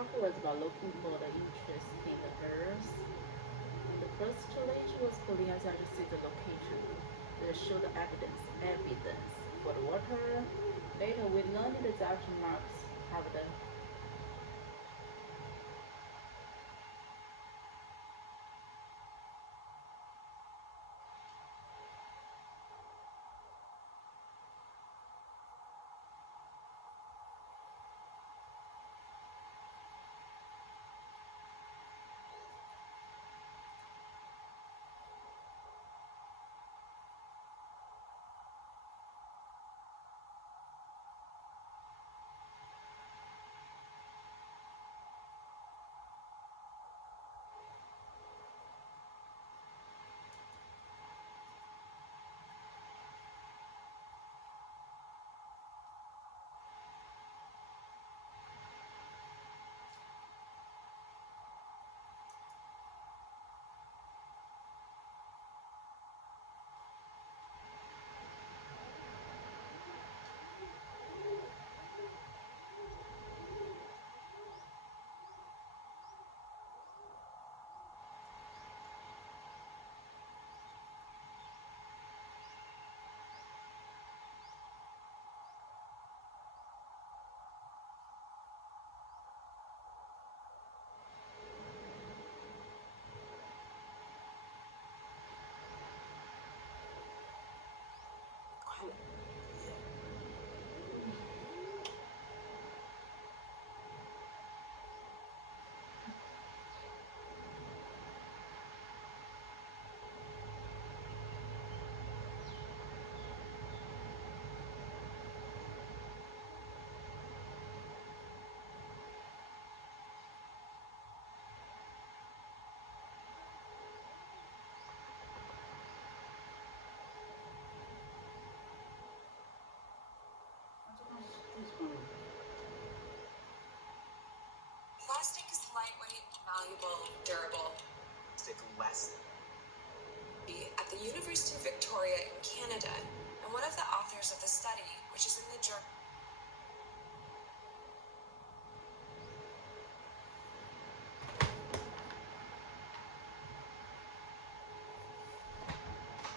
Afterwards, about looking for the interest in the earth. And the first challenge was pulling outside to see the location. They showed evidence for the water. Later, we learned the direction marks have the Plastic is lightweight, malleable, durable. Stick less. At the University of Victoria in Canada, and one of the authors of the study, which is in the journal.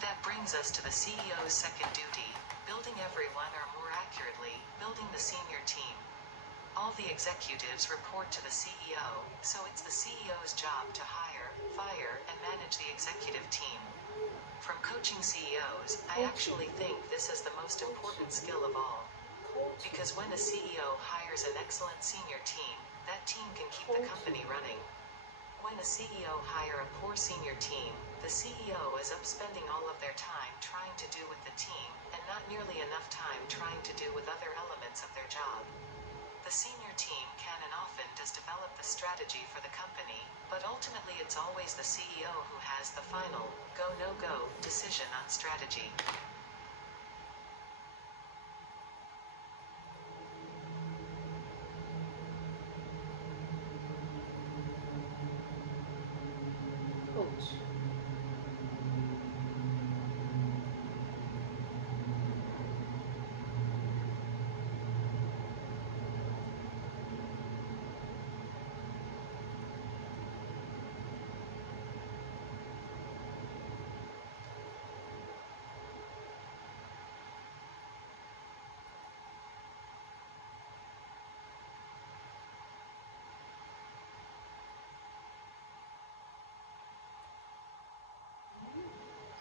That brings us to the CEO's second duty, building everyone, or more accurately, building the senior team. All the executives report to the CEO, so it's the CEO's job to hire, fire, and manage the executive team. From coaching CEOs, I actually think this is the most important skill of all. Because when a CEO hires an excellent senior team, that team can keep the company running. When a CEO hires a poor senior team, the CEO is up spending all of their time trying to do with the team, and not nearly enough time trying to do with other elements of their job. The senior team can and often does develop the strategy for the company, but ultimately it's always the CEO who has the final, go-no-go, decision on strategy. Coach.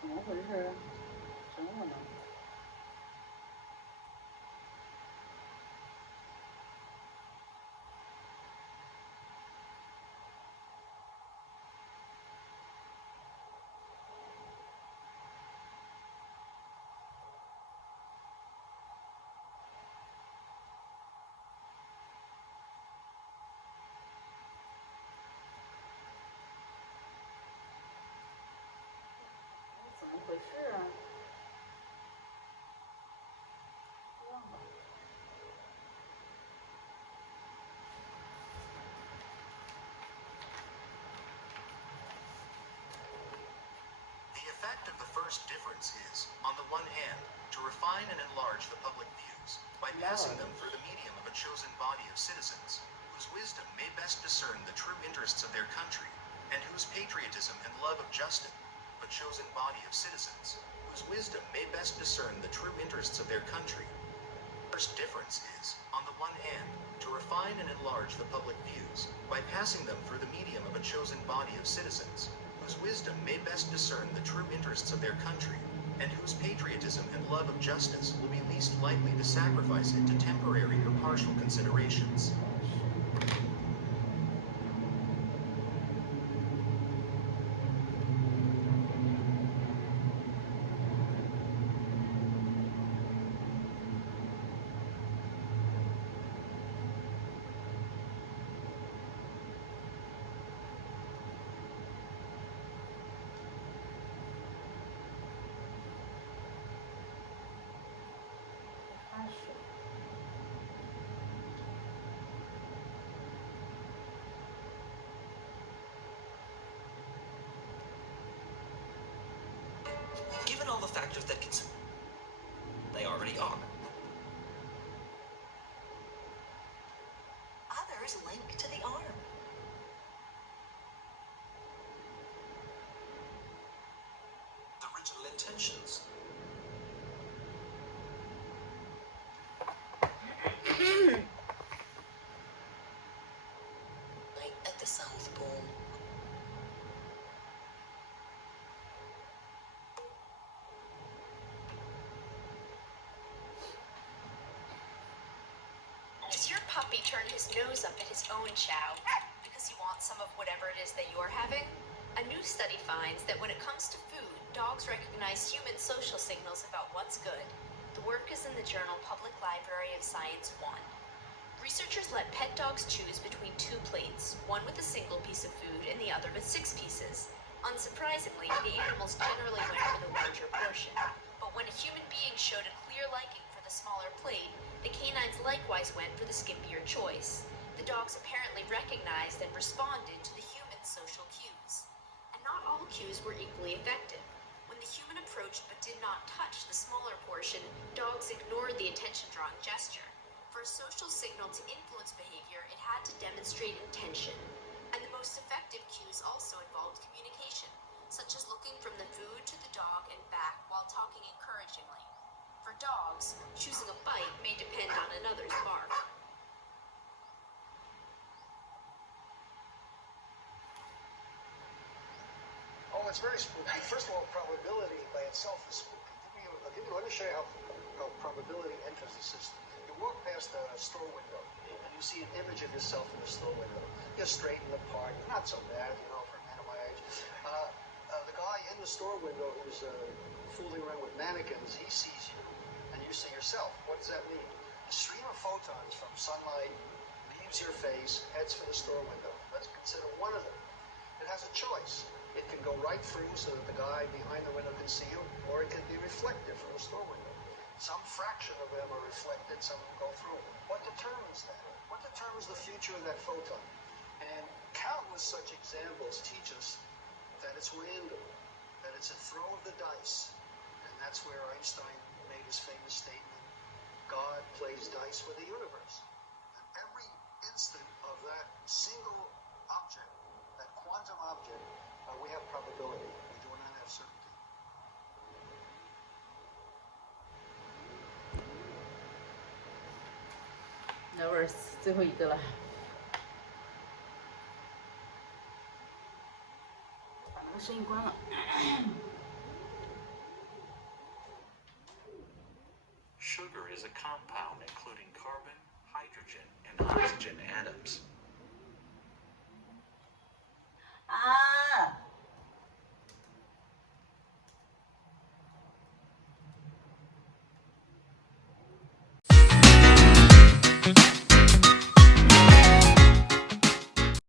怎么回事？什么可能？怎么回事啊？忘了。The effect of the first difference is, on the one hand, to refine and enlarge the public views by passing them through the medium of a chosen body of citizens, whose wisdom may best discern the true interests of their country, and whose patriotism and love of justice, a chosen body of citizens, whose wisdom may best discern the true interests of their country. The first difference is, on the one hand, to refine and enlarge the public views, by passing them through the medium of a chosen body of citizens, whose wisdom may best discern the true interests of their country, and whose patriotism and love of justice will be least likely to sacrifice it to temporary or partial considerations. Given all the factors that they already are. Others link to the arm. The original intentions. Like at the South Pole. Does your puppy turn his nose up at his own chow because he wants some of whatever it is that you're having? A new study finds that when it comes to food, dogs recognize human social signals about what's good. The work is in the journal Public Library of Science 1. Researchers let pet dogs choose between two plates, one with a single piece of food and the other with 6 pieces. Unsurprisingly, the animals generally went for the larger portion. But when a human being showed a clear liking for the smaller plate, the canines likewise went for the skimpier choice. The dogs apparently recognized and responded to the human social cues. And not all cues were equally effective. When the human approached but did not touch the smaller portion, dogs ignored the attention-drawing gesture. For a social signal to influence behavior, it had to demonstrate intention. And the most effective cues also involved communication, such as looking from the food to the dog and back while talking encouragingly. For dogs, choosing a bite may depend on another's bark. Oh, it's very spooky. First of all, probability by itself is spooky. Let me show you how probability enters the system. You walk past a store window, and you see an image of yourself in the store window. You're straight in the park, not so bad, for a man of my age. The guy in the store window who's fooling around with mannequins, he sees you, and you see yourself. What does that mean? A stream of photons from sunlight leaves your face, heads for the store window. Let's consider one of them. It has a choice. It can go right through so that the guy behind the window can see you, or it can be reflected from the store window. Some fraction of them are reflected, some of them go through. What determines that? What determines the future of that photon? And countless such examples teach us that it's random, that it's a throw of the dice. And that's where Einstein made his famous statement, God plays dice with the universe. And every instant of that single object, that quantum object, we have probability. We do not have certainty. Lovers 最后一个了。把那个声音关了。Sugar is a compound including carbon, hydrogen, and oxygen atoms.